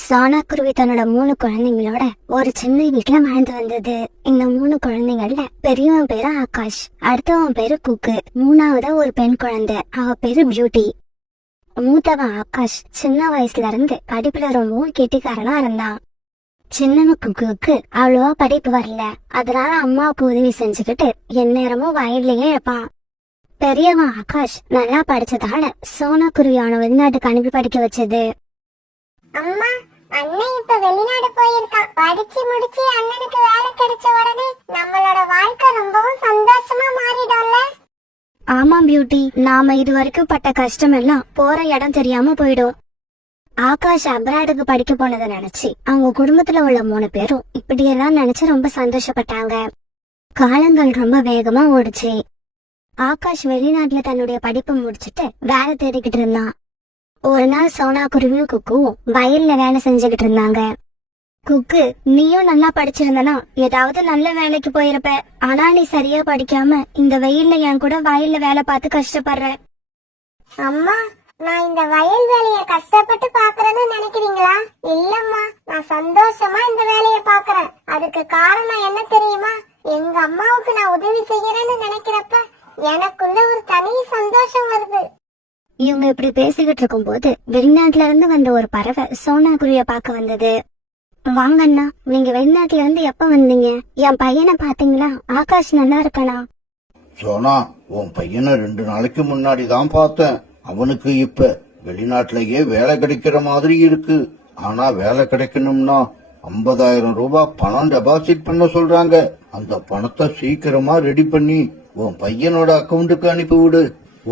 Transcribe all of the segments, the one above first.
சோனா குருவி தன்னோட 3 குழந்தைங்களோட ஒரு சின்ன வீட்டுல வாழ்ந்து வந்தது. இந்த 3 குழந்தைங்கள்ல பெரியவன் பேரு ஆகாஷ், அடுத்தவன் பேரு குக்கு, மூணாவதா ஒரு பெண் குழந்தை, அவ பேரு பியூட்டி. மூத்தவன் ஆகாஷ் சின்ன வயசுல இருந்து படிப்புல ரொம்பவும் கெட்டிக்காரனா இருந்தான். சின்னவன் குக்குவுக்கு அவ்வளவா படிப்பு வரல, அதனால அம்மாவுக்கு உதவி செஞ்சுக்கிட்டு எந்நேரமும் வயல்லயே இருப்பான். பெரியவன் ஆகாஷ் நல்லா படிச்சதால சோனா குருவியான வெளிநாட்டுக்கு அனுப்பி படிக்க வச்சது. அம்மா, அண்ணன் இப்ப வெளிநாடு போயிருக்கான். படிச்சு முடிச்சு அண்ணனுக்கு வேலை கிடைச்ச உடனே நம்மளோட வாழ்க்கை ரொம்பவும் சந்தோஷமா மாறிடும்ல. ஆமா பியூட்டி, நாம இது வரைக்கும் பட்ட கஷ்டம் எல்லாம் போற இடம் தெரியாம போயிடும். ஆகாஷ் அப்ராடுக்கு படிக்க போனதை நினைச்சு அவங்க குடும்பத்துல உள்ள 3 பேரும் இப்படியெல்லாம் நினைச்சு ரொம்ப சந்தோஷப்பட்டாங்க. காலங்கள் ரொம்ப வேகமா ஓடுச்சு. ஆகாஷ் வெளிநாட்டுல தன்னுடைய படிப்பை முடிச்சுட்டு வேலை தேடிக்கிட்டு இருந்தான். ஒரு நாள் சோனா குருவியும் குக்குவும் வயல்ல வேலை செஞ்சுக்கிட்டு இருந்தாங்க. குக்கு, நீயும் நல்லா படிச்சிருந்தனா ஏதாவது நல்ல வேலைக்கு போயிருப்ப. ஆனா நீ சரியா படிக்காம இந்த வெயில்ல என் கூட வயல்ல வேலை பார்த்து கஷ்டப்படுற. அம்மா, நான் இந்த வயல் வேலைய கஷ்டப்பட்டு பாக்குறேன்னு நினைக்கிறீங்களா? இல்லம்மா, நான் சந்தோஷமா இந்த வேலைய பாக்குறேன். அதுக்கு காரணம் என்ன தெரியுமா? எங்க அம்மாவுக்கு நான் உதவி செய்யறேன்னு நினைக்கிறப்ப எனக்குள்ள ஒரு தனி சந்தோஷம் வருது. இவங்க இப்படி பேசிக்கிட்டு இருக்கும் போது வெளிநாட்டுல இருந்து வந்த ஒரு பறவை சோனா குருவிய பார்க்க வந்தது. வாங்கண்ணா, நீங்க வெளிநாட்டுல இருந்து எப்ப வந்தீங்க? என் பையனை பாத்தீங்களா? ஆகாஷ் நல்லா இருக்கானா? சோனா, உன் பையனை 2 நாளைக்கு முன்னாடி தான் பார்த்தேன். அவனுக்கு இப்ப வெளிநாட்டிலேயே வேலை கிடைக்கிற மாதிரி இருக்கு. ஆனா வேலை கிடைக்கணும்னா 50,000 ரூபாய் பணம் டெபாசிட் பண்ண சொல்றாங்க. அந்த பணத்தை சீக்கிரமா ரெடி பண்ணி உன் பையனோட அக்கவுண்ட்டுக்கு அனுப்பி விடு.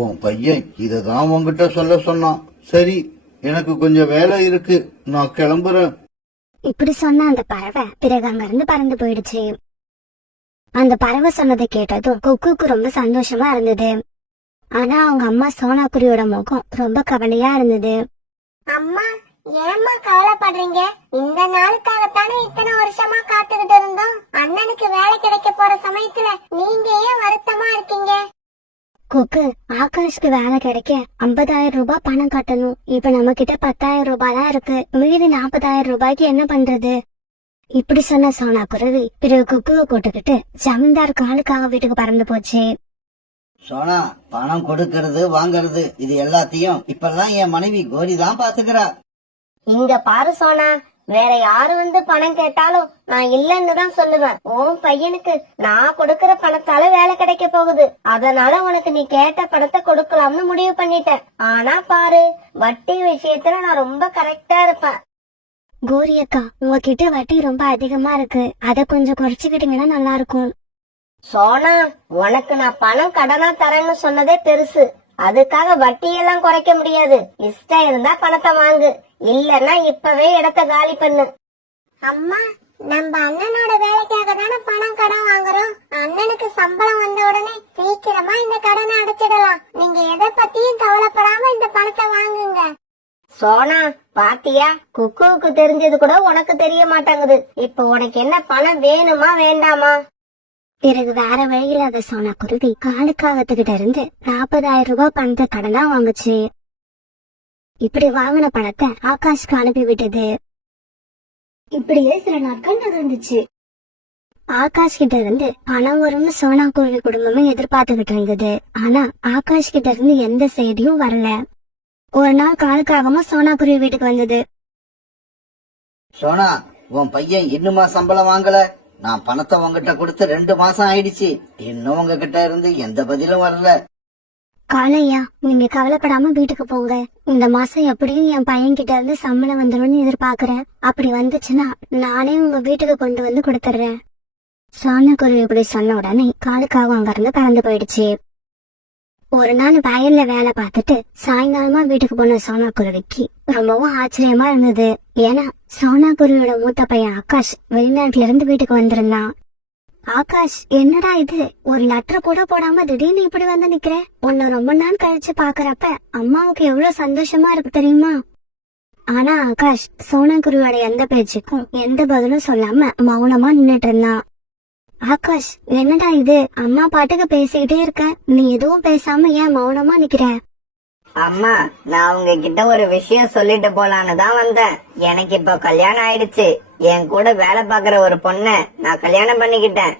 உன் பையன் இததான் உன்கிட்ட சொல்ல சொன்னான். சரி, எனக்கு கொஞ்சம் வேலை இருக்கு, நான் கிளம்புறேன். இப்படி சொன்ன அந்த பறவை பிறகு அங்க இருந்து பறந்து போயிடுச்சு. அந்த பறவை சொன்னதை கேட்டதும் குக்குக்கு ரொம்ப சந்தோஷமா இருந்தது. ஆனா அவங்க அம்மா சோனா குருவியோட முகம் ரொம்ப கவலையா இருந்தது. அம்மா, ஏம்மா கவலைப்படுறீங்க? இந்த நாளுக்காகத்தானே இத்தனை வருஷமா காத்துக்கிட்டு இருந்தோம். அண்ணனுக்கு வேலை கிடைக்க போற சமயத்துல நீங்க ஏன் வருத்தமா இருக்கீங்க? குக்கு, ஆகாஷ்க்கு வேலை கிடைக்க 50,000 ரூபாய் பணம் கட்டணும். இப்ப நம்ம கிட்ட 10,000 ரூபாய் தான் இருக்கு. மீதி 40,000 ரூபாய்க்கு என்ன பண்றது? இப்படி சொன்ன சோனா குருவி பிறகு குக்குவை கூட்டுக்கிட்டு ஜமீன்தார் காலுக்காக வீட்டுக்கு பறந்து போச்சு. சோனா, பணம் கொடுக்கறது வாங்கறது இது எல்லாத்தையும் இப்பெல்லாம் என் மனைவி கோரி தான் பாத்துக்கிறா. இங்க பாரு சோனா, வேற யாரு வந்து பணம் கேட்டாலும் நான் இல்லன்னு தான் சொல்லுவேன். உன் பையனுக்கு நான் கொடுக்கற பணத்தால வேலை கிடைக்க போகுது. அதனால உனக்கு நீ கேட்ட பணத்தை கொடுக்கலாம்னு முடிவு பண்ணிட்டேன். ஆனா பாரு, வட்டி விஷயத்துல நான் ரொம்ப கரெக்டா இருப்பேன். கோரி அக்கா, உங்ககிட்ட வட்டி ரொம்ப அதிகமா இருக்கு. அத கொஞ்சம் குறைச்சுக்கிட்டீங்கன்னா நல்லா இருக்கும். சோனா, உனக்கு நான் பணம் கடனா தரேன்னு சொன்னதே பெருசு. அதுக்காக வட்டியெல்லாம் குறைக்க முடியாது. இஷ்டம் இருந்தா பணத்தை வாங்கு, இல்லன்னா இப்பவே இடத்த காலி பண்ணு. அம்மா, நம்ம அண்ணனோட வேலைக்காக தானே பணம் கடன் வாங்குறோம். அண்ணனுக்கு சம்பளம் வந்த உடனே சீக்கிரமா இந்த கடனை அடைச்சிடலாம். நீங்க எதை பத்தியும் கவலைப்படாம இந்த பணத்தை வாங்குங்க. சோனா, பாத்தியா, குக்குவுக்கு தெரிஞ்சது கூட உனக்கு தெரிய மாட்டாங்குது. இப்ப உனக்கு என்ன பணம் வேணுமா வேண்டாமா? பிறகு வேற வழியில்லாத சோனா குருவி காலுக்காகத்துக்கிட்ட இருந்து 40,000 ரூபாய் பணத்தை கடனா வாங்குச்சு. இப்படி வாங்கின பணத்தை ஆகாஷ்க்கு அனுப்பி விட்டது. இப்படியே சில நாட்கள் நகர்ந்துச்சு. ஆகாஷ் கிட்ட இருந்து பணம் வரும்னு சோனா குருவி குடும்பமே எதிர்பார்த்துக்கிட்டு இருந்தது. ஆனா ஆகாஷ் கிட்ட இருந்து எந்த செய்தியும் வரல. ஒரு நாள் காலுக்காகமா சோனா குருவி வீட்டுக்கு வந்தது. சோனா, உன் பையன் இன்னுமா சம்பளம் வாங்கல? நான் பணத்தை உங்ககிட்ட கொடுத்து 2 மாசம் ஆயிடுச்சு. இன்னும் உங்ககிட்ட இருந்து எந்த பதிலும் வரல. காலையா, நீங்க கவலைப்படாம வீட்டுக்கு போங்க. இந்த மாசம் எப்படியும் என் பையன் கிட்ட இருந்து சம்பளம் வந்துடும் எதிர்பார்க்கறேன். அப்படி வந்துச்சுன்னா நானே உங்க வீட்டுக்கு கொண்டு வந்து கொடுத்துறேன். சோனா குருவி இப்படி சொன்ன உடனே காலுக்காக அங்க இருந்து பறந்து போயிடுச்சு. ஒரு நாள் வயல்ல வேலை பார்த்துட்டு சாயங்காலமா வீட்டுக்கு போன சோனா குருவிக்கு ரொம்பவும் ஆச்சரியமா இருந்தது. ஏன்னா சோனா குருவியோட மூத்த பையன் ஆகாஷ் வெளிநாட்டுல இருந்து வீட்டுக்கு வந்திருந்தான். ஆகாஷ், என்னடா இது, ஒரு லெட்டர் கூட போடாம திடீர்னு இப்படி வந்து நிக்கிற? உன்னை ரொம்ப நாள் கழிச்சு பாக்குறப்ப அம்மாவுக்கு எவ்வளவு சந்தோஷமா இருக்கு தெரியுமா? ஆனா ஆகாஷ் சோனா குருவியோட எந்த பேச்சுக்கும் எந்த பதிலும் சொல்லாம மௌனமா நின்னுட்டு இருந்தான். ஆகாஷ், என்னடா இது, அம்மா பாட்டுக்கு பேசிக்கிட்டே இருக்க, நீ எதுவும் பேசாம ஏன் மௌனமா நிக்கிற? அம்மா, நான் உங்ககிட்ட ஒரு விஷயம் சொல்லிட்டு போலான்னு தான் வந்தேன். எனக்கு இப்ப கல்யாணம் ஆயிடுச்சு. என் கூட வேலை பாக்குற ஒரு பொண்ண நான் கல்யாணம் பண்ணிக்கிட்டேன்.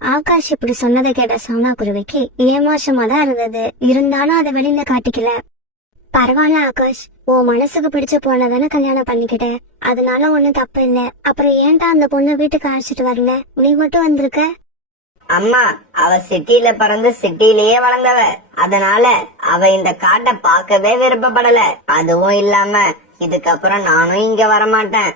ஆகாஷ் இப்படி சொன்னதை கேட்ட சோனா குருவிக்கு ஏமாற்றமா தான் இருந்தது. இருந்தாலும் அதை வெளியில காட்டிக்கல. பரவாயில்ல ஆகாஷ், உன் மனசுக்கு பிடிச்ச பொண்ணதானே கல்யாணம் பண்ணிக்கிட்ட, அதனால ஒண்ணும் தப்பு இல்ல. அப்புறம் ஏன்டா அந்த பொண்ணு வீட்டுக்கு அழைச்சிட்டு வரல, நீ மட்டும் வந்திருக்க? அம்மா, அவ சிட்டில பிறந்து சிட்டிலேயே வளர்ந்தவ. அதனால அவ இந்த காட்டை பார்க்கவே விருப்பப்படல. அதுவும் இல்லாம இதுக்கப்புறம் நானும் இங்க வரமாட்டேன்.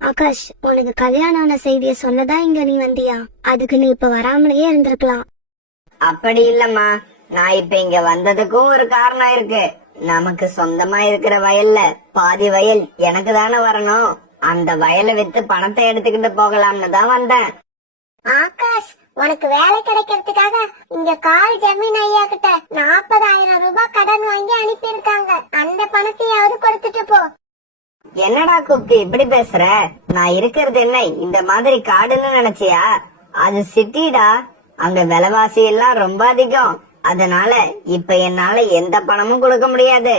ஆகாஷ், உனக்கு கல்யாணம் ஆன செய்திய சொல்லதான் இங்க நீ வந்தியா? அதுக்கு நீ இப்ப வராமலேயே இருந்திருக்கலாம். அப்படி இல்லம்மா, நான் இப்ப இங்க வந்ததுக்கும் ஒரு காரணம் இருக்கு. நமக்கு சொந்தமா இருக்கிற வயல்ல பாதி வயல் எனக்கு தானே வரணும். அந்த வயலை வித்து பணத்தை எடுத்துக்கிட்டு போகலாம்னு தான் வந்தேன். ஆகாஷ், உனக்கு வேலை கிடைக்கிறதுக்காக இங்க கால் ஜமீன் ஐயா கிட்ட 40,000 ரூபாய் கடன் வாங்கி அனுப்பி இருக்காங்க. அந்த பணத்தையாவது கொடுத்துட்டு போ. என்னடா கூப்பிட்டு இப்படி பேசுற? நான் இருக்கிறது என்ன இந்த மாதிரி காடுன்னு நினைச்சியா? அது சிட்டிடா. அங்க விலைவாசி எல்லாம் ரொம்ப அதிகம். அதனால இப்ப என்னால எந்த பணமும் கொடுக்க முடியாது.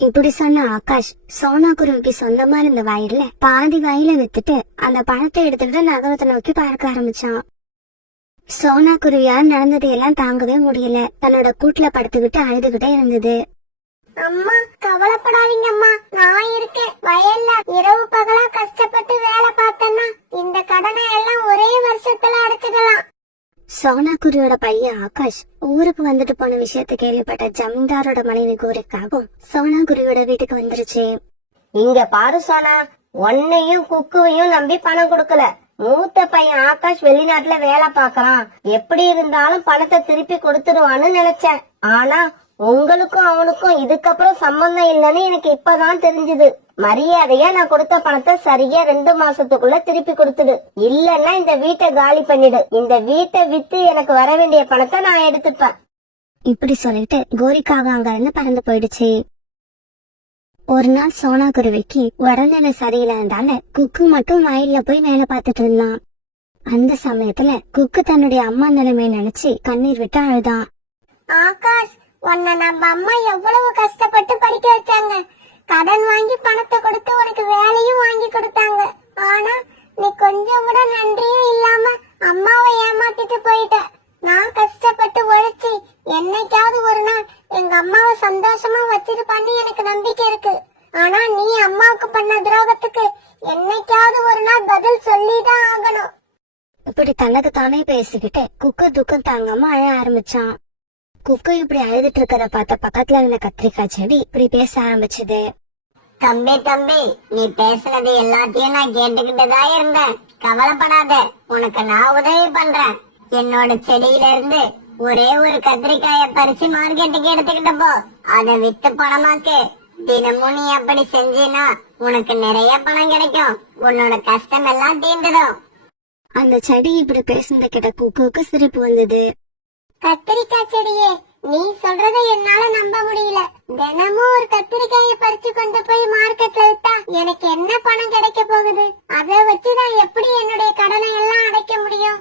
இப்படி சொன்ன ஆகாஷ் சோனா குருவிக்கு சொந்தமா இருந்த வயல்ல பாதி வயல வித்துட்டு அந்த பணத்தை எடுத்துக்கிட்டு நகரத்தை நோக்கி பார்க்க ஆரம்பிச்சான். சோனா குருவியால் நடந்ததை எல்லாம் தாங்கவே முடியல. தன்னோட கூட்டுல படுத்துக்கிட்டு அழுதுகிட்டே இருந்தது. அம்மா, கவலைப்படாதீங்க அம்மா, நான் இருக்கேன். வயல்ல இரவு பகலா கஷ்டப்பட்டு வேலை பார்த்தேன்னா இந்த கடனை எல்லாம் ஒரே வருஷத்துல அடைச்சிடலாம். சோனா குருவியோட பையன் ஆகாஷ் ஊருக்கு வந்துட்டு போன விஷயத்த கேள்விப்பட்ட ஜமீன்தாரோட மனைவி கோரிக்காகவும் சோனா குருவியோட வீட்டுக்கு வந்துருச்சு. இங்க பாரு சோனா, உன்னையும் குக்குவையும் நம்பி பணம் கொடுக்கல. மூத்த பையன் ஆகாஷ் வெளிநாட்டுல வேலை பாக்குறான். எப்படி இருந்தாலும் பணத்தை திருப்பி கொடுத்துடுவான்னு நினைச்சேன். ஆனா உங்களுக்கும் அவனுக்கும் இதுக்கப்புறம் சம்பந்தம் இல்லைன்னு எனக்கு இப்பதான் தெரிஞ்சது. மரியாதையா நான் கொடுத்த பணத்தை சரியா 2 மாசத்துக்குள்ள திருப்பி கொடுத்துடு. இல்லன்னா இந்த வீட்டை காலி பண்ணிடு. இந்த வீட்டை வித்து எனக்கு வர வேண்டிய பணத்தை நான் எடுத்துப்பேன். இப்படி சொல்லிட்டு கோரிக்காக அங்க இருந்து பறந்து போயிடுச்சு. ஒரு நாள் சோனா குருவிக்கு உடல்நிலை சரியில்லாததால குக்கு மட்டும் வயல்ல போய் வேலை பார்த்துட்டு இருந்தான். அந்த சமயத்துல குக்கு தன்னுடைய அம்மா நிலைமையை நினைச்சு கண்ணீர் விட்டு அழுதான். ஆகாஷ், உன்னை நம்ம அம்மா எவ்வளவு கஷ்டப்பட்டு படிக்க வச்சாங்க. கடன் வாங்கி பணத்தை கொடுத்து உனக்கு வேலையும் வாங்கி கொடுத்தாங்க. ஆனா நீ கொஞ்சம் கூட நன்றியும் இல்லாம அம்மாவை ஏமாத்திட்டு போயிட்ட. நான் கஷ்டப்பட்டு உழைச்சி என்னைக்காவது ஒரு நாள் எங்க அம்மாவை சந்தோஷமா வச்சிருப்பான்னு எனக்கு நம்பிக்கை இருக்கு. ஆனா நீ அம்மாவுக்கு பண்ண துரோகத்துக்கு என்னைக்காவது ஒரு நாள் பதில் சொல்லிதான் ஆகணும். இப்படி தனக்கு தானே பேசிக்கிட்டு குக்கு துக்கம் தாங்காம அழ ஆரம்பிச்சான். குக்கு இப்படி அழுதுட்டு இருக்கத பார்த்த பக்கத்துல இருந்த கத்திரிக்காய் செடி இப்படி பேச ஆரம்பிச்சது. தம்பி தம்பி, நீ பேசுனது எல்லாத்தையும் நான் கேட்டுக்கிட்டுதா இருந்தேன். கவலைப்படாத, உனக்கு நான் உதவி பண்றேன். என்னோட செடியில இருந்து ஒரே ஒரு கத்திரிக்காய பறிச்சு மார்க்கெட்டுக்கு எடுத்துக்கிட்டு போ. அதை வித்து பணமாக்கு. தினமும் நீ அப்படி செஞ்சீனா உனக்கு நிறைய பணம் கிடைக்கும். உன்னோட கஷ்டம் எல்லாம் தீர்ந்துடும். அந்த செடி இப்படி பேசுனத கேட்ட குக்குக்கு சிரிப்பு வந்தது. கத்திரிக்காய் செடியே, நீ சொல்றதை என்னால நம்ப முடியல. தினமும் ஒரு கத்திரிக்காய பறிச்சு கொண்டு போய் மார்க்கெட்ல வித்தா எனக்கு என்ன பணம் கிடைக்க போகுது? அதை வச்சு நான் எப்படி என்னுடைய கடனை எல்லாம் அடைக்க முடியும்?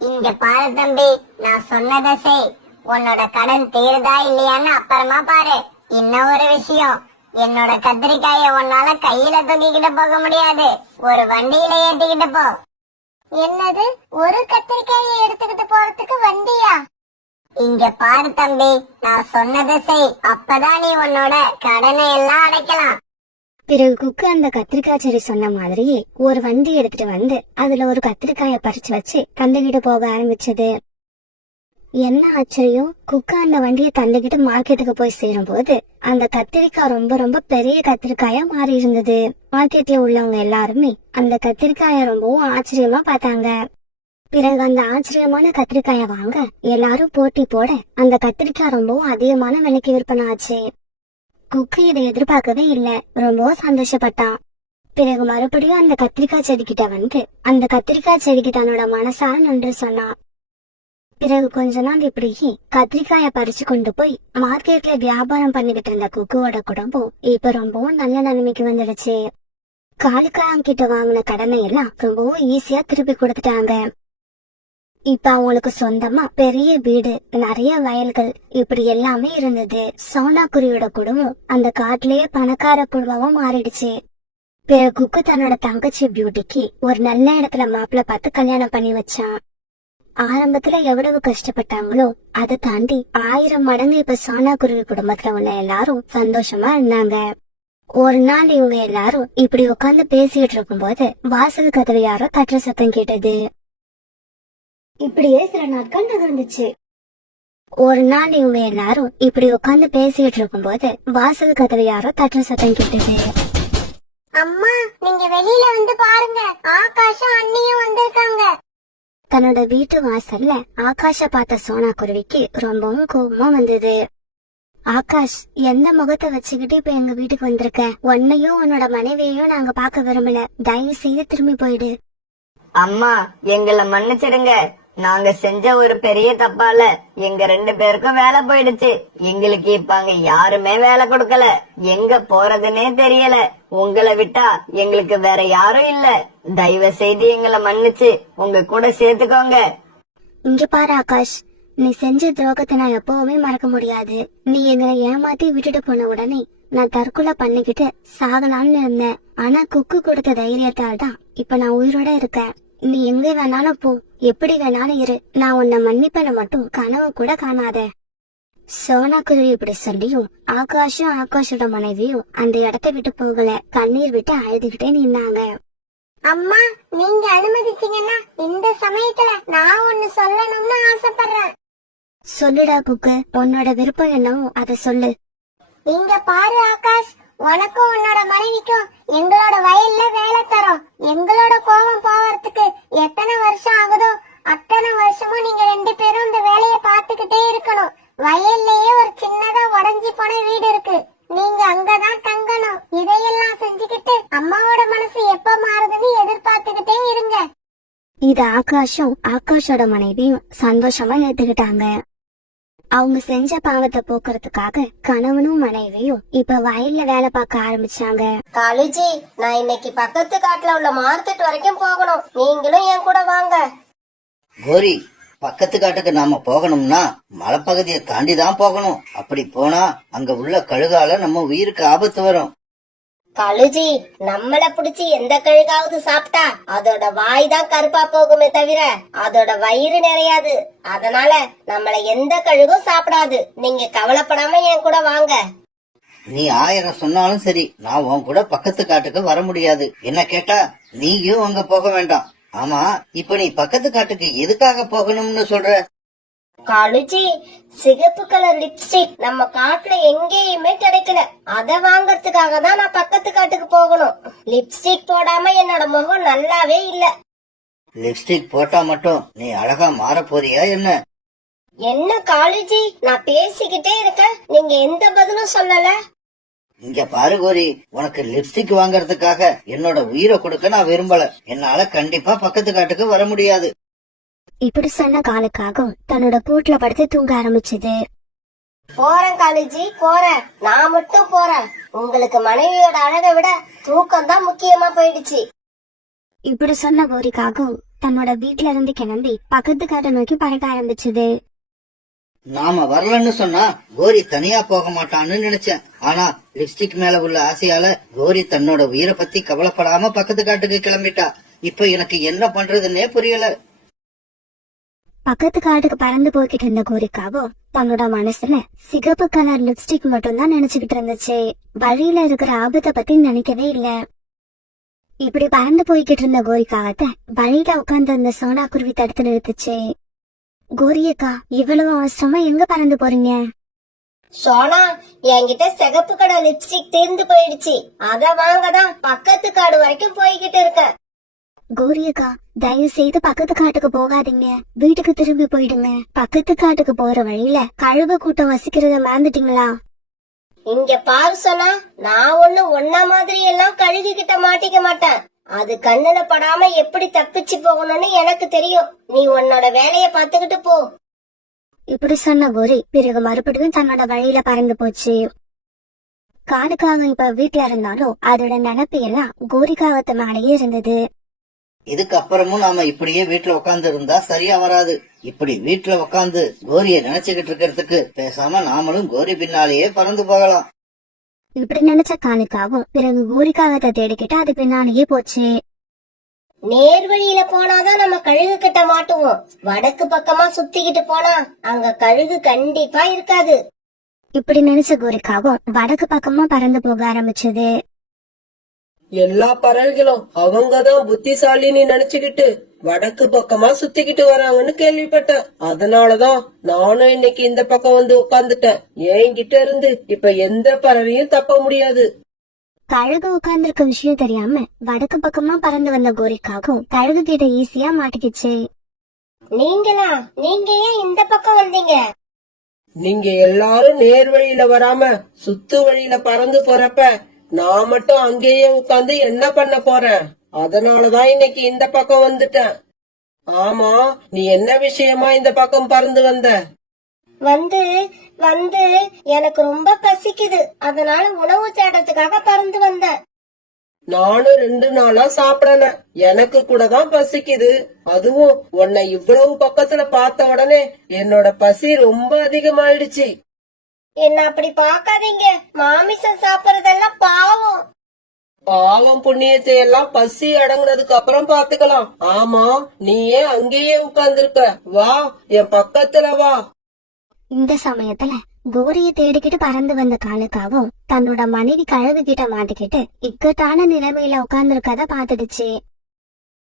இங்க பாரு தம்பி, நான் சொன்னதை செய். உன்னோட கடன் தீருதா இல்லையான்னு அப்புறமா பாரு. இன்னும் ஒரு விஷயம், என்னோட கத்திரிக்காய உன்னால கையில தூக்கிக்கிட்டு போக முடியாது. ஒரு வண்டியில ஏத்திக்கிட்டு போ. என்னது, ஒரு கத்திரிக்காயை எடுத்துக்கிட்டு போறதுக்கு வண்டியா? இங்க பாரு தம்பி, நான் சொன்னதை செய். அப்பதான் நீ உன்னோட கடனை எல்லாம் அடைக்கலாம். பிறகு குக்கு அந்த கத்திரிக்காய் செடி சொன்ன மாதிரியே ஒரு வண்டி எடுத்துட்டு வந்து அதுல ஒரு கத்திரிக்காய பறிச்சு வச்சு தந்துகிட்டு போக ஆரம்பிச்சது. என்ன ஆச்சரியம், குக்கு அந்த வண்டியை தந்துகிட்டு மார்க்கெட்டுக்கு போய் சேரும் போது அந்த கத்திரிக்காய் ரொம்ப ரொம்ப பெரிய கத்திரிக்காயா மாறி இருந்தது. மார்க்கெட்ல உள்ளவங்க எல்லாருமே அந்த கத்திரிக்காய ரொம்பவும் ஆச்சரியமா பார்த்தாங்க. பிறகு அந்த ஆச்சரியமான கத்திரிக்காய வாங்க எல்லாரும் போட்டி போட அந்த கத்திரிக்காய் ரொம்பவும் அதிகமான விலைக்கு விற்பனை ஆச்சு. குக்கு இதை எதிர்பார்க்கவே இல்ல, ரொம்பவும் சந்தோஷப்பட்டான். பிறகு மறுபடியும் அந்த கத்திரிக்காய் செடிக்கிட்ட வந்து அந்த கத்திரிக்காய் செடிக்கு தன்னோட மனசார நன்றி சொன்னான். பிறகு கொஞ்ச நாள் இப்படி கத்திரிக்காய பறிச்சு கொண்டு போய் மார்க்கெட்ல வியாபாரம் பண்ணிக்கிட்டு இருந்த குக்குவோட குடும்பம் இப்ப ரொம்பவும் நல்ல நிலைமைக்கு வந்துடுச்சு. காலுக்காரங்க கிட்ட வாங்கின கடனை எல்லாம் ரொம்பவும் ஈஸியா திருப்பி கொடுத்துட்டாங்க. இப்ப அவங்களுக்கு சொந்தமா பெரிய வீடு, நிறைய வயல்கள், இப்படி எல்லாமே இருந்தது. சோனா குருவியோட குடும்பம் அந்த காட்டிலேயே பணக்கார குடும்பமா மாறிடுச்சு. பிறகு குக்கு தன்னோட தங்கச்சி பியூட்டிக்கு ஒரு நல்ல இடத்துல மாப்பிள்ள பார்த்து கல்யாணம் பண்ணி வச்சான். ஆரம்பத்துல எவ்வளவு கஷ்டப்பட்டாங்களோ அதை தாண்டி 1000 மடங்கு இப்ப சோனா குருவி குடும்பத்துல உள்ள எல்லாரும் சந்தோஷமா இருந்தாங்க. ஒரு நாள் இவங்க எல்லாரும் இப்படி உட்கார்ந்து பேசிட்டு இருக்கும்போது வாசல் கதவு யாரோ தட்டுற சத்தம் கேட்டது. இப்படியே சில நாட்கள் நகர்ந்துச்சு. ஒரு நாள் இவங்க எல்லாரும் இப்படி உட்கார்ந்து பேசிட்டு இருக்கும்போது வாசல் கதவு யாரோ தட்டுற சத்தம் கேட்டது. அம்மா, நீங்க வெளியில வந்து பாருங்க, ஆகாஷும் அண்ணியும் வந்திருக்காங்க. தன்னோட வீட்டு வாசல்ல ஆகாஷ பார்த்த சோனா குருவிக்கு ரொம்பவும் கோபமா வந்தது. ஆகாஷ், எந்த முகத்தை வச்சுக்கிட்டு இப்ப எங்க வீட்டுக்கு வந்திருக்க? உன்னையும் உன்னோட மனைவியையும் நாங்க பார்க்க விரும்பல. தயவு செய்து திரும்பி போயிடு. அம்மா, எங்களை மன்னிச்சிடுங்க. நாங்க செஞ்ச ஒரு பெரிய தப்பால எங்க 2 பேருக்கும் வேலை போயிடுச்சு. எங்களுக்கு இப்ப அங்க யாருமே வேலை கொடுக்கல. எங்க போறதுன்னே தெரியல. உங்களை விட்டா எங்களுக்கு வேற யாரும் இல்ல. தயவு செய்து எங்களை மன்னிச்சு உங்க கூட சேர்த்துக்கோங்க. இங்க பாரு ஆகாஷ், நீ செஞ்ச துரோகத்தை நான் எப்பவுமே மறக்க முடியாது. நீ எங்களை ஏமாத்தி விட்டுட்டு போன உடனே நான் தற்கொலை பண்ணிக்கிட்டு சாகலாம்னு இருந்தேன். ஆனா குக்கு கொடுத்த தைரியத்தால் தான் இப்ப நான் உயிரோட இருக்கேன். நீ எங்க வேணாலும் போ, எப்படி வேணாலும் இரு, நான் உன்னை மன்னிப்பன மட்டும் கனவு கூட காணாத. சோனா குருவி இப்படி சொல்லியும் ஆகாஷும் ஆகாஷோட மனைவியும் அந்த இடத்தை விட்டு போகல. கண்ணீர் விட்டு அழுதுகிட்டே நின்னாங்க. அம்மா, நீங்க அனுமதிச்சீங்கன்னா இந்த சமயத்துல நான் ஒண்ணு சொல்லணும்னு ஆசைப்படுறேன். சொல்லுடா குக்கு, உன்னோட விருப்பம் என்னவோ அதை சொல்லு. இங்க பாரு ஆகாஷ், உனக்கும் உன்னோட மனைவிக்கும் எங்களோட வயல்ல வேலை தரோம். எங்களோட கோபம் போவதுக்கு எத்தனை வருஷம் ஆகுதோ அத்தனை வருஷமும் நீங்க 2 பேரும் இந்த வேலையை பார்த்துக்கிட்டே இருக்கணும். வயல்லயே ஒரு சின்னதா உடைஞ்சி போன வீடு இருக்கு. நீங்க அங்கதான் தங்கணும். இதையெல்லாம் செஞ்சுக்கிட்டு அம்மாவோட மனசு எப்ப மாறுதுன்னு எதிர்பார்த்துக்கிட்டே இருங்க. இது ஆகாஷும் ஆகாஷோட மனைவியும் சந்தோஷமா ஏத்துக்கிட்டாங்க. அவங்க செஞ்ச பாவத்தை போக்குறதுக்காக கணவனும் மனைவியும் இப்ப வயல்ல வேலை பார்க்க ஆரம்பிச்சாங்க. காலுஜி, நான் இன்னைக்கு பக்கத்து காட்டுல உள்ள மார்க்கெட் வரைக்கும் போகணும். நீங்களும் என் கூட வாங்க. கோரி, பக்கத்து காட்டுக்கு நாம போகணும்னா மலைப்பகுதியை தாண்டி தான் போகணும். அப்படி போனா அங்க உள்ள கழுகால நம்ம உயிருக்கு ஆபத்து வரும். காலுஜி, நம்மள புடிச்சு எந்த கழுகாவது சாப்பிட்டா அதோட வாய் தான் கருப்பா போகுமே தவிர அதோட வயிறு நிறையாது. அதனால நம்மள எந்த கழுகும் சாப்பிடாது. நீங்க கவலைப்படாம என் கூட வாங்க. நீ 1000 சொன்னாலும் சரி, நான் உன் கூட பக்கத்து காட்டுக்கு வர முடியாது. என்ன கேட்டா நீயும் அங்க போக வேண்டாம். ஆமா, இப்ப நீ பக்கத்து காட்டுக்கு எதுக்காக போகணும்னு சொல்ற? காலுஜி, சிகப்பு கலர் லிப்ஸ்டிக் நம்ம காட்டுல எங்கேயுமே கிடைக்கல. அத வாங்கறதுக்காக தான் நான் பக்கத்து காட்டுக்கு போகணும். லிப்ஸ்டிக் போடாம என்னோட முகம் நல்லாவே இல்ல. லிப்ஸ்டிக் போட்டா மட்டும் நீ அழகா மாற போறியா என்ன? என்ன காலுஜி, நான் பேசிக்கிட்டே இருக்கேன், நீங்க எந்த பதிலும் சொல்லல. இங்க பாரு கோரி, உனக்கு லிப்ஸ்டிக் வாங்கறதுக்காக என்னோட உயிரை கொடுக்க நான் விரும்பல. என்னால கண்டிப்பா பக்கத்து காட்டுக்கு வர முடியாது. இப்படி சொன்ன காலுக்காக தன்னோட கூட்டுல படுத்து தூங்க ஆரம்பிச்சது. போறேன் காலுஜி, போறேன். நான் மட்டும் போறேன். உங்களுக்கு மனைவியோட அழகை விட தூக்கம் தான் முக்கியமா போயிடுச்சு. இப்படி சொன்ன கோரிக்காக தன்னோட வீட்டுல இருந்து கிளம்பி பக்கத்து காட்டை நோக்கி பறக்க ஆரம்பிச்சது. நாம வரலன்னு சொன்னா கோரி தனியா போக மாட்டான்னு நினைச்சேன். ஆனா லிப்ஸ்டிக் மேல உள்ள ஆசையால கோரி தன்னோட உயிரை பத்தி கவலைப்படாம பக்கத்து காட்டுக்கு கிளம்பிட்டா. இப்ப எனக்கு என்ன பண்றதுன்னே புரியல. பக்கத்து காட்டுக்கு பறந்து போய்கிட்டு இருந்த கோரிக்காவோ தன்னோட மனசுல சிகப்பு கலர் லிப்ஸ்டிக் மட்டும் தான் நினைச்சுக்கிட்டு இருந்துச்சு. வழியில இருக்கிற ஆபத்தை பத்தி நினைக்கவே இல்ல. இப்படி பறந்து போய்கிட்டு இருந்த கோரிக்காவத்தை வழியில உட்கார்ந்து இருந்த சோனா குருவி தடுத்து நிறுத்துச்சு. கோரியக்கா, இவ்வளவு அவசரமா எங்க பறந்து போறீங்க? சோனா, என்கிட்ட சிகப்பு கடை லிப்ஸ்டிக் தீர்ந்து போயிடுச்சு. அத வாங்கதான் பக்கத்து காடு வரைக்கும் போய்கிட்டு இருக்கேன். கோரியக்கா, தயவு செய்து பக்கத்து காட்டுக்கு போகாதீங்க. வீட்டுக்கு திரும்பி போயிடுங்க. பக்கத்து காட்டுக்கு போற வழியில கழுகு கூட்டம் வசிக்கிறத மறந்துட்டீங்களா? இங்க பாரு சோனா, நான் ஒன்ன மாதிரி எல்லாம் கழுகு கிட்ட மாட்டிக்க மாட்டேன். அது கண்ணுல படாம எப்படி தப்பிச்சு போகணும்னு எனக்கு தெரியும். நீ உன்னோட வேலைய பாத்துக்கிட்டு போ. இப்படி சொன்ன கோரி பிறகு மறுபடியும் தன்னோட வழியில பறந்து போச்சு. காலுக்காக இப்ப வீட்டுல இருந்தாலும் அதோட நினைப்பு எல்லாம் கோரிக்காகத்து மேலேயே இருந்தது. இதுக்கு அப்புறமும் நாம இப்படியே வீட்டுல உட்கார்ந்து இருந்தா சரியா வராது. இப்படி வீட்டுல உட்கார்ந்து கோரிய நினைச்சுக்கிட்டு இருக்கிறதுக்கு பேசாம நாமளும் கோரி பின்னாலேயே பறந்து போகலாம். இப்படி நினைச்ச காலுக்காவும் பிறகு கோரிக்காகத்தை தேடிக்கிட்டு அது பின்னாலேயே போச்சு. நேர்வழியில போனாதான் நம்ம கழுகு கிட்ட மாட்டுவோம். வடக்கு பக்கமா சுத்திக்கிட்டு போனா அங்க கழுகு கண்டிப்பா இருக்காது. இப்படி நினைச்ச கோரிக்காவும் வடக்கு பக்கமா பறந்து போக ஆரம்பிச்சது. எல்லா பறவைகளும் அவங்கதான் புத்திசாலின்னு நினைச்சுக்கிட்டு வடக்கு பக்கமா சுத்திக்கிட்டு வராங்கன்னு கேள்விப்பட்டேன். அதனாலதான் நானும் இன்னைக்கு இந்த பக்கம் வந்து உட்கார்ந்துட்டேன். என்கிட்ட இருந்து இப்ப எந்த பறவையும் தப்ப முடியாது. கழுகு உட்கார்ந்துருக்க விஷயம் தெரியாம வடக்கு பக்கமா பறந்து வந்த கோரிக்காவும் கழுகு கிட்ட ஈஸியா மாட்டிக்கிச்சு. நீங்களா? நீங்க ஏன் இந்த பக்கம் வந்தீங்க? நீங்க எல்லாரும் நேர் வழியில வராம சுத்து வழியில பறந்து போறப்ப நான் மட்டும் அங்கேயே உட்கார்ந்து என்ன பண்ண போறேன்? அதனாலதான் இன்னைக்கு இந்த பக்கம் வந்துட்டேன். ஆமா, நீ என்ன விஷயமா இந்த பக்கம் பறந்து வந்த? வந்து வந்து எனக்கு ரொம்ப பசிக்குது, அதனால உணவு தேடத்துக்காக பறந்து வந்தேன். நானும் 2 நாளா சாப்பிடல, எனக்கு கூட தான் பசிக்குது. அதுவும் உன்னை இவ்வளவு பக்கத்துல பார்த்த உடனே என்னோட பசி ரொம்ப அதிகமாயிடுச்சு. என்ன அப்படி பாக்காதீங்க, மாமிசம் சாப்பிடறதெல்லாம் பாவம். பாவம் புண்ணியத்தை எல்லாம் பசி அடங்குனதுக்கு அப்புறம் பாத்துக்கலாம். ஆமா, நீ ஏன் அங்கேயே உட்கார்ந்துருக்க? வா, என் பக்கத்துல வா. இந்த சமயத்துல கோரிய தேடிக்கிட்டு பறந்து வந்த காலுக்காவும் தன்னோட மனைவி கழுகு கிட்ட மாட்டிக்கிட்டு இக்கட்டான நிலைமையில உட்கார்ந்துருக்கத பாத்துடுச்சு.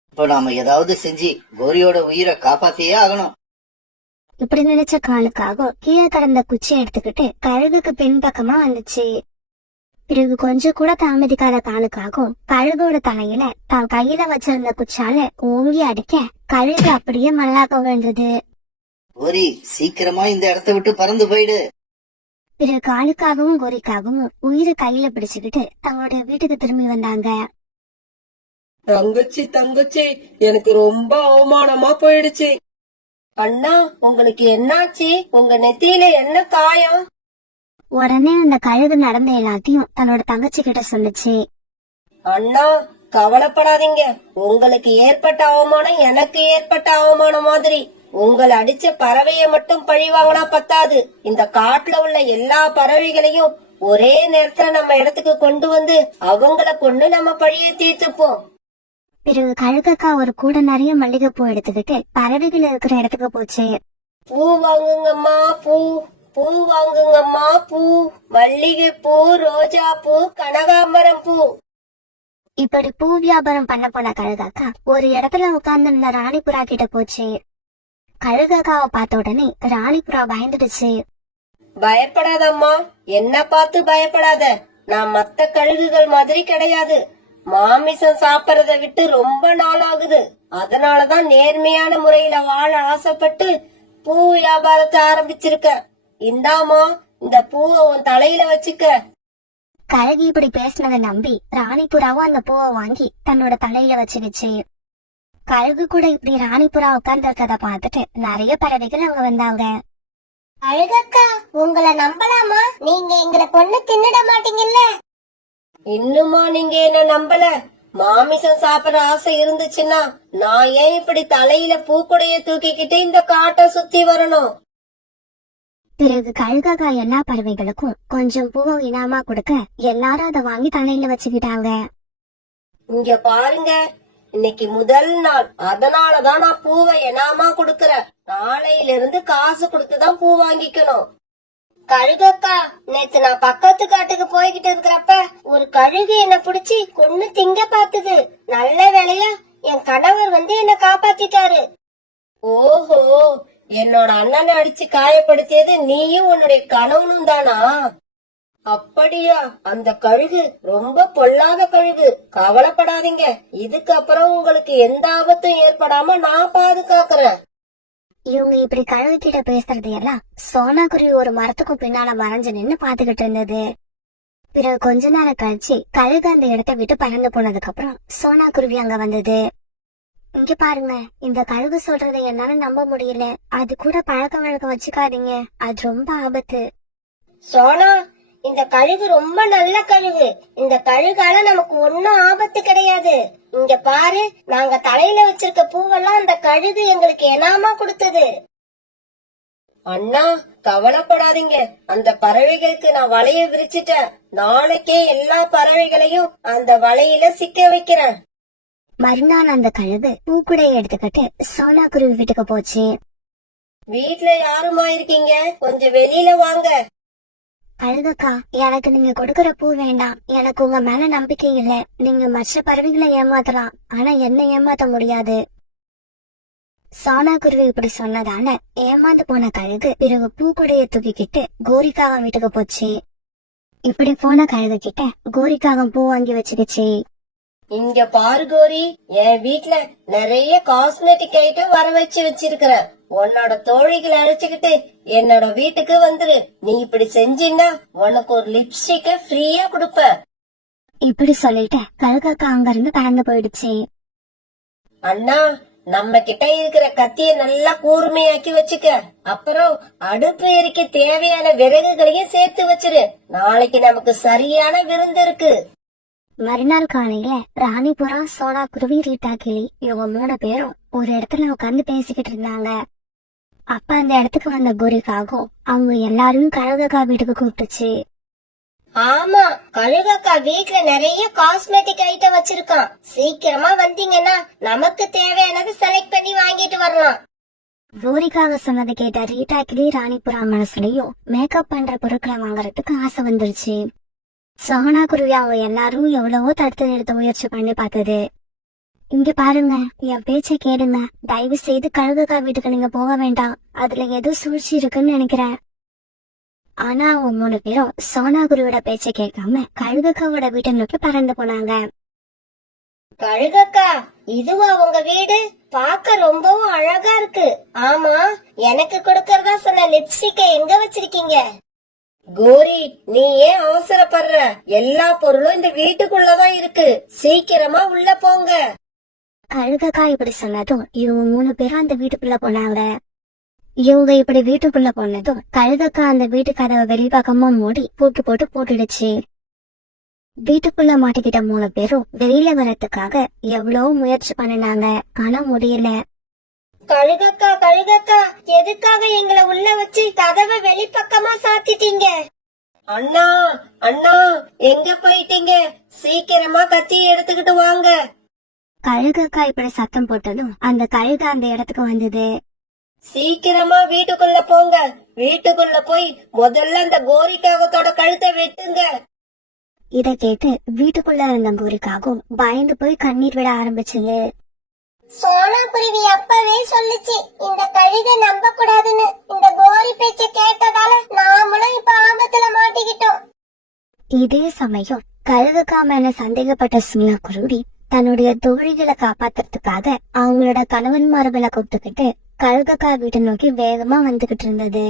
இப்போ நாம ஏதாவது செஞ்சு கோரியோட உயிரை காப்பாத்தியே ஆகணும். இப்படி நினைச்ச காலுக்காகவும் கீழே கடந்த குச்சியை எடுத்துக்கிட்டு கழுகுக்கு பின்பக்கமா வந்துச்சு. பிறகு கொஞ்சம் கூட தாமதிக்காத காலுக்காகவும் கழுகோட தலையில தான் கையில வச்சிருந்த குச்சால ஓங்கி அடிக்க கழுகு அப்படியே மல்லாக்க விழுந்தது. கோரி, சீக்கிரமா இந்த இடத்த விட்டு பறந்து போயிடு. பிறகு காலுக்காகவும் கோரிக்காகவும் உயிரை கையில பிடிச்சுக்கிட்டு தங்களோட வீட்டுக்கு திரும்பி வந்தாங்க. தங்கச்சி தங்கச்சி, எனக்கு ரொம்ப அவமானமா போயிடுச்சு. அண்ணா, உங்களுக்கு என்னாச்சு? உங்க நெத்தியில என்ன காயம்? உடனே அந்த கழுகு நடந்த எல்லாத்தையும் தன்னோட தங்கச்சி கிட்ட சொல்லுச்சு. அண்ணா, கவலைப்படாதீங்க. உங்களுக்கு ஏற்பட்ட அவமானம் எனக்கு ஏற்பட்ட அவமானம் மாதிரி. உங்களை அடிச்ச பறவைய மட்டும் பழி வாங்கினா பத்தாது, இந்த காட்டுல உள்ள எல்லா பறவைகளையும் ஒரே நேரத்துல நம்ம இடத்துக்கு கொண்டு வந்து அவங்கள கொண்டு நம்ம பழிய தீர்த்துப்போம். பிறகு கழுகக்கா ஒரு கூட நிறைய மல்லிகைப்பூ எடுத்துக்கிட்டு பறவைகள் இருக்கிற இடத்துக்கு போச்சு. பூ வாங்குங்கம்மா, பூ பூ வாங்குங்கம்மா, பூ, மல்லிகைப்பூ, ரோஜா பூ, கனகாம்பரம் பூ. இப்படி பூ வியாபாரம் பண்ண போன கழுகாக்கா ஒரு இடத்துல உட்கார்ந்து இருந்த ராணிபுறா கிட்ட போச்சு. கழுகாக்காவை பார்த்த உடனே ராணிபுறா பயந்துடுச்சு. பயப்படாதம்மா, என்ன பார்த்து பயப்படாத. நான் மத்த கழுகுகள் மாதிரி கிடையாது. மாமிசம் சாப்பிடறத விட்டு ரொம்ப நாள் ஆகுது. அதனாலதான் நேர்மையான முறையில வாழ ஆசைப்பட்டு பூ வியாபாரத்தை ஆரம்பிச்சிருக்க. இந்தாமா, இந்த பூவை உன் தலையில வச்சுக்க. கழுகு இப்படி பேசினதை நம்பி ராணிபுறாவும் அந்த பூவை வாங்கி தன்னோட தலையில வச்சுக்கிச்சு. கழுகு கூட இப்படி ராணிபுறா உட்கார்ந்து இருக்கத பார்த்துட்டு நிறைய பறவைகள் அங்க வந்தாங்க. அழகக்கா, உங்களை நம்பலாமா? நீங்க எங்களை பொண்ணு தின்னுட மாட்டீங்கல்ல? இன்னுமா நீங்க என்ன நம்பல? மாமிசம் சாப்பிட ஆசை இருந்துச்சுன்னா நான் ஏன் இப்படி தலையில பூக்குடைய தூக்கிக்கிட்டு இந்த காட்டை சுத்தி வரணும்? பிறகு கழுகாக்கா எல்லா பறவைகளுக்கும் கொஞ்சம் பூவை இனாமா கொடுக்க எல்லாரும் அதை வாங்கி தலையில வச்சுக்கிட்டாங்க. இங்க பாருங்க, இன்னைக்கு முதல் நாள், அதனாலதான் நான் பூவை எனாமா கொடுக்கறேன். நாளையில இருந்து காசு கொடுத்துதான் பூ வாங்கிக்கணும். கழுகக்கா, நேத்து நான் பக்கத்து காட்டுக்கு போய்கிட்டு இருக்கிறப்ப ஒரு கழுகு என்ன பிடிச்சி கொன்னு திங்க பாத்துது. நல்ல வேலையா என் கணவர் வந்து என்ன காப்பாத்திட்டாரு. ஓஹோ, என்னோட அண்ணனை அடிச்சு காயப்படுத்தியது நீயும் உன்னுடைய கணவனும் தானா? அப்படியா? அந்த கழுகு ரொம்ப பொல்லாத கழுகு. கவலைப்படாதீங்க, இதுக்கப்புறம் உங்களுக்கு எந்த ஆபத்தும் ஏற்படாம நான் பாதுகாக்கிறேன். இவங்க இப்படி கழுகு கிட்ட பேசுறது எல்லாம் சோனா குருவி ஒரு மரத்துக்கும் பின்னால மறைஞ்சு நின்னு பாத்துக்கிட்டு இருந்தது. பிறகு கொஞ்ச நேரம் கழிச்சு கழுகு அந்த இடத்தை விட்டு பறந்து போனதுக்கு அப்புறம் சோனா குருவி அங்க வந்தது. இங்க பாருங்க, இந்த கழுகு சொல்றதை என்னால நம்ப முடியல. அது கூட பழக்க வழக்கம் வச்சுக்காதீங்க, அது ரொம்ப ஆபத்து. சோனா, இந்த கழுகு ரொம்ப நல்ல கழுகு. இந்த கழுகால நமக்கு ஒன்னும் ஆபத்து கிடையாது. இங்க பாரு, நாங்க தலையில வச்சிருக்க பூவெல்லாம் அந்த கழுகு எங்களுக்கு எனாமா கொடுத்தது. அண்ணா கவலைப்படாதீங்க, அந்த பறவைகளுக்கு நான் வலைய விரிச்சிட்டேன். நாளைக்கே எல்லா பறவைகளையும் அந்த வலையில சிக்க வைக்கிறேன். மறுநாள் அந்த கழுகு பூக்குடையை எடுத்துக்கிட்டு சோனா குருவி வீட்டுக்கு போச்சு. வீட்ல யாருமா இருக்கீங்க? கொஞ்சம் வெளியில வாங்க. கழுகுக்கா, எனக்கு நீங்க கொடுக்கற பூ வேண்டாம். எனக்கு உங்க மேல நம்பிக்கை இல்ல. நீங்க மற்ற பறவைகளை ஏமாத்தலாம், ஆனா என்ன ஏமாத்த முடியாது. சோனா குருவி இப்படி சொன்னதால ஏமாந்து போன கழுகு பிறகு பூக்குடைய தூக்கிக்கிட்டு கோரிக்காக வீட்டுக்கு போச்சு. இப்படி போன கழுகு கிட்ட கோரிக்காக பூ வாங்கி வச்சுக்கிச்சு. இங்க பாரு கோரி, என் வீட்ல நிறைய காஸ்மெட்டிக் ஐட்டம் வர வச்சிருக்கிறேன். உன்னோட தோழிகளை அழைச்சுக்கிட்டு என்னோட வீட்டுக்கு வந்துரு. நீ இப்படி செஞ்சின்னா உனக்கு ஒரு லிப்ஸ்டிக்க ஃப்ரீயா கொடுப்ப. இப்படி சொல்லிட்டு கழுகக்கா அங்க இருந்து பறந்து போயிடுச்சு. அண்ணா, நம்ம கிட்ட இருக்கிற கத்திய நல்லா கூர்மையாக்கி வச்சுக்க. அப்புறம் அடுப்பு எரிக்க தேவையான விறகுகளையும் சேர்த்து வச்சிரு. நாளைக்கு நமக்கு சரியான விருந்து இருக்கு. மறுநாள் காலையில ராணிபுரா, சோனா குருவி, ரீட்டா கிளி இவங்க 3 பேரும் ஒரு இடத்துல உட்கார்ந்து பேசிக்கிட்டு இருந்தாங்க. அப்ப அந்த இடத்துக்கு வந்த கோரிக்காகும் அவங்க எல்லாரும் கழுகக்கா வீட்டுக்கு கூப்பிட்டுச்சு. ஆமா, கழுகக்கா வீட்ல நிறைய காஸ்மெட்டிக் ஐட்டம் வச்சிருக்கான். சீக்கிரமா வந்தீங்கன்னா நமக்கு தேவையானது செலக்ட் பண்ணி வாங்கிட்டு வரலாம். கோரிக்காக சொன்னதை கேட்ட ரீட்டா கிளி, ராணிபுரா மனசுலயும் மேக்கப் பண்ற பொருட்களை வாங்குறதுக்கு ஆசை வந்துருச்சு. சோனா குருவி அவங்க எல்லாரும் எவ்வளவோ தடுத்து நிறுத்த முயற்சி பண்ணி பார்த்தது. இங்க பாருங்க, என் பேச்சை கேளுங்க. தயவு செய்து கழுகுக்கா வீட்டுக்கு நீங்க போக வேண்டாம். அதுல ஏதோ சூழ்ச்சி இருக்குன்னு நினைக்கிறேன். ஆனா அவங்க 3 பேரும் சோனா குருவியோட பேச்சை கேட்காம கழுகுக்காவோட வீட்டை நோக்கி பறந்து போனாங்க. கழுகக்கா, இதுவா உங்க வீடு? பார்க்க ரொம்பவும் அழகா இருக்கு. ஆமா, எனக்கு கொடுக்கறதா சொன்ன லிப்ஸ்டிக்க எங்க வச்சிருக்கீங்க? கோரி, நீ ஏன் அவசரப்படுற? எல்லா பொருளும் இந்த வீட்டுக்குள்ளதான் இருக்கு. சீக்கிரமா உள்ள போங்க. கழுகக்கா இப்படி சொன்னதும் இவங்க 3 பேரும் அந்த வீட்டுக்குள்ள போனாங்க. இவங்க இப்படி வீட்டுக்குள்ள போனதும் கழுகக்கா அந்த வீட்டு கதவை வெளிப்பக்கமா மூடி பூட்டு போட்டு போட்டுடுச்சு. வீட்டுக்குள்ள மாட்டிக்கிட்ட 3 பேரும் வெளியில வரத்துக்காக எவ்வளவு முயற்சி பண்ணினாங்க, ஆனா முடியல. கழுகக்கா, கழுகக்கா, எதுக்காக எங்களை உள்ள வச்சு கதவை வெளிப்பக்கமா சாத்திட்டீங்க? அண்ணா, அண்ணா, எங்க போயிட்டீங்க? சீக்கிரமா கத்தியை எடுத்துக்கிட்டு வாங்க. கழுகக்கா இப்படி சத்தம் போட்டதும் அந்த கழுகு அந்த இடத்துக்கு வந்தது. சீக்கிரமா வீட்டுக்குள்ள போங்க. வீட்டுக்குள்ள போய் முதல்ல அந்த கோரிக்காகத்தோட கழுத்தை வெட்டுங்க. இத கேட்டு வீட்டுக்குள்ள இருந்த கோரிக்காகும் பயந்து போய் கண்ணீர் விட ஆரம்பிச்சது. சோனா குருவி அப்பவே சொல்லுச்சு, இந்த கழுதை நம்ப கூடாதுன்னு. இந்த கோரி பேச்ச கேட்டதால நாமளும் இப்ப ஆபத்துல மாட்டிக்கிட்டோம். இதே சமயம் கழுகுக்கா மேல சந்தேகப்பட்ட சோனா குருவி தன்னுடைய தோழிகளை காப்பாத்துறதுக்காக அவங்களோட கணவன்மார்களை கூப்பிட்டுக்கிட்டு கழுகக்கா வீட்டை நோக்கி வேகமா வந்துகிட்டு இருந்தது.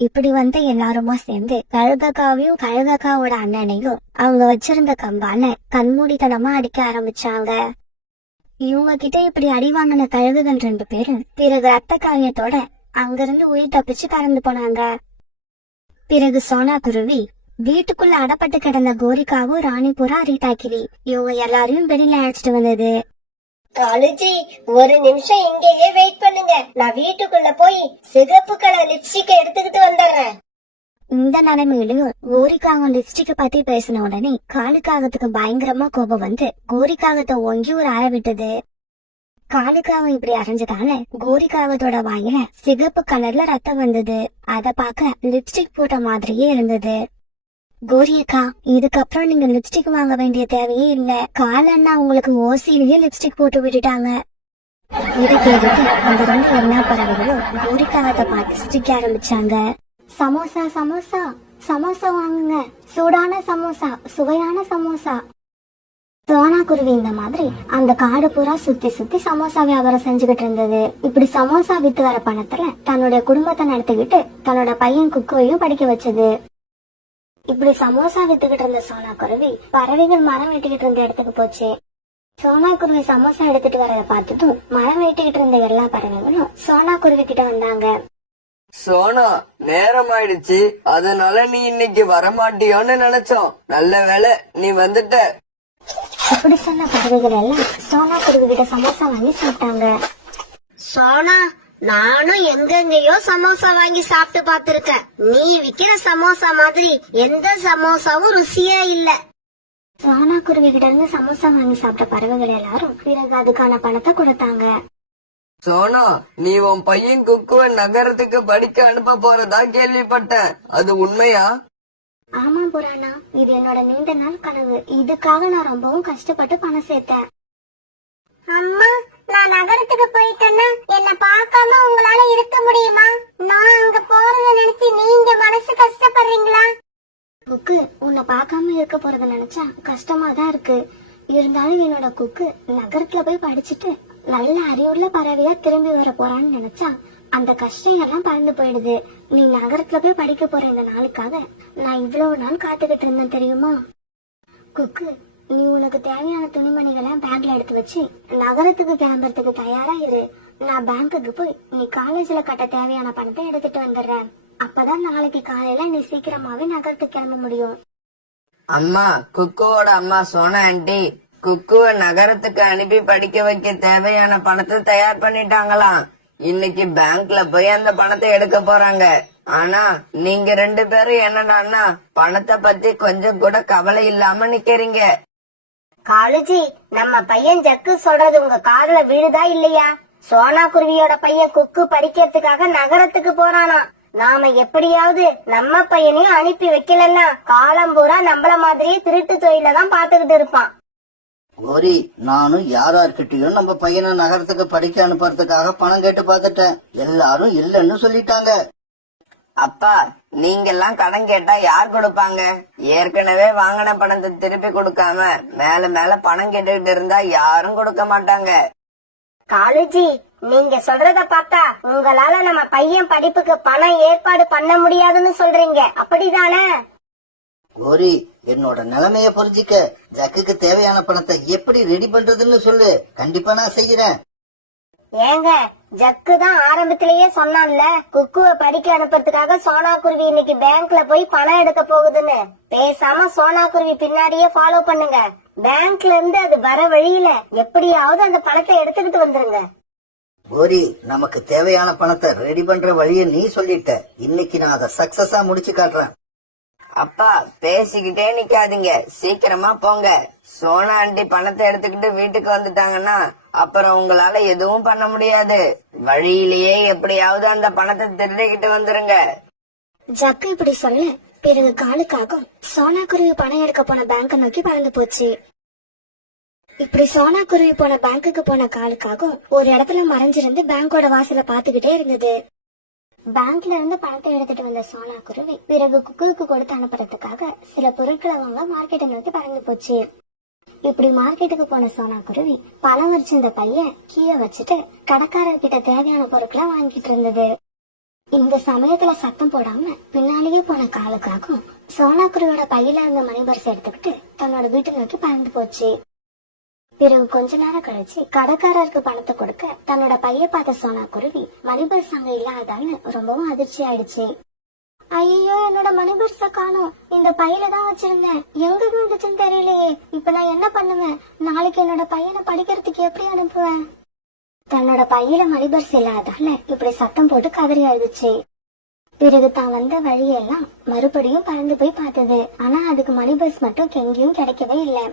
இப்படி வந்த எல்லாருமா சேர்ந்து கழுகக்காவையும் கழுகக்காவோட அண்ணனையும் அவங்க வச்சிருந்த கம்பால கண்மூடித்தனமா அடிக்க ஆரம்பிச்சாங்க. இவங்க கிட்ட இப்படி அடி வாங்கின கழுகுகள் 2 பேரும் பிறகு ரத்த காயத்தோட அங்கிருந்து உயிர் தப்பிச்சு பறந்து போனாங்க. பிறகு சோனா குருவி வீட்டுக்குள்ள அடப்பட்டு கிடந்த கோரிக்காவும், ராணிபுரா, ரீட்டா கிளி இவங்க எல்லாரையும் வெளியில அழைச்சிட்டு வந்தது. காலுஜி, ஒரு நிமிஷம் இங்கேயே வெயிட் பண்ணுங்க. நான் வீட்டுக்குள்ள போய் சிகப்பு கலர் லிப்ஸ்டிக் எடுத்துக்கிட்டு வந்துடுறேன். இந்த நிலைமையிலும் கோரிக்காகம் லிப்ஸ்டிக் பத்தி பேசின உடனே காலுக்காகத்துக்கு பயங்கரமா கோபம் வந்து கோரிக்காகத்தை ஒங்கி ஒரு அற விட்டது. காலுக்காகம் இப்படி அரைஞ்சதால கோரிக்காகத்தோட வாயில சிகப்பு கலர்ல ரத்தம் வந்தது. அத பாக்க லிப்ஸ்டிக் போட்ட மாதிரியே இருந்தது. கோரியக்கா, இதுக்கப்புறம் நீங்க லிப்ஸ்டிக் வாங்க வேண்டிய தேவையே இல்ல. காலன்னா உங்களுக்கு ஓசிலேயே லிப்ஸ்டிக் போட்டு விட்டுட்டாங்க. இதை கேட்டுட்டு அந்த 2 எல்லா பறவைகளும் கோரிக்காகத்தை பார்த்து சிரிக்க ஆரம்பிச்சாங்க. சமோசா, சமோசா, சமோசா வாங்குங்க. சூடான சமோசா, சுவையான சமோசா. சோனா குருவி இந்த மாதிரி அந்த காடு பூரா சுத்தி சுத்தி சமோசா வியாபாரம் செஞ்சுக்கிட்டு இருந்தது. இப்படி சமோசா வித்து வர பணத்துல தன்னுடைய குடும்பத்தை நடத்திக்கிட்டு தன்னோட பையன் குக்குவையும் படிக்க வச்சது. இப்படி சமோசா வித்துக்கிட்டு இருந்த சோனா குருவி பறவைகள் மரம் வெட்டிக்கிட்டு இருந்த இடத்துக்கு போச்சு. சோனா குருவி சமோசா எடுத்துட்டு வரத பார்த்துட்டும் மரம் வெட்டிக்கிட்டு இருந்த எல்லா பறவைகளும் சோனா குருவி கிட்ட வந்தாங்க. சோனா, நேரம் ஆயிடுச்சு, அதனால நீ இன்னைக்கு வரமாட்டியோன்னு நினைச்சோம். நல்ல வேளை நீ வந்துட்ட. இப்படி சொன்ன பறவைகள் எல்லாம் சோனா குருவி கிட்ட சமோசா வாங்கி சாப்பிட்டாங்க. சோனா, நானும் எங்கெங்கயோ சமோசா வாங்கி சாப்பிட்டு பாத்துருக்கேன். நீ விக்கிற சமோசா மாதிரி எந்த சமோசாவும் ருசியே இல்ல. சோனா குருவி கிட்ட இருந்து சமோசா வாங்கி சாப்பிட்ட பறவைகள் எல்லாரும் பிறகு அதுக்கான பணத்தை கொடுத்தாங்க. சோனா, நீ உன் பையன் குக்குவ நகரத்துக்கு படிக்க அனுப்ப போறதா கேள்விப்பட்டேன். அது உண்மையா? ஆமா புராணா, இது என்னோட நீண்ட நாள் கனவு. இதுக்காக நான் ரொம்பவும் கஷ்டப்பட்டு பணம் சேர்த்தேன். அம்மா, நான் நகரத்துக்கு போயிட்டேன்னா என்ன பார்க்காம உங்களால இருக்க முடியுமா? நான் அங்க போறத நினைச்சு நீங்க மனசு கஷ்டப்படுறீங்களா? குக்கு, உன்னை பார்க்காம இருக்க போறத நினைச்சா கஷ்டமா தான் இருக்கு. இருந்தாலும் என்னோட குக்கு நகரத்துல போய் படிச்சுட்டு நல்ல அறிவுள்ள பறவையா திரும்பி வர போறான்னு நினைச்சா அந்த கஷ்டம் எல்லாம் பறந்து போயிடுது. நீ நகரத்துல போய் படிக்க போற இந்த நாளுக்காக நான் இவ்வளவு நாள் காத்துக்கிட்டு இருந்தேன் தெரியுமா? குக்கு, நீ உனக்கு தேவையான துணிமணிகளை பேக்ல எடுத்து வச்சு நகரத்துக்கு கிளம்புறதுக்கு தயாரா இரு. நான் பேங்க்குக்கு போய் நீ காலேஜ்ல கட்ட தேவையான பணத்தை எடுத்துட்டு வந்துடுறேன். அப்பதான் நாளைக்கு காலையில நீ சீக்கிரமாவே நகரத்துக்கு கிளம்ப முடியும். அம்மா, குக்குவோட அம்மா சோனா ஆண்டி குக்குவ நகரத்துக்கு அனுப்பி படிக்க வைக்க தேவையான பணத்தை தயார் பண்ணிட்டாங்களாம். இன்னைக்கு பேங்க்ல போய் அந்த பணத்தை எடுக்க போறாங்க. ஆனா நீங்க 2 பேரும் என்னடான்னா பணத்தை பத்தி கொஞ்சம் கூட கவலை இல்லாம நிக்கிறீங்க. காலுஜி, நம்ம பையன் ஜக்கு சொல்றது உங்க காதுல விழுதா இல்லையா? சோனா குருவியோட பையன் குக்கு படிக்கிறதுக்காக நகரத்துக்கு போறானா. நாம எப்படியாவது நம்ம பையனையும் அனுப்பி வைக்கலன்னா காலம் பூரா நம்மள மாதிரியே திருட்டு தொழில தான் பாத்துக்கிட்டு இருப்பான். கோரி, நானும் யாரார்கிட்டயும் நம்ம பையனை நகரத்துக்கு படிக்க அனுப்புறதுக்காக பணம் கேட்டு பார்த்துட்டேன். எல்லாரும் இல்லன்னு சொல்லிட்டாங்க. அப்பா, நீங்க எல்லாம் கடன் கேட்டா யார் கொடுப்பாங்க? ஏற்கனவே வாங்கின பணத்தை திருப்பி கொடுக்காம மேல மேல பணம் கேட்டுக்கிட்டு இருந்தா யாரும் கொடுக்க மாட்டாங்க. காலுஜி, நீங்க சொல்றத பார்த்தா உங்களால நம்ம பையன் படிப்புக்கு பணம் ஏற்பாடு பண்ண முடியாதுன்னு சொல்றீங்க, அப்படிதானே? கோரி, என்னோட நிலைமைய புரிஞ்சிக்க ஜக்குக்கு தேவையான பணத்தை எப்படி ரெடி பண்றதுன்னு சொல்லு. கண்டிப்பா நான் செய்யறேன். ஏங்க, ஜக்கு தான் ஆரம்பத்திலேயே சொன்னான்ல குக்குவ படிக்க அனுப்புறதுக்காக சோனா குருவி இன்னைக்கு பேங்க்ல போய் பணம் எடுக்க போகுதுன்னு. பேசாம சோனா குருவி பின்னாடியே ஃபாலோ பண்ணுங்க. பேங்க்ல இருந்து அது வர வழியில எப்படியாவது அந்த பணத்தை எடுத்துக்கிட்டு வந்துருங்க. கோரி, நமக்கு தேவையான பணத்தை ரெடி பண்ற வழிய நீ சொல்லிட்ட. இன்னைக்கு நான் அதை சக்சஸா முடிச்சு காட்டுறேன். அப்பா, பேசிக்கிட்டே நிக்காதீங்க, சீக்கிரமா போங்க. சோனா ஆண்டி பணத்தை எடுத்துக்கிட்டு வீட்டுக்கு வந்துட்டாங்கன்னா அப்புறம் உங்களால எதுவும் பண்ண முடியாது. வழியிலேயே எப்படியாவது அந்த பணத்தை திருடிக்கிட்டு வந்துருங்க. ஜக்கு இப்படி சொல்ல பிறகு காலுக்காகும் சோனா குருவி பணம் எடுக்க போன பேங்க நோக்கி பறந்து போச்சு. இப்படி சோனா குருவி போன பேங்குக்கு போன காலுக்காகும் ஒரு இடத்துல மறைஞ்சிருந்து பேங்கோட வாசல பாத்துக்கிட்டே இருந்தது. பேங்க்ல இருந்து பணத்தை எடுத்துட்டு வந்த சோனா குருவி பிறகு குக்குவுக்கு கொடுத்து அனுப்புறதுக்காக சில பொருட்களை வாங்க மார்க்கெட்டை நோக்கி பறந்து போச்சு. இப்படி மார்க்கெட்டுக்கு போன சோனா குருவி பணம் வச்சிருந்த பைய கீழே வச்சுட்டு கடைக்காரர்கிட்ட தேவையான பொருட்களை வாங்கிட்டு இருந்தது. இந்த சமயத்துல சத்தம் போடாம பின்னாலேயே போன காலுக்காகும் சோனா குருவியோட பையில இருந்த மணி பர்ஸ் எடுத்துக்கிட்டு தன்னோட வீட்டை நோக்கி பறந்து போச்சு. பிறகு கொஞ்ச நேரம் கழிச்சு கடைக்காரருக்கு பணத்தை கொடுக்க தன்னோட பைய பார்த்த சோனா குருவி மணி பர்ஸ் அங்க இல்லாதான்னு ரொம்பவும் அதிர்ச்சி ஆயிடுச்சு. ஐயோ, என்னோட மணி பர்ஸ காணோம். இந்த பையில தான் வச்சிருந்தேன், எங்க இருந்துச்சுன்னு தெரியலையே. இப்ப நான் என்ன பண்ணுவேன்? நாளைக்கு என்னோட பையனை படிக்கிறதுக்கு எப்படி அனுப்புவேன்? தன்னோட பையில மணி பர்ஸ் இல்லாதால இப்படி சத்தம் போட்டு கதறி அழுதுச்சு. பிறகு தான் வந்த வழியெல்லாம் மறுபடியும் பறந்து போய் பார்த்தது. ஆனா அதுக்கு மணி பர்ஸ் மட்டும் எங்கேயும் கிடைக்கவே இல்லை.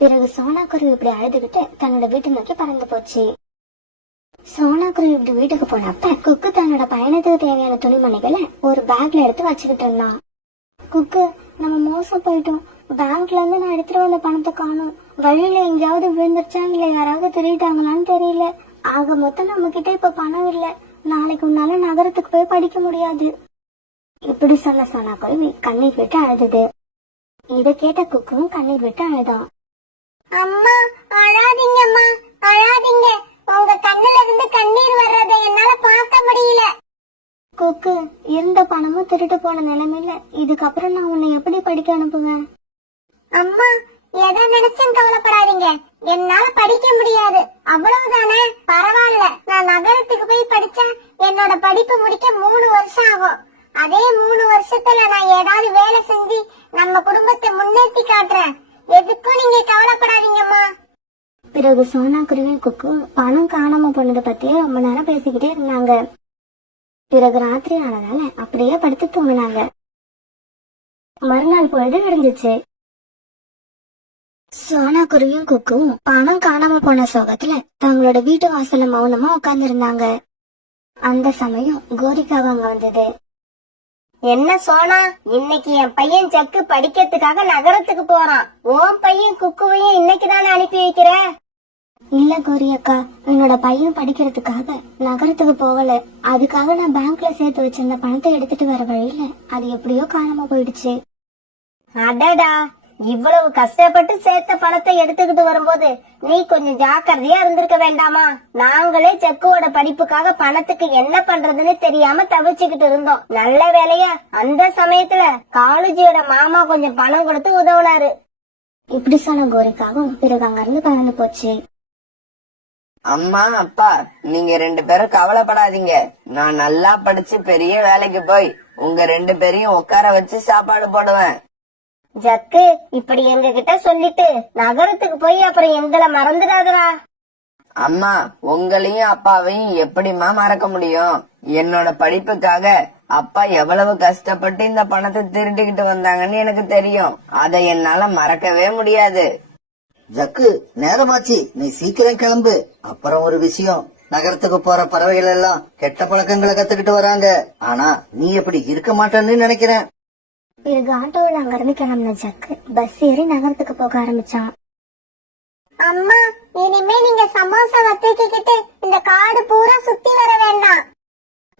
பிறகு சோனா குருவி இப்படி அழுதுகிட்டு தன்னோட வீட்டை நோக்கி பறந்து போச்சு. சோனா குருவி இப்படி வீட்டுக்கு போனப்ப குக்கு தன்னோட பயணத்துக்கு தேவையான துணிமணிகளை ஒரு பேக்ல எடுத்து வச்சுக்கிட்டு இருந்தான். குக்கு, நம்ம மோசம் போயிட்டோம். பேங்க்ல இருந்து நான் எடுத்துட்டு வந்த பணத்தை காணோம். வழியில எங்கேயாவது விழுந்துருச்சா இல்ல யாராவது திருட்டாங்களான்னு தெரியல. ஆக மொத்தம் நம்ம கிட்ட இப்ப பணம் இல்ல. நாளைக்கு உன்னால நகரத்துக்கு போய் படிக்க முடியாது. இப்படி சொன்ன சோனா குருவி கண்ணீர் விட்டு அழுது. இத கேட்ட குக்கும் கண்ணீர் விட்டு அழுதான். அம்மா, அழாதீங்கம்மா, அழாதீங்க. உங்க கண்ணுல இருந்து கண்ணீர் வர்றதை என்னால பார்க்க முடியல. குக்கு, இருந்த பணமும் திருட்டு போன நிலைமையில இதுக்கப்புறம் நான் உன்னை எப்படி படிக்க அனுப்புவேன்? அம்மா, எதை நினைச்சும் கவலைப்படாதீங்க. என்னால படிக்க முடியாது, அவ்வளவுதானே. பரவாயில்ல, நான் நகரத்துக்கு போய் படிச்சா என்னோட படிப்பு முடிக்க 3 வருஷம் ஆகும். அதே 3 வருஷத்துல நான் ஏதாவது வேலை செஞ்சு நம்ம குடும்பத்தை முன்னேற்றி காட்டுறேன். எதுக்கும் நீங்க கவலைப்படாதீங்க பிறகு சோனா குருவியும் குக்கும் பணம் காணாம போனதை பத்தியே ரொம்ப நேரம் பேசிக்கிட்டே இருந்தாங்க. பிறகு ராத்திரி ஆனதால அப்படியே படுத்து தூங்கினாங்க. மறுநாள் பொழுது விடிஞ்சிச்சு. சோனா குருவியும் குக்கும் பணம் காணாம போன சோகத்துல தங்களோட வீட்டு வாசல்ல மௌனமா உட்கார்ந்து இருந்தாங்க. அந்த சமயம் கோரிக்காக அங்க வந்தது. என்ன சோனா, இன்னைக்கு என் பையன் ஜக்கு படிக்கிறதுக்காக நகரத்துக்கு போறான். உன் பையன் குக்குவையும் இன்னைக்கு தானே அனுப்பி வைக்கிற? இல்ல கோரி அக்கா, என்னோட பையன் படிக்கிறதுக்காக நகரத்துக்கு போகல. அதுக்காக நான் பேங்க்ல சேர்த்து வச்சிருந்த பணத்தை எடுத்துட்டு வர வழியில அது எப்படியோ காணாம போயிடுச்சு. அடடா, இவ்வளவு கஷ்டப்பட்டு சேர்த்த பணத்தை எடுத்துக்கிட்டு வரும்போது நீ கொஞ்சம் ஜாக்கிரதையா இருந்திருக்க வேண்டாமா? நாங்களே ஜக்குவோட படிப்புக்காக பணத்துக்கு என்ன பண்றதுன்னு தெரியாம தவிச்சுக்கிட்டு இருந்தோம். நல்ல வேலையா அந்த சமயத்துல காலேஜியோட மாமா கொஞ்சம் பணம் கொடுத்து உதவுனாரு. இப்படி சொன்ன கோரிக்காகவும் பிறகு அங்க இருந்து பறந்து போச்சு. அம்மா அப்பா, நீங்க 2 பேரும் கவலைப்படாதீங்க. நான் நல்லா படிச்சு பெரிய வேலைக்கு போய் உங்க 2 பேரையும் உட்கார வச்சு சாப்பாடு போடுவேன். ஜக்கு, இப்படி எங்க கிட்ட சொல்லிட்டு நகரத்துக்கு போய் அப்புறம் எங்களை மறந்துடாதடா. அம்மா, உங்களையும் அப்பாவையும் எப்படிம்மா மறக்க முடியும்? என்னோட படிப்புக்காக அப்பா எவ்வளவு கஷ்டப்பட்டு இந்த பணத்தை திருடிக்கிட்டு வந்தாங்கன்னு எனக்கு தெரியும். அதை என்னால மறக்கவே முடியாது. ஜக்கு, நேரமாச்சு, நீ சீக்கிரம் கிளம்பு. அப்புறம் ஒரு விஷயம், நகரத்துக்கு போற பறவைகள் எல்லாம் கெட்ட பழக்கங்களை கத்துக்கிட்டு வராங்க. ஆனா நீ எப்படி இருக்க மாட்டேன்னு நினைக்கிறேன். பிறகு ஆட்டோவில் அங்க இருந்து கிளம்பின ஜக்கு பஸ் ஏறி நகரத்துக்கு போக ஆரம்பிச்சான். அம்மா, இனிமே நீங்க சமோசா வத்திக்கிட்டு இந்த காடு பூரா சுத்தி வர வேண்டாம்.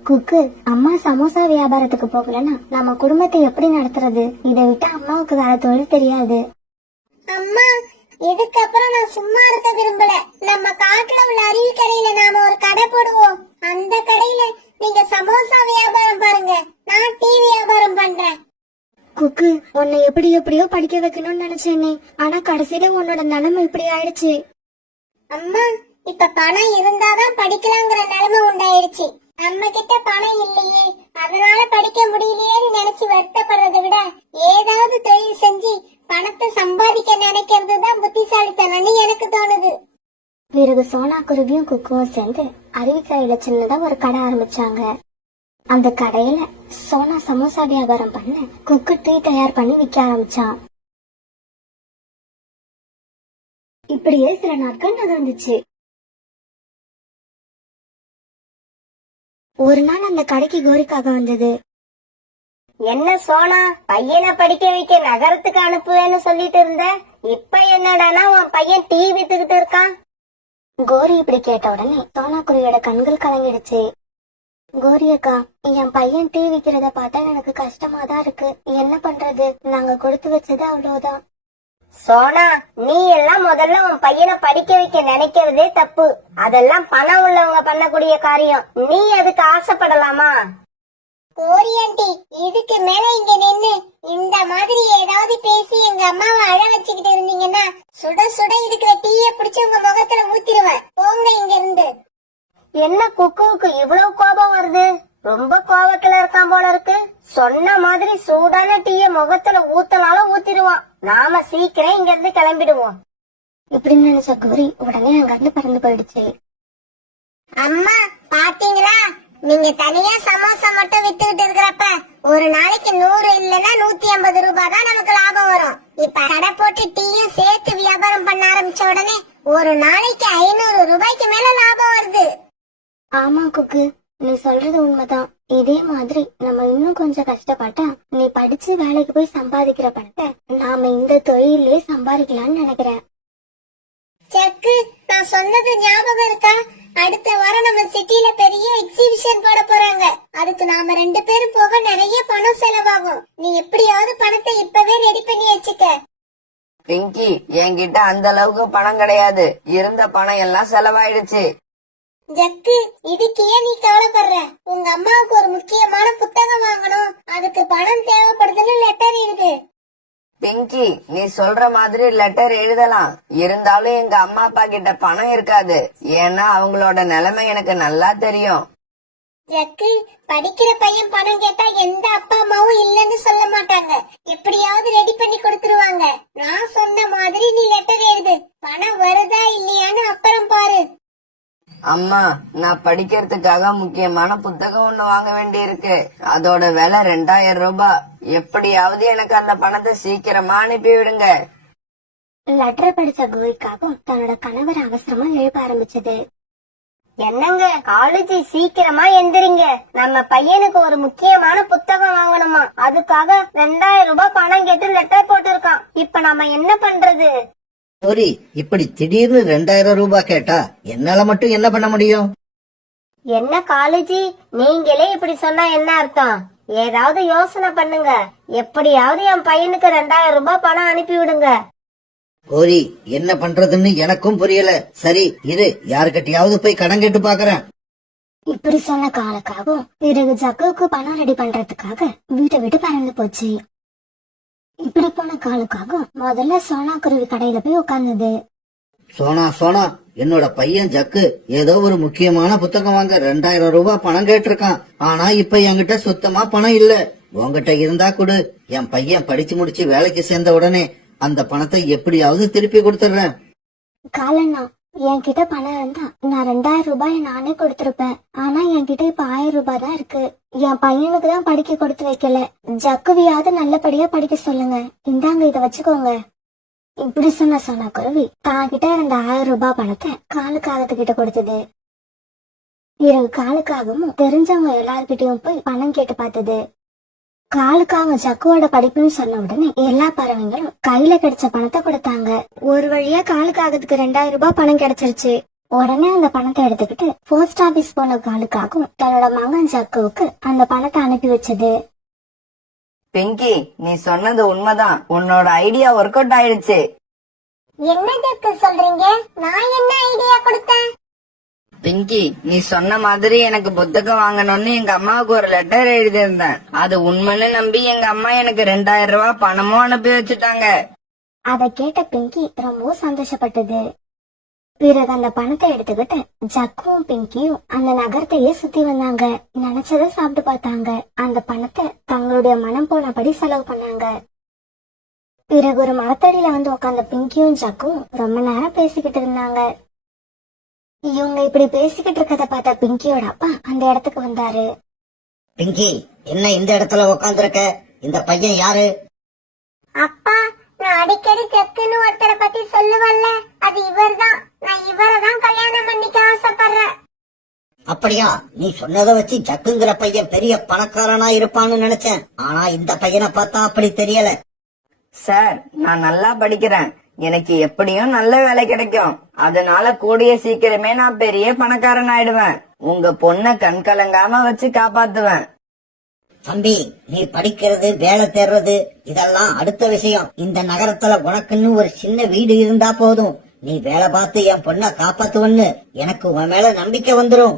குக்கு, அம்மா சமோசா வியாபாரத்துக்கு போகலன்னா நம்ம குடும்பத்தை எப்படி நடத்துறது? இதை விட்டு அம்மாவுக்கு வேற தொழில் தெரியாது. அம்மா, இதுக்கப்புறம் நான் சும்மா இருக்க விரும்பல. நம்ம காட்டுல உள்ள அருவி கடையில நாம ஒரு கடை போடுவோம். அந்த கடையில நீங்க சமோசா வியாபாரம் பாருங்க, நான் டீ வியாபாரம் பண்றேன். குக்கு, உன்னை எப்படியோ படிக்க வைக்கணும்னு நினைச்சேனே, ஆனா கடைசியில உன்னோட நிலைமை இப்படி ஆயிடுச்சு. அம்மா, இப்ப பணம் இருந்தாதான் படிக்கலாங்கிற நிலைமை உண்டாயிடுச்சு. நம்ம கிட்ட பணம் இல்லையே, அதனால படிக்க முடியலையேன்னு நினைச்சு வருத்தப்படுறதை விட ஏதாவது தொழில் செஞ்சு பணத்தை சம்பாதிக்க நினைக்கிறது தான் புத்திசாலித்தனம்னு எனக்கு தோணுது. பிறகு சோனா குருவியும் குக்குவும் சேர்ந்து அருவிக்கரையில சின்னதா ஒரு கடை ஆரம்பிச்சாங்க. அந்த கடையில சோனா சமோசா வியாபாரம் பண்ண, குக்கு டீ தயார் பண்ணி விற்க ஆரம்பிச்சான். இப்படியே சில நாட்கள் நகர்ந்துச்சு. ஒரு நாள் அந்த கடைக்கு கோரிக்காக வந்தது. என்ன சோனா, பையனை படிக்க வைக்க நகரத்துக்கு அனுப்புவேன்னு சொல்லிட்டு இருந்த, இப்ப என்னடானா உன் பையன் டீ வித்துக்கிட்டு இருக்கான்? கோரி இப்படி கேட்ட உடனே சோனா குருவியோட கண்கள் கலங்கிடுச்சு. கோரி அக்கா, என் பையன் டீ விக்கிறத பார்த்தா எனக்கு கஷ்டமா தான் இருக்கு. என்ன பண்றது? நாங்க கொடுத்து வச்சது அவ்வளவுதான். சோனா, நீ எல்லாம் முதல்ல உன் பையனை படிக்க வைக்க நினைக்கிறதே தப்பு. அதெல்லாம் பணம் உள்ளவங்க பண்ணக்கூடிய காரியம். நீ அதுக்கு ஆசைப்படலாமா? கோரியாண்டி, இதுக்கு மேல இங்க நின்னு இந்த மாதிரி ஏதாவது பேசி எங்க அம்மாவை அழ வச்சுக்கிட்டு இருந்தீங்கன்னா சுட சுட இருக்கிற டீய பிடிச்சு உங்க முகத்துல ஊத்திடுவேன். போங்க இங்க இருந்து. என்ன குக்குவுக்கு இவ்வளவு கோபம் வருது? ரொம்ப கோபத்துல இருக்கான் போல இருக்கு. சொன்ன மாதிரி சூடான டீய முகத்துல ஊத்தனாலும் ஊத்திடுவான். நாம சீக்கிரம் இங்க இருந்து கிளம்பிடுவோம். இப்படின்னு நினைச்ச கோரி உடனே அங்க இருந்து பறந்து போயிடுச்சு. அம்மா, பாத்தீங்களா? நீங்க தனியா சமோசா மட்டும் வித்துக்கிட்டு இருக்கிறப்ப ஒரு நாளைக்கு 100 இல்லன்னா 150 ரூபாய் தான் நமக்கு லாபம் வரும். இப்ப கடை போட்டு டீயும் சேர்த்து வியாபாரம் பண்ண ஆரம்பிச்ச உடனே ஒரு நாளைக்கு 500 ரூபாய்க்கு மேல லாபம் வருது. ஆமா குக்கு, நீ சொல்றது உண்மைதான். இதே மாதிரி நம்ம இன்னும் கொஞ்சம் கஷ்டப்பட்டா நீ படிச்சு வேலைக்கு போய் சம்பாதிக்கிற பணத்தை நாம இந்த தொழிலே சம்பாதிக்கலாம்னு நினைக்கிறேன். ஜக்கு, நான் சொன்னது ஞாபகம் இருக்கா? அடுத்த வாரம் நம்ம சிட்டில பெரிய எக்ஸிபிஷன் போட போறாங்க. அதுக்கு நாம 2 பேரும் போக நிறைய பணம் செலவாகும். நீ எப்படியாவது பணத்தை இப்பவே ரெடி பண்ணி வச்சுக்க. பிங்கி, என்கிட்ட அந்த அளவுக்கு பணம் கிடையாது. இருந்த பணம் எல்லாம் செலவாயிடுச்சு. ஜக்கு, இதுக்கு ஏன் நீ கவலைப்படுற? உங்க அம்மாவுக்கு ஒரு முக்கியமான புத்தகம் வாங்கணும், அதுக்கு பணம் தேவைப்படுதுன்னு லெட்டர் எழுது. பிங்கி, நீ சொல்ற மாதிரி லெட்டர் எழுதலாம். இருந்தாலும் எங்க அம்மா அப்பா கிட்ட பணம் இருக்காது. ஏன்னா அவங்களோட நிலைமை எனக்கு நல்லா தெரியும். ஜக்கு, படிக்கிற பையன் பணம் கேட்டா எந்த அப்பா அம்மாவும் இல்லன்னு சொல்ல மாட்டாங்க. எப்படியாவது ரெடி பண்ணி கொடுத்துருவாங்க. நான் சொன்ன மாதிரி நீ லெட்டர் எழுது. பணம் வருதா இல்லையான்னு அம்மா, நான் படிக்கிறதுக்காக முக்கியமான புத்தகம் ஒண்ணு வாங்க வேண்டியிருக்கு. அதோட விலை 2000 ரூபாய். எப்படியாவது எனக்கு அந்த பணத்தை சீக்கிரமா அனுப்பி விடுங்க. லெட்டர் படிச்ச கோரிக்காகவும் தன்னோட கணவர் அவசரமா எழுப்ப ஆரம்பிச்சது. என்னங்க காலேஜ் சீக்கிரமா எந்திரிங்க, நம்ம பையனுக்கு ஒரு முக்கியமான புத்தகம் வாங்கணுமா, அதுக்காக 2000 ரூபாய் பணம் கேட்டு லெட்டர் போட்டிருக்கான். இப்ப நம்ம என்ன பண்றது? கோரி, இப்படி திடீர்னு 2000 ரூபாய் கேட்டா என்னால மட்டும் என்ன பண்ண முடியும்? என்ன காலேஜ், நீங்களே இப்படி சொன்னா என்ன அர்த்தம்? ஏதாவது யோசனை பண்ணுங்க. எப்படியாவது என் பையனுக்கு 2000 ரூபாய் பணம் அனுப்பி விடுங்க. கோரி, என்ன பண்றதுன்னு எனக்கும் புரியல. சரி இரு, யாருக்கிட்டயாவது போய் கடன் கேட்டு பாக்குறேன். இப்படி சொன்ன காலுக்காகவும் பிறகு ஜக்குவுக்கு பணம் ரெடி பண்றதுக்காக வீட்டை விட்டு பறந்து போச்சு. இப்படி போன காலுக்காகவும் முதல்ல சோனா குருவி கடையில போய் உட்கார்ந்தது. சோனா, என்னோட பையன் ஜக்கு ஏதோ ஒரு முக்கியமான புத்தகம் வாங்க 2000 ரூபாய் பணம் கேட்டிருக்கான். ஆனா இப்ப என்கிட்ட சுத்தமா பணம் இல்ல. உன்கிட்ட இருந்தா கொடு. என் பையன் படிச்சு முடிச்சு வேலைக்கு சேர்ந்த உடனே அந்த பணத்தை எப்படியாவது திருப்பி கொடுத்துடுறேன். காலண்ணா, என்கிட்ட பணம் இருந்தா நான் 2000 ரூபாய் நானே கொடுத்திருப்பேன். ஆனா என்கிட்ட இப்ப 1000 ரூபாய் தான் இருக்கு. என் பையனுக்கு தான் படிக்க கொடுத்து வைக்கல. ஜக்குவியாவது நல்லபடியா படிக்க சொல்லுங்க. இந்தாங்க, இத வச்சுக்கோங்க. இப்படி சொன்ன சோனா குருவி தான்கிட்ட இருந்த 1000 ரூபாய் பணத்தை காலுக்காகத்துக்கிட்ட கொடுத்தது. பிறகு காலுக்காகவும் தெரிஞ்சவங்க எல்லார்கிட்டயும் போய் பணம் கேட்டு பார்த்தது. காலுக்காக ஜக்குவோட படிப்புன்னு சொன்ன உடனே எல்லா பறவைங்களும் கையில கிடைச்ச பணத்தை கொடுத்தாங்க. ஒரு வழியா காலுக்காகத்துக்கு 2000 ரூபாய் பணம் கிடைச்சிருச்சு. உடனே அந்த பணத்தை எடுத்துக்கிட்டு போஸ்ட் ஆபீஸ் போன காலுக்காகவும் தன்னோட மகன் ஜக்குவுக்கு அந்த பணத்தை அனுப்பி வச்சது. பிங்கி, நீ சொன்னது உண்மைதான். உன்னோட ஐடியா ஒர்க் அவுட் ஆயிடுச்சு. என்ன ஜக்கு சொல்றீங்க? நான் என்ன ஐடியா கொடுத்தேன்? பிங்கி, நீ சொன்ன மாதிரி எனக்கு புத்தகம் வாங்கணும்னு எங்க அம்மாவுக்கு ஒரு லெட்டர் எழுதியிருந்தேன். அது உண்மைன்னு நம்பி எங்க அம்மா எனக்கு 2000 ரூபாய் பணமும் அனுப்பி வச்சுட்டாங்க. அதை கேட்ட பிங்கி ரொம்ப சந்தோஷப்பட்டது. பிறகு அந்த பணத்தை எடுத்துக்கிட்டு ஜக்குவும் பிங்கியும் அந்த நகரத்தையே சுத்தி வந்தாங்க. நினைச்சதை சாப்பிட்டு பார்த்தாங்க. அந்த பணத்தை தங்களுடைய மனம் போனபடி செலவு பண்ணாங்க. பிறகு ஒரு மரத்தடியில வந்து உட்கார்ந்த பிங்கியும் ஜக்குவும் ரொம்ப நேரம் பேசிக்கிட்டு இருந்தாங்க. இவங்க இப்படி பேசிக்கிட்டு இருக்கத பார்த்த பிங்கியோட அப்பா அந்த இடத்துக்கு வந்தாரு. பிங்கி, என்ன இந்த இடத்துல உக்காந்துருக்க? இந்த பையன் யாரு? அப்பா, நான் அடிக்கடி ஜக்குன்னு ஒருத்தரை பத்தி சொல்லுவல்ல, அது இவர்தான். நான் இவரை தான் கல்யாணம் பண்ணிக்க ஆசைப்படுறேன். அப்படியா? நீ சொன்னதை வச்சு ஜக்குங்கிற பையன் பெரிய பணக்காரனா இருப்பான்னு நினைச்சேன். ஆனா இந்த பையனை பார்த்தா அப்படி தெரியல. சார், நான் நல்லா படிக்கிறேன். எனக்கு எப்படியும் நல்ல வேலை கிடைக்கும். அதனால கூடிய சீக்கிரமே நான் பெரிய பணக்காரன் ஆயிடுவேன். உங்க பொண்ணை கண் கலங்காம வச்சு காப்பாத்துவேன். தம்பி, நீ படிக்கிறது, வேலை தேடுறது இதெல்லாம் அடுத்த விஷயம். இந்த நகரத்துல உனக்குன்னு ஒரு சின்ன வீடு இருந்தா போதும். நீ வேலை பார்த்து என் பொண்ணை காப்பாத்துவன்னு எனக்கு உன் மேல நம்பிக்கை வந்துரும்.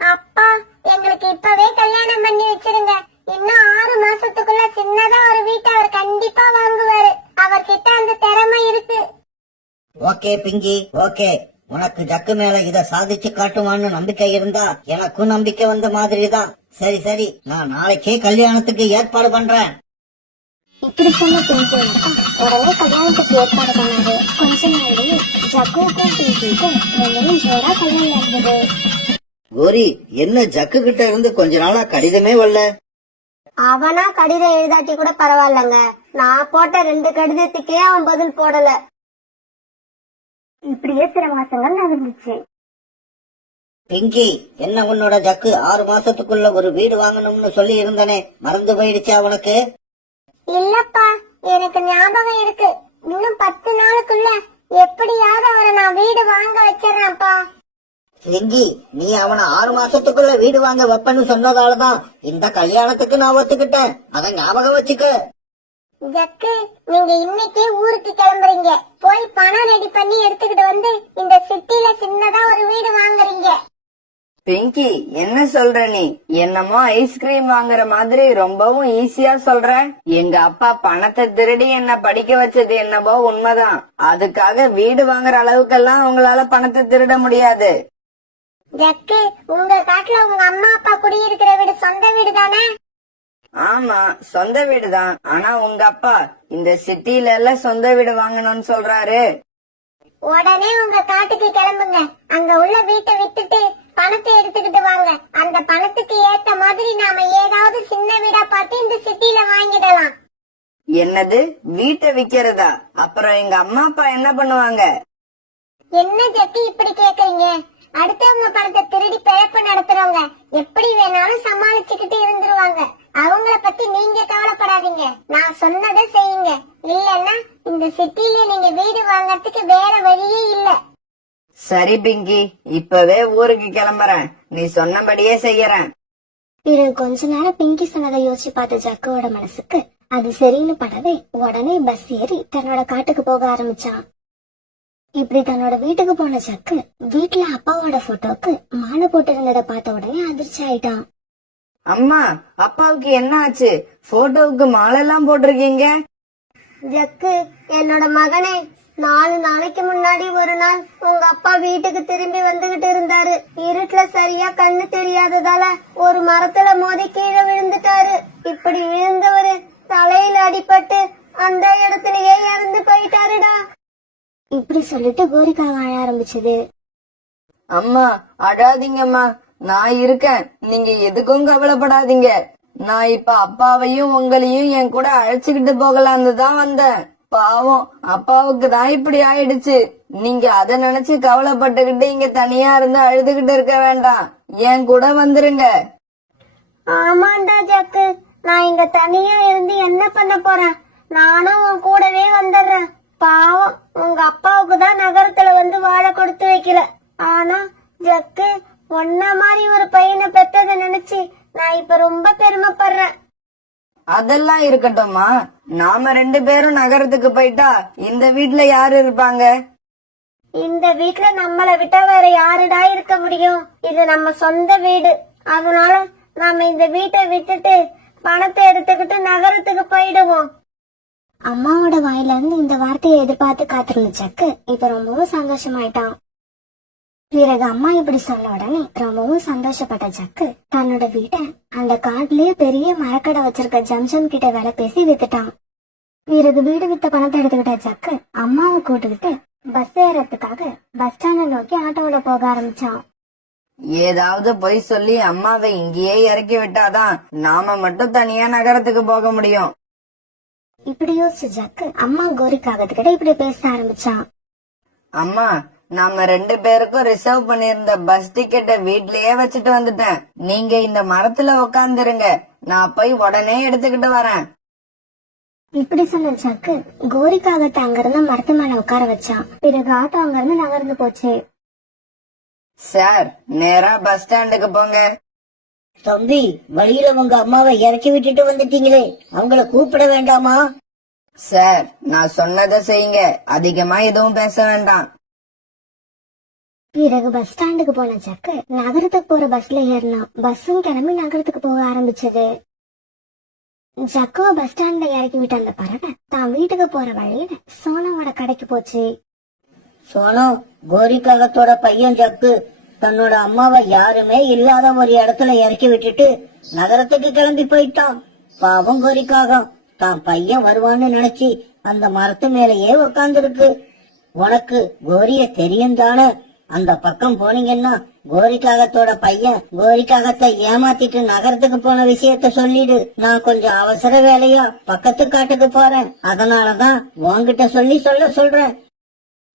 அப்பா, எங்களுக்கு இப்பவே கல்யாணம் பண்ணி வச்சிருங்க. இன்னும் 6 மாசத்துக்குள்ள சின்னதா ஒரு வீட்டை அவர் கண்டிப்பா வாங்குவாரு. அவர்கிட்ட அந்த திறமை இருக்கு. Okay Pinki, okay. உனக்கு ஜக்கு மேல இத சாதிச்சு காட்டுவான்னு நம்பிக்கை இருந்தா எனக்கும் நம்பிக்கை வந்த மாதிரிதான். சரி சரி, நான் நாளைக்கே கல்யாணத்துக்கு ஏற்பாடு பண்றேன். இப்படி சொன்ன பிங்கியோட அப்பா உடனே கல்யாணத்துக்கு ஏற்பாடு பண்ணாரு. கொஞ்ச நாள்லயே ஜக்குவுக்கும் பிங்கிக்கும் 2 ஜோரா கல்யாணம் நடந்தது. கோரி, என்ன ஜக்கு கிட்ட இருந்து கொஞ்ச நாளா கடிதமே வரல? அவனா கடிதம் எழுதாட்டி கூட பரவாயில்லங்க, நான் போட்ட 2 கடிதத்துக்கே அவன் பதில் போடல. இப்படியே சில மாசங்கள் நடந்துச்சு. பிங்கி, என்ன உன்னோட ஜக்கு 6 மாசத்துக்குள்ள ஒரு வீடு வாங்கணும்னு சொல்லி இருந்தனே, மறந்து போயிடுச்சா உனக்கு? இல்லப்பா, எனக்கு ஞாபகம் இருக்கு. இன்னும் 10 நாளுக்குள்ள எப்படியாவது அவரை நான் வீடு வாங்க வச்சிடறேன்ப்பா. பிங்கி, நீ அவனை 6 மாசத்துக்குள்ள வீடு வாங்க வைப்பன்னு சொன்னதாலதான் இந்த கல்யாணத்துக்கு நான் ஒத்துக்கிட்டேன். அதை ஞாபகம் வச்சுக்க. ஜக்கு, நீங்க இன்னைக்கே ஊருக்கு கிளம்புறீங்க. போய் பணம் ரெடி பண்ணி எடுத்துக்கிட்டு வந்து இந்த சிட்டில சின்னதா ஒரு வீடு வாங்குறீங்க. பிங்கி, என்ன சொல்ற நீ? என்னமோ ஐஸ்கிரீம் வாங்குற மாதிரி ரொம்பவும் ஈஸியா சொல்ற. எங்க அப்பா பணத்தை திருடி என்ன படிக்க வச்சது என்னவோ உண்மைதான். அதுக்காக வீடு வாங்குற அளவுக்கெல்லாம் உங்களால பணத்தை திருட முடியாது. ஜக்கு, உங்க காட்டுல உங்க அம்மா அப்பா குடியிருக்கிற வீடு சொந்த வீடு தானே? ஆமா, சொந்த வீடுதான். ஆனா உங்க அப்பா இந்த சிட்டில எல்லாம் சொந்த வீடு வாங்கணும்னு சொல்றாரு. உடனே உங்க காட்டுக்கு கிளம்புங்க. அங்க உள்ள வீட்டை வித்துட்டு பணத்தை எடுத்துக்கிட்டு வாங்க. அந்த பணத்துக்கு ஏத்த மாதிரி நாம ஏதாவது சின்ன வீடா பார்த்து இந்த சிட்டில வாங்கிடலாம். என்னது, வீட்டை விக்கிறதா? அப்புறம் எங்க அம்மா அப்பா என்ன பண்ணுவாங்க? என்ன ஜக்கி இப்படி கேக்குறீங்க? அடுத்தவங்க பணத்தை திருடி பிழைப்பு நடத்துறவங்க எப்படி வேணாலும் சமாளிச்சுக்கிட்டு இருந்துருவாங்க. அவங்கள பத்தி நீங்க கவலைப்படாதீங்க. நான் சொன்னதை செய்யுங்க. இல்லன்னா இந்த சிட்டில நீங்க வீடு வாங்கறதுக்கு வேற வழியே இல்ல. சரி பிங்கி, இப்பவே ஊருக்கு கிளம்புறேன். நீ சொன்னபடியே செய்யறேன். பிறகு கொஞ்ச நேரம் பிங்கி சொன்னதை யோசிச்சு பார்த்த ஜக்குவோட மனசுக்கு அது சரின்னு படவே உடனே பஸ் ஏறி தன்னோட காட்டுக்கு போக ஆரம்பிச்சான். இப்படி தன்னோட வீட்டுக்கு போன ஜக்கு வீட்டுல அப்பாவோட போட்டோக்கு மாலை போட்டு இருந்ததை பார்த்த உடனே அதிர்ச்சி ஆயிட்டான். அம்மா, அப்பாவுக்கு என்ன ஆச்சு? போட்டோவுக்கு மாலை எல்லாம் போட்டிருக்கீங்க. ஜக்கு, என்னோட மகனே, 4 நாளைக்கு முன்னாடி ஒரு நாள் உங்க அப்பா வீட்டுக்கு திரும்பி வந்துகிட்டு இருந்தாரு. இருட்டுல சரியா கண்ணு தெரியாததால ஒரு மரத்துல மோதி கீழே விழுந்துட்டாரு. இப்படி விழுந்தவரு தலையில அடிபட்டு அந்த இடத்துலயே இறந்து போயிட்டாருடா. இப்படி சொல்லிட்டு கோரிக்கா வாழ ஆரம்பிச்சது. அம்மா, அழாதீங்கம்மா, நான் இருக்கேன். நீங்க எதுக்கும் கவலைப்படாதீங்க. நான் இப்ப அப்பாவையும் உங்களையும் என் கூட அழைச்சுக்கிட்டு போகலான்னு தான் வந்தேன். பாவம், அப்பாவுக்கு தான் இப்படி ஆயிடுச்சு. நீங்க அத நினைச்சு கவலைப்பட்டுக்கிட்டு இங்க தனியா இருந்து அழுதுகிட்டு இருக்க வேண்டாம். என் கூட வந்துருங்க. ஆமாண்டா ஜக்கு, நான் இங்க தனியா இருந்து என்ன பண்ண போறேன்? நானும் உன் கூடவே வந்துடுறேன். பாவம், உங்க அப்பாவுக்கு தான் நகரத்துல வந்து வாழ கொடுத்து வைக்கல. ஆனா ஜக்கு, ஒன்ன மாதிரி ஒரு பையனை பெத்ததை நினைச்சு நான் இப்ப ரொம்ப பெருமைப்படுறேன். அதெல்லாம் இருக்கட்டும்மா, நாம 2 பேரும் நகரத்துக்கு போயிட்டா இந்த வீட்ல யாரு இருப்பாங்க? இந்த வீட்ல நம்மள விட்டா வேற யாருடா இருக்க முடியும்? இது நம்ம சொந்த வீடு. அதனால நாம இந்த வீட்டை விட்டுட்டு பணத்தை எடுத்துக்கிட்டு நகரத்துக்கு போயிடுவோம். அம்மாவோட வாயில இருந்து இந்த வார்த்தையை எதிர்பார்த்து காத்திருந்த ஜக்கு இப்ப ரொம்பவும் சந்தோஷமாயிட்டான். பிறகு அம்மா இப்படி சொன்ன உடனே ரொம்பவும் சந்தோஷப்பட்ட ஜக்கு தன்னோட வீட்டை அந்த காட்டுலயே பெரிய மரக்கடை வச்சிருக்க ஜம்ஜம் கிட்ட வேலை பேசி வித்துட்டான். பிறகு வீடு வித்த பணத்தை எடுத்துக்கிட்ட ஜக்கு அம்மாவை கூட்டுக்கிட்டு பஸ் ஏறதுக்காக பஸ் ஸ்டாண்ட நோக்கி ஆட்டோல போக ஆரம்பிச்சான். ஏதாவது பொய் சொல்லி அம்மாவை இங்கேயே இறக்கி விட்டாதான் நாம மட்டும் தனியா நகரத்துக்கு போக முடியும். இப்படி யோசிச்ச ஜக்கு அம்மா கோரிக்காகத்துக்கிட்ட இப்படி பேச ஆரம்பிச்சான். அம்மா, நாம 2 பேருக்கும் ரிசர்வ் பண்ணிருந்த பஸ் டிக்கெட்டை வீட்லயே வச்சுட்டு வந்துட்டேன். நீங்க இந்த மரத்துல உக்காந்துருங்க, நான் போய் உடனே எடுத்துக்கிட்டு வரேன். இப்படி சொன்ன ஜக்கு கோரிக்காகத்தை அங்கிருந்து மரத்து மேல உட்கார வச்சான். பிறகு ஆட்டோ அங்கிருந்து நகர்ந்து போச்சு. சார், நேரா பஸ் ஸ்டாண்டுக்கு போங்க. தம்பி, வழியில உங்க அம்மாவை இறக்கி விட்டுட்டு வந்துட்டீங்களே, அவங்கள கூப்பிட வேண்டாமா? சார், நான் சொன்னதை செய்யுங்க, அதிகமா எதுவும் பேச வேண்டாம். பிறகு பஸ் ஸ்டாண்டுக்கு போன ஜக்கு நகரத்துக்கு போற பஸ்ல ஏறினான். பஸ்ஸும் கிளம்பி நகரத்துக்கு போக ஆரம்பிச்சது. ஜக்குவ பஸ் ஸ்டாண்ட்ல இறக்கி விட்ட அந்த பறவை தான் வீட்டுக்கு போற வழியில சோனாவோட கடைக்கு போச்சு. சோனோ, கோரிக்காகத்தோட பையன் ஜக்கு தன்னோட அம்மாவை யாருமே இல்லாத ஒரு இடத்துல இறக்கி விட்டுட்டு நகரத்துக்கு கிளம்பி போயிட்டான். பாவம் கோரிக்காகம் தான் பையன் வருவான்னு நினைச்சு அந்த மரத்து மேலேயே உக்காந்துருக்கு. உனக்கு கோரிய தெரியும் தானே? அந்த பக்கம் போனீங்கன்னா கோரிக்காகத்தோட பையன் கோரிக்காகத்தை ஏமாத்திட்டு நகரத்துக்கு போன விஷயத்த சொல்லிடு. நான் கொஞ்சம் அவசர வேலையா பக்கத்து காட்டுக்கு போறேன், அதனாலதான் உன்கிட்ட சொல்ல சொல்றேன்.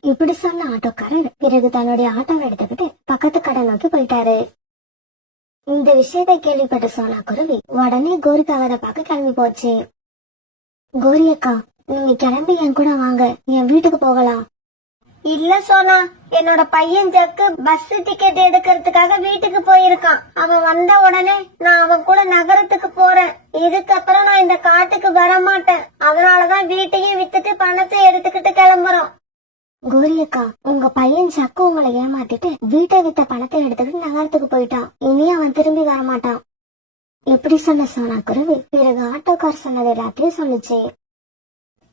இப்படி சொன்ன ஆட்டோக்காரர் பிறகு தன்னுடைய ஆட்டோவை எடுத்துக்கிட்டு பக்கத்து கடை நோக்கி போயிட்டாரு. இந்த விஷயத்தை கேள்விப்பட்ட சோனா குருவி உடனே கோரிக்காகத்தை பார்க்க கிளம்பி போச்சு. கோரி அக்கா, நீங்க கிளம்பி என் கூட வாங்க, என் வீட்டுக்கு போகலாம். இல்ல சோனா, என்னோட பையன் ஜக்கு பஸ் டிக்கெட் எடுக்கிறதுக்காக வீட்டுக்கு போயிருக்கான். அவன் வந்த உடனே நான் அவன் கூட நகரத்துக்கு போறேன். இதுக்கப்புறம் நான் இந்த காட்டுக்கு வர மாட்டேன். அதனாலதான் வீட்டையும் வித்துட்டு பணத்தை எடுத்துக்கிட்டு கிளம்புறோம். கோரி அக்கா, உங்க பையன் ஜக்கு உங்களை ஏமாத்திட்டு வீட்டை வித்த பணத்தை எடுத்துக்கிட்டு நகரத்துக்கு போயிட்டான். இனி அவன் திரும்பி வரமாட்டான். இப்படி சொன்ன சோனா குருவி பிறகு ஆட்டோக்கார் சொன்னது எல்லாத்தையும் சொல்லுச்சு.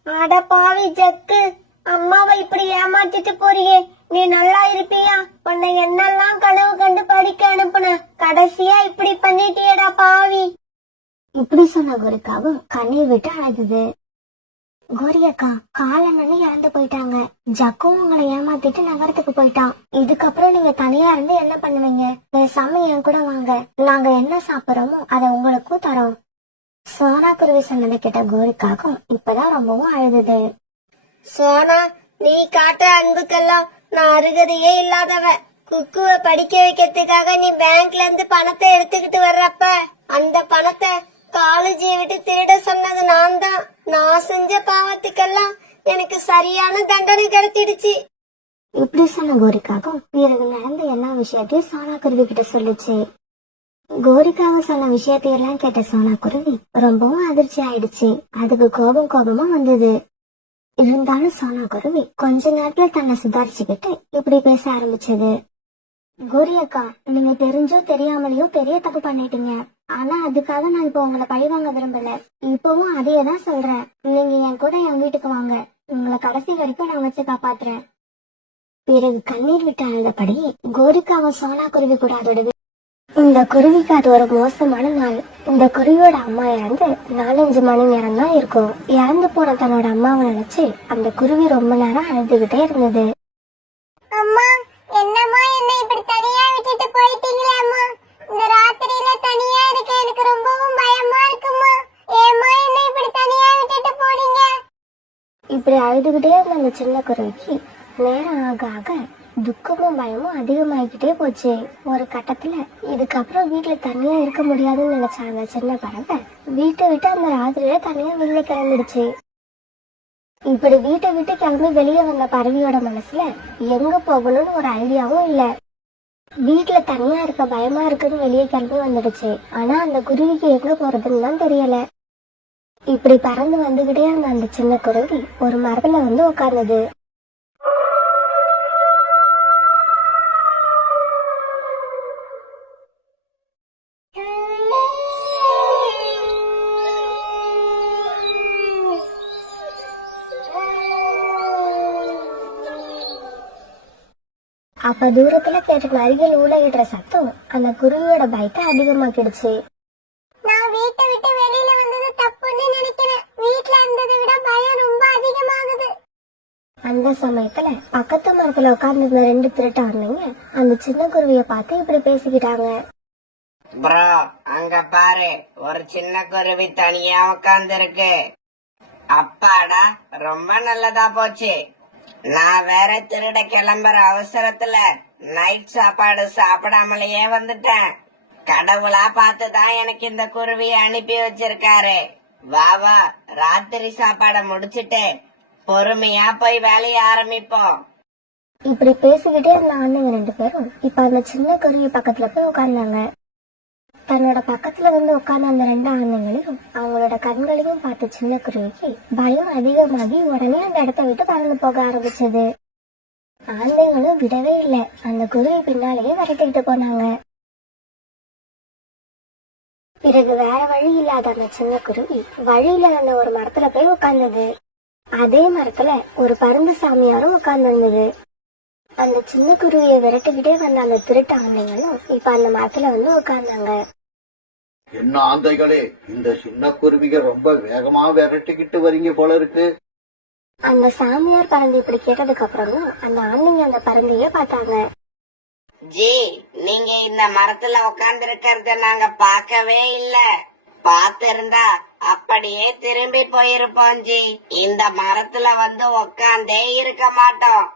அட பாவி ஜக்கு, அம்மாவை இப்படி ஏமாத்திட்டு போறியே, நீ நல்லா இருப்பியா? உன்னை என்னெல்லாம் கனவு கண்டு படிக்க அனுப்புன, கடைசியா இப்படி பண்ணிட்டியடா பாவி. இப்படி சொன்ன குருக்காவும் கண்ணீர் விட்டு அழுது. கோரி அக்கா காலன்னு இறந்து போயிட்டாங்க. ஜக்கும் உங்களை ஏமாத்திட்டு நகரத்துக்கு போயிட்டான். இதுக்கப்புறம் நீங்க தனியா இருந்து என்ன பண்ணுவீங்க? பேசாம என் கூட வாங்க, நாங்க என்ன சாப்பிடுறோமோ அதை உங்களுக்கும் தரோம். சோனா குருவி சொன்னதை கேட்ட கோரிக்காக்கும் இப்பதான் ரொம்பவும் அழுதுது. சோனா, நீ காட்டுற அன்புக்கெல்லாம் நான் அருகதையே இல்லாதவ. குக்குவ படிக்க வைக்கிறதுக்காக நீ பேங்க்ல இருந்து பணத்தை எடுத்துக்கிட்டு வர்றப்ப அந்த பணத்தை காலேஜை விட்டு திருட சொன்னது நான் தான். நான் செஞ்ச பாவத்துக்கெல்லாம் எனக்கு சரியான தண்டனை கிடைச்சிடுச்சு. இப்படி சொன்ன கோரிக்காக்கும் பிறகு நடந்த எல்லா விஷயத்தையும் சோனா குருவி கிட்ட சொல்லுச்சு. கோரிக்காக சொன்ன விஷயத்தையெல்லாம் கேட்ட சோனா குருவி ரொம்பவும் அதிர்ச்சி ஆயிடுச்சு. அதுக்கு கோபமா வந்தது. இருந்தாலும் சோனா குருவி கொஞ்ச நேரத்துல தன்னை சுதாரிச்சுக்கிட்டு இப்படி பேச ஆரம்பிச்சது. கோரி அக்கா, நீங்க தெரிஞ்சோ தெரியாமலையோ பெரிய தப்பு பண்ணிட்டீங்க. ஆனா அதுக்காக நான் இப்ப உங்களை பழிவாங்க விரும்பல. இப்பவும் அதையே தான் சொல்றேன். நீங்க என் கூட என் வீட்டுக்கு வாங்க, உங்களை கடைசி வரைக்கும் நான் வச்சு காப்பாத்துறேன். பிறகு கண்ணீர் விட்டு அழுதபடி கோரிக்காவும் சோனா குருவி கூட அதோட இந்த குருவிக்கு அது ஒரு மோசமான நாள். இந்த குருவியோட அம்மா இறந்து 4-5 மணி நேரம் தான் இருக்கும். இறந்து போன தன்னோட அம்மாவை நினைச்சு அந்த குருவி ரொம்ப நேரம் அழுதுகிட்டே இருந்தது. அம்மா, என்னம்மா என்ன இப்படி தனியா விட்டுட்டு போயிட்டீங்களே அம்மா. இந்த ராத்திரியில தனியா இருக்க எனக்கு ரொம்பவும் பயமா இருக்குமா. ஏம்மா என்ன இப்படி தனியா விட்டுட்டு போறீங்க? இப்படி அழுதுகிட்டே இருந்த அந்த சின்ன குருவிக்கு நேரம் ஆக ஆக துக்கமும் பயமும் அதிகமாகிக்கிட்டே போச்சு. ஒரு கட்டத்துல இதுக்கப்புறம் வீட்டுல தனியா இருக்க முடியாதுன்னு நினைச்ச அந்த சின்ன பறவை வீட்டை விட்டு அந்த ராத்திரியில தனியா வெளியே கிளம்பிடுச்சு. இப்படி வீட்டை விட்டு கிளம்பி வெளியே வந்த பறவையோட மனசுல எங்க போகணும்னு ஒரு ஐடியாவும் இல்ல. வீட்டுல தனியா இருக்க பயமா இருக்குன்னு வெளியே கிளம்பி வந்துடுச்சு. ஆனா அந்த குருவிக்கு எங்க போறதுன்னு தான் தெரியல. இப்படி பறந்து வந்துகிட்டே இருந்த அந்த சின்ன குருவி ஒரு மரத்துல வந்து உட்கார்ந்தது. அப்ப தூரத்துல கேட்ட அருகில் ஊழையிடுற சத்தம் அந்த குருவியோட பயத்தை அதிகமாக்கிடுச்சு. நான் வீட்டை விட்டு வெளியில வந்தது தப்புன்னு நினைக்கிறேன். வீட்டுல இருந்ததை விட பயம் ரொம்ப அதிகமாகுது. அந்த சமயத்துல பக்கத்து மரத்துல உட்கார்ந்து 2 திருட்டாங்க அந்த சின்ன குருவிய பார்த்து இப்படி பேசிக்கிட்டாங்க. ப்ரோ, அங்க பாரு, ஒரு சின்ன குருவி தனியா உட்கார்ந்து இருக்கு. அப்பாடா, ரொம்ப நல்லதா போச்சு. நான் வேற திருட கிளம்புற அவசரத்துல நைட் சாப்பாடு சாப்பிடாமலேயே வந்துட்டேன். கடவுளா பார்த்துதான் எனக்கு இந்த குருவியை அனுப்பி வச்சிருக்காரு. வா வா, ராத்திரி சாப்பாட முடிச்சிட்டு பொறுமையா போய் வேலைய ஆரம்பிப்போம். இப்படி பேசிக்கிட்டே இருந்த அண்ணங்க 2 பேரும் இப்ப அந்த சின்ன குருவி பக்கத்துல போய் உட்கார்ந்தாங்க. தன்னோட பக்கத்துல வந்து உட்கார்ந்த அந்த 2 ஆண்களையும் அவங்களோட கண்களையும் பார்த்த சின்ன குருவிக்கு பயம் அதிகமாகி உடனே அந்த இடத்த விட்டு பறந்து போக ஆரம்பிச்சது. ஆந்தைங்களும் விடவே இல்லை, அந்த குருவி பின்னாலேயே விரட்டிட்டு போனாங்க. பிறகு வேற வழி இல்லாத அந்த சின்ன குருவி வழியில அந்த ஒரு மரத்துல போய் உட்கார்ந்தது. அதே மரத்துல ஒரு பருந்து சாமியாரும் உட்கார்ந்து இருந்தது. அந்த சின்ன குருவியை விரட்டிக்கிட்டே வந்த அந்த திருட்டு ஆந்தைங்களும் இப்ப அந்த மரத்துல வந்து உட்கார்ந்தாங்க. என்ன ஆந்தைகளே, இந்த சின்ன குருவிக ரொம்ப வேகமா விரட்டிக்கிட்டு வரீங்க போல இருக்கு. அந்த சாமியார் பறந்து இப்படி கேட்டதுக்கு அப்புறமும் அந்த ஆந்தைங்க அந்த பறந்தைய பார்த்தாங்க. ஜி, நீங்க இந்த மரத்துல உட்கார்ந்து இருக்கிறத நாங்க பார்க்கவே இல்ல. பார்த்திருந்தா அப்படியே திரும்பி போயிருப்போம் ஜி. இந்த மரத்துல வந்து உட்கார்ந்தே இருக்க மாட்டோம்.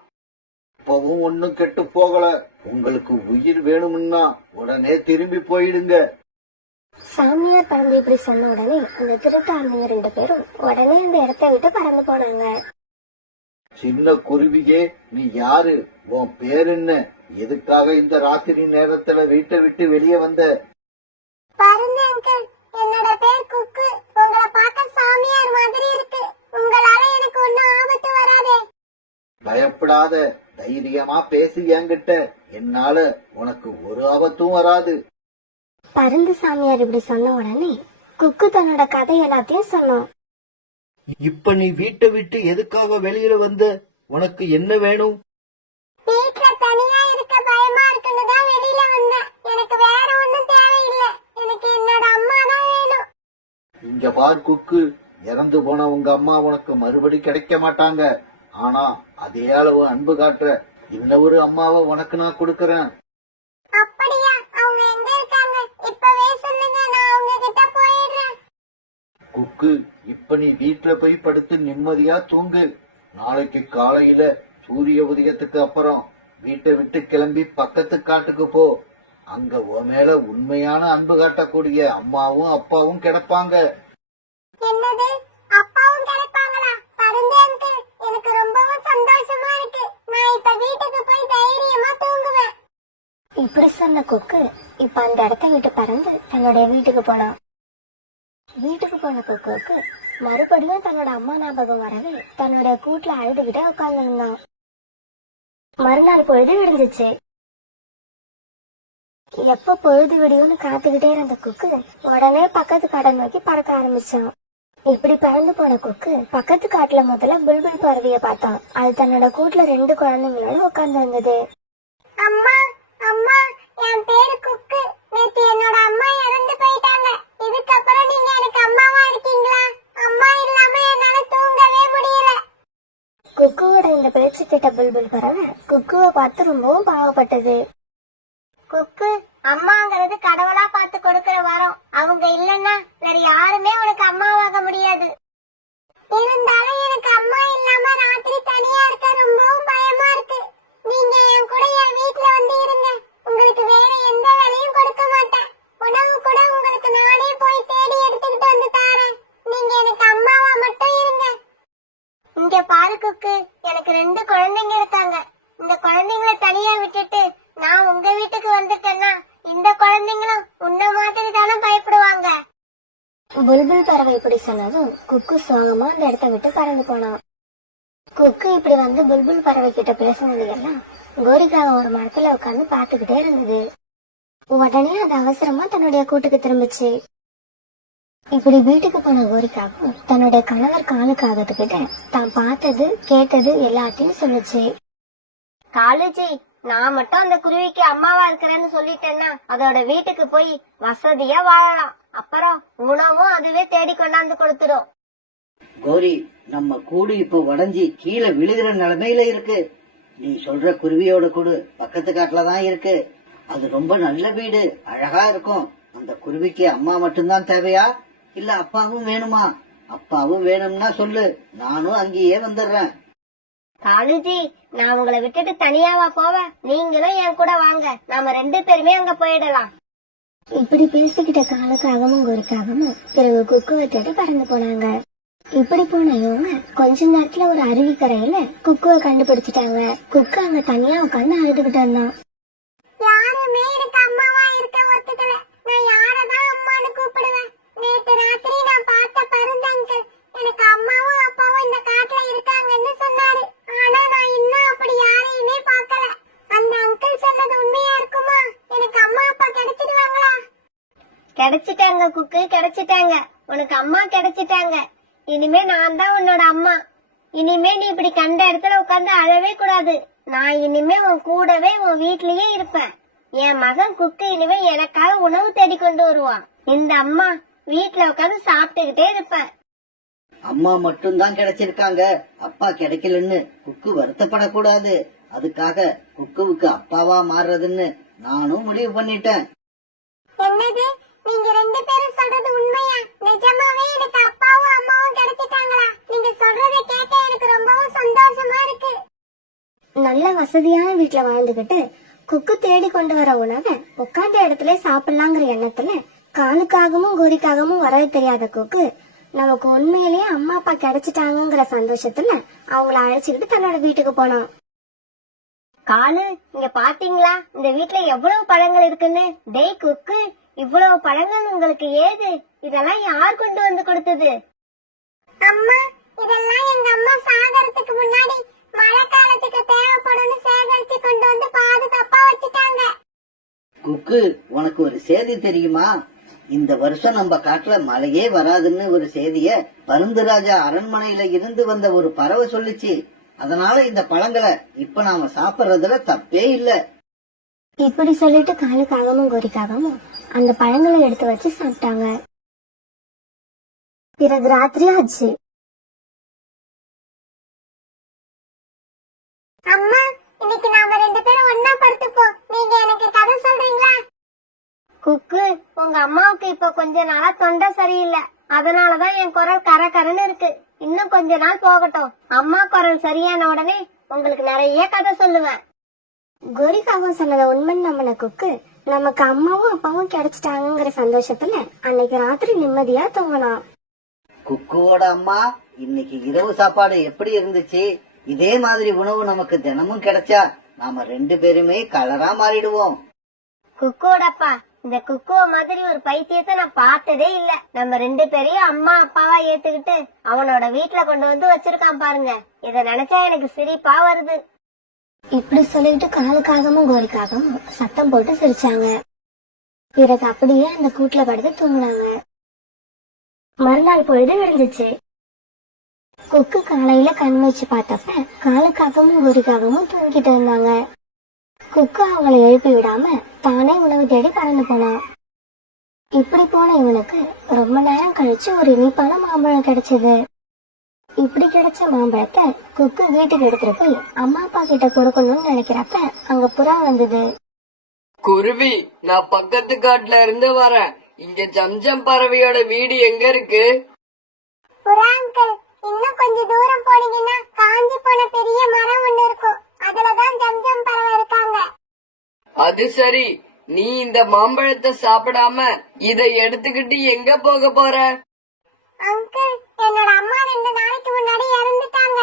இப்பவும் ஒண்ணும் கெட்டு போகல. உங்களுக்கு உயிர் வேணும்னா உடனே திரும்பி போயிடுங்க. சாமியார் பறந்து இப்படி சொன்ன உடனே அந்த திருட்டு ஆந்தைங்க 2 பேரும் உடனே அந்த இடத்த விட்டு பறந்து போனாங்க. சின்ன குருவியே, நீ யாரு? உன் பேர் என்ன? எதுக்காக இந்த ராத்திரி நேரத்துல வீட்டை விட்டு வெளியே வந்த? பருந்து அங்கிள், என்னோட பேர் குக்கு. உங்களை பார்க்க சாமியார் மாதிரி இருக்கு. உங்களால எனக்கு ஒன்னும் ஆபத்து வராதே. பயப்படாத, தைரியமா பேசி என்கிட்ட. என்னால உனக்கு ஒரு ஆபத்தும் வராது. பருந்து சாமியார் இப்படி சொன்ன உடனே குக்கு தன்னோட கதை எல்லாத்தையும் சொன்னோம். இப்ப நீ வீட்டை விட்டு எதுக்காக வெளியில வந்த? உனக்கு என்ன வேணும்? வீட்ல தனியா இருக்க பயமா இருக்குன்னு தான் வெளியில வந்தேன். எனக்கு வேற ஒண்ணும் தேவையில்லை. எனக்கு என்னோட அம்மா தான் வேணும். இங்க பார் குக்கு, இறந்து போன உங்க அம்மா உனக்கு மறுபடி கிடைக்க மாட்டாங்க. ஆனா அதே அளவு அன்பு காட்டுற இன்னொரு அம்மாவை உனக்கு நான் கொடுக்கறேன். அப்படியா? அவங்க எங்க இருக்காங்க? இப்பவே சொல்லுங்க, நான் அவங்க கிட்ட போயிடுறேன். குக்கு, இப்ப நீ வீட்டுல போய் படுத்து நிம்மதியா தூங்கு. நாளைக்கு காலையில சூரிய உதயத்துக்கு அப்புறம் வீட்டை விட்டு கிளம்பி பக்கத்து காட்டுக்கு போ. அங்க உன் மேல உண்மையான அன்பு காட்டக்கூடிய அம்மாவும் அப்பாவும் கிடப்பாங்க. என்னது? அப்பாவும் கிடைப்பாங்களா? பருந்து அங்கிள், எனக்கு ரொம்பவும் சந்தோஷமா இருக்கு. நான் இப்ப வீட்டுக்கு போய் தைரியமா தூங்குவேன். இப்படி சொன்ன குக்கு இப்ப அந்த இடத்த விட்டு பறந்து தன்னுடைய வீட்டுக்கு போனான். வீட்டுக்கு போன குக்குக்கு மறுபடியும் தன்னோட அம்மா ஞாபகம் வரவே தன்னுடைய கூட்டுல அழுதுகிட்டே உட்கார்ந்து இருந்தான். மறுநாள் பொழுது விடிஞ்சிச்சு. எப்ப பொழுது விடியும்னு காத்துக்கிட்டே இருந்த குக்கு உடனே பக்கத்து காட்டை நோக்கி பறக்க ஆரம்பிச்சான். இப்படி பறந்து போன குக்கு பக்கத்து காட்டுல முதல்ல புல்புல் பறவைய பார்த்தான். அது தன்னோட கூட்டுல 2 குழந்தைங்களோட உட்கார்ந்து இருந்தது. அம்மா, அம்மா, என் பேரு குக்கு. நேத்து என்னோட அம்மா இறந்து போயிட்டாங்க. இதுக்கப்புறம் நீங்க எனக்கு அம்மாவா இருக்கீங்களா? அம்மா இல்லாம என்னால தூங்கவே முடியல. குக்குவோட இந்த பேச்சு கேட்ட புல்புல் பறவை குக்குவை பார்த்து ரொம்பவும் பாவப்பட்டது. குக்கு, அம்மாங்கிறது கடவுளா பார்த்து கொடுக்கிற வரம். அவங்க இல்லன்னா வேற யாருமே உனக்கு அம்மாவாக முடியாது. இருந்தாலும் எனக்கு அம்மா இல்லாம ராத்திரி தனியா இருக்க ரொம்பவும் பயமா இருக்கு. நீங்க என் கூட என் வீட்டுல வந்து இருங்க. உங்களுக்கு வேற எந்த வேலையும் கொடுக்க மாட்டேன். உணவு கூட உங்களுக்கு நானே போய் தேடி எடுத்துக்கிட்டு வந்து தாரேன். நீங்க எனக்கு அம்மாவா மட்டும் இருங்க. இங்க பாரு குக்கு, எனக்கு 2 குழந்தைங்க இருக்காங்க. இந்த குழந்தைங்களை தனியா விட்டுட்டு நான் உங்க வீட்டுக்கு வந்துட்டேன்னா இந்த குழந்தைங்களும் உன்ன மாதிரி தானே பயப்படுவாங்க. புல்புல் பறவை இப்படி சொன்னதும் குக்கு சோகமா அந்த இடத்த விட்டு பறந்து போனான். குக்கு இப்படி வந்து புல்புல் பறவை கிட்ட பேசினது எல்லாம் கோரிக்காவை ஒரு மரத்துல உட்கார்ந்து பாத்துக்கிட்டே இருந்தது. உடனே அது அவசரமா தன்னுடைய கூட்டுக்கு திரும்பிச்சு. இப்படி வீட்டுக்கு போன கோரிக்காவும் தன்னுடைய கணவர் காலுக்காகத்துக்கிட்ட தான் பார்த்தது கேட்டது எல்லாத்தையும் சொல்லுச்சு. காலுஜி, நான் மட்டும் அந்த குருவிக்கு அம்மாவா இருக்கிறேன்னு சொல்லிட்டேன்னா அதோட வீட்டுக்கு போய் வசதியா வாழலாம். அப்புறம் உணவும் அதுவே தேடி கொண்டாந்து கொடுத்துடும். கோரி, நம்ம கூடு இப்ப உடஞ்சி கீழே விழுகிற நிலைமையில இருக்கு. நீ சொல்ற குருவியோட கூடு பக்கத்து காட்டுலதான் இருக்கு. அது ரொம்ப நல்ல வீடு, அழகா இருக்கும். அந்த குருவிக்கு அம்மா மட்டும்தான் தேவையா, இல்ல அப்பாவும் வேணுமா? அப்பாவும் வேணும்னா சொல்லு, நானும் அங்கேயே வந்துடுறேன். காலுஜி, நான் உங்களை விட்டுட்டு தனியாவா போவேன்? நீங்களும் என் கூட வாங்க, நாம 2 பேருமே அங்க போயிடலாம். இப்படி பேசிக்கிட்ட காலுக்காகவும் கோரிக்காகவும் பிறகு குக்குவை தேடி பறந்து போனாங்க. இப்படி போன இவங்க கொஞ்ச நேரத்துல ஒரு அருவிக்கரையில குக்குவை கண்டுபிடிச்சிட்டாங்க. குக்கு அங்க தனியா உட்கார்ந்து அழுதுகிட்டு இருந்தான். யாருமே எனக்கு அம்மாவா இருக்க ஒத்துக்கல. நான் யாரதான் அம்மான்னு கூப்பிடுவேன்? நேத்து ராத்திரி நான் பார்த்த பருந்து அங்கிள் எனக்கு அம்மாவும் அப்பாவும் இந்த காட்டுல இருக்காங்கன்னு சொன்னாரு. ஆனா நான் இன்னும் அப்படி யாரையுமே பார்க்கல. அந்த அங்கிள் சொன்னது உண்மையா இருக்குமா? எனக்கு அம்மா அப்பா கிடைச்சிடுவாங்களா? கிடைச்சிட்டாங்க குக்கு, கிடைச்சிட்டாங்க. உனக்கு அம்மா கிடைச்சிட்டாங்க. இனிமே நான் தான் உன்னோட அம்மா. இனிமே நீ இப்படி கண்ட இடத்துல உட்கார்ந்து அழவே கூடாது. நான் இனிமே உன் கூடவே உன் வீட்லயே இருப்பேன். என் மகன் குக்கு இனிமே எனக்காக உணவு தேடி கொண்டு வருவான். இந்த அம்மா வீட்டுல உட்கார்ந்து சாப்பிட்டுக்கிட்டே இருப்பேன். அம்மா மட்டும்தான் கிடைச்சிருக்காங்க, அப்பா கிடைக்கலன்னு குக்கு வருத்தப்படக்கூடாது. அதுக்காக குக்குவுக்கு அப்பாவா மாறுறதுன்னு நானும் முடிவு பண்ணிட்டேன். என்னது? நீங்க 2 பேரும் சொல்றது உண்மையா? நிஜமாவே எனக்கு அப்பாவும் அம்மாவும் கிடைச்சிட்டாங்களா? நீங்க சொல்றத கேட்க எனக்கு ரொம்பவும் சந்தோஷமா இருக்கு. நல்ல வசதியான வீட்டுல வாழ்ந்துகிட்டு குக்கு தேடி கொண்டு வர உணவை உட்கார்ந்த இடத்துல சாப்பிடலாங்கிற எண்ணத்துல காலுக்காகவும் கோரிக்காகவும் வரவே தெரியாத குக்கு நமக்கு உண்மையிலேயே அம்மா அப்பா கிடைச்சிட்டாங்கிற சந்தோஷத்துல அவங்கள அழைச்சுக்கிட்டு தன்னோட வீட்டுக்கு போனான். காலு, இங்க பாத்தீங்களா இந்த வீட்டுல எவ்வளவு பழங்கள் இருக்குன்னு? டேய் குக்கு, இவ்வளவு பழங்கள் உங்களுக்கு ஏது? இதெல்லாம் யார் கொண்டு வந்து கொடுத்தது? அம்மா, இதெல்லாம் எங்க அம்மா சாகறதுக்கு முன்னாடி மழை காலத்துக்கு தேவைப்படும்னு சேகரிச்சு கொண்டு வந்து பாதுகாப்பா வச்சுட்டாங்க. குக்கு, உனக்கு ஒரு செய்தி தெரியுமா? இந்த வருஷம் நம்ம காட்டுல மழையே வராதுன்னு ஒரு செய்திய பருந்துராஜா அரண்மனையில இருந்து வந்த ஒரு பறவை சொல்லிச்சு. அதனால இந்த பழங்களை இப்ப நாம சாப்பிடுறதுல தப்பே இல்ல. இப்படி சொல்லிட்டு காலுக்காகவும் கோரிக்காகவும் அந்த பழங்களை எடுத்து வச்சு சாப்பிட்டாங்க. பிறகு ராத்திரி ஆச்சு. அம்மா, இன்னைக்கு நாம 2 பேரும் ஒன்னா படுத்துப்போம். நீங்க எனக்கு கதை சொல்றீங்களா? குக்கு, உங்க அம்மாவுக்கு இப்ப கொஞ்ச நாளா தொண்டை சரியில்லை. அதனாலதான் என் குரல் கரகரன்னு இருக்கு. இன்னும் கொஞ்ச நாள் போகட்டும். அம்மா குரல் சரியான உடனே உங்களுக்கு நிறைய கதை சொல்லுவேன். கோரிக்காவும் சொன்னத உண்மைன்னு நம்பின குக்கு நமக்கு அம்மாவும் அப்பாவும் கிடைச்சிட்டாங்கிற சந்தோஷத்துல அன்னைக்கு ராத்திரி நிம்மதியா தூங்கலாம். குக்குவோட அம்மா, இன்னைக்கு இரவு சாப்பாடு எப்படி இருந்துச்சு? இதே மாதிரி உணவு நமக்கு தினமும் கிடைச்சா நாம 2 பேருமே கலரா மாறிடுவோம். குக்கோடப்பா, இந்த குக்குவ மாதிரி ஒரு பைத்தியத்தை நான் பார்த்ததே இல்ல. நம்ம 2 பேரையும் அம்மா அப்பாவா ஏத்துக்கிட்டு அவனோட வீட்டுல கொண்டு வந்து வச்சிருக்கான் பாருங்க. இத நினைச்சா எனக்கு சிரிப்பா வருது. இப்படி சொல்லிட்டு காலுக்காகவும் கோரிக்காகவும் சத்தம் போட்டு சிரிச்சாங்க. பிறகு அப்படியே அந்த கூட்டுல படுத்து தூங்கினாங்க. மறுநாள் பொழுது விழுந்துச்சு. கொக்கு காலையில கண் வச்சு பார்த்தப்ப காலுக்காகவும் கோரிக்காகவும் தூங்கிட்டு இருந்தாங்க. கொக்கு அவங்களை எழுப்பி விடாம தானே உணவு தேடி பறந்து போனான். இப்படி போன இவனுக்கு ரொம்ப நேரம் கழிச்சு ஒரு இனிப்பான மாம்பழம் கிடைச்சது. இப்படி கிடைச்ச மாம்பழத்தை கொக்கு வீட்டுக்கு எடுத்துட்டு போய் அம்மா அப்பா கிட்ட கொடுக்கணும்னு நினைக்கிறப்ப அங்க புறா வந்தது. குருவி, நான் பக்கத்து காட்டுல இருந்து வரேன். இங்க ஜம்ஜம் பறவையோட வீடு எங்க இருக்கு? புறா அங்கிள், இன்னும் கொஞ்சம் தூரம் போனீங்கன்னா காஞ்சி போன பெரிய மரம் ஒண்ணு இருக்கும். அதுலதான் ஜம்ஜம் பறவை இருக்காங்க. அது சரி, நீ இந்த மாம்பழத்தை சாப்பிடாம இதை எடுத்துக்கிட்டு எங்க போக போற? அங்கிள், என்னோட அம்மா 2 நாளைக்கு முன்னாடி இறந்துட்டாங்க.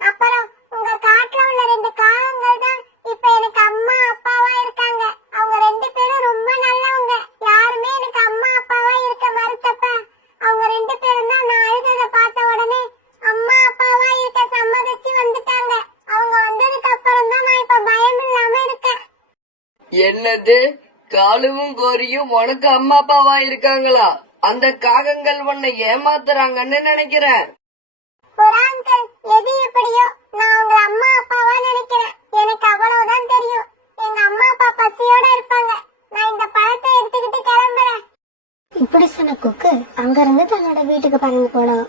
அப்புறம் உங்க காட்டுல உள்ள 2 காகங்கள் தான் இப்ப எனக்கு அம்மா அப்பாவா இருக்காங்க. அவங்க 2 பேரும் ரொம்ப நல்லவங்க. யாருமே எனக்கு அம்மா அப்பாவா இருக்க மறுத்தப்ப அவங்க 2 பேரும் தான் நான் அழுதத பார்த்த உடனே அம்மா அப்பாவா இருக்க சம்மதிச்சு வந்துட்டாங்க. அவங்க வந்ததுக்கு அப்புறம் தான் நான் இப்ப பயம் இல்லாம இருக்கேன். என்னது, காலுவும் கோரியும் உனக்கு அம்மா அப்பாவா இருக்காங்களா? அந்த காகங்கள் உன்னை ஏமாத்துறாங்கன்னு நினைக்கிறேன். புறாங்கள், எது எப்படியோ நான் உங்க அம்மா அப்பாவா நினைக்கிறேன். எனக்கு அவ்வளவுதான் தெரியும். எங்க அம்மா அப்பா பசியோட இருப்பாங்க. நான் இந்த பழத்தை எடுத்துக்கிட்டு கிளம்புறேன். இப்படி சொன்ன கொக்கு அங்க இருந்து தன்னோட வீட்டுக்கு பறந்து போனான்.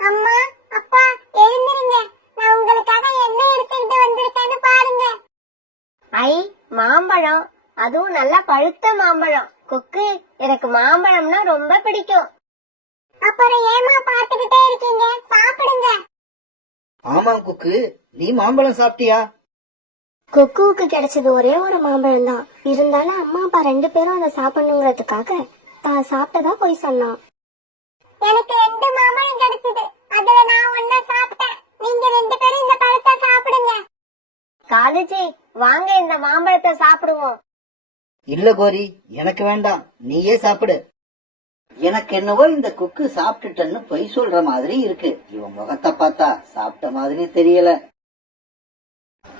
அம்மா அப்பா, எழுந்திருங்க. நான் உங்களுக்காக என்ன எடுத்துக்கிட்டு வந்திருக்கேன்னு பாருங்க. ஐ, மாம்பழம், அதுவும் நல்லா பழுத்த மாம்பழம். கொக்கு, எனக்கு மாம்பழம்னா ரொம்ப பிடிக்கும். அப்புறம் ஏமா பாத்துக்கிட்டே இருக்கீங்க? சாப்பிடுங்க. ஆமா குக்கு, நீ மாம்பழம் சாப்பிட்டியா? கொக்குவுக்கு கிடைச்சது ஒரே ஒரு மாம்பழம் தான். இருந்தாலும் அம்மா அப்பா 2 பேரும் அதை சாப்பிடணுங்கிறதுக்காக தான் சாப்பிட்டதா போய் சொன்னான். எனக்கு 2 மாம்பழம் கிடைச்சது. அதுல நான் ஒண்ணு சாப்பிட்டேன். நீங்க 2 பேரும் இந்த பழத்தை சாப்பிடுங்க. காலேஜி, வாங்க இந்த மாம்பழத்தை சாப்பிடுவோம். இல்ல கோரி, எனக்கு வேண்டாம், நீயே சாப்பிடு. எனக்கு என்னவோ இந்த குக்கு சாப்பிட்டுட்டன்னு பொய் சொல்ற மாதிரி இருக்கு. இவன் முகத்தை பார்த்தா சாப்பிட்ட மாதிரி தெரியல.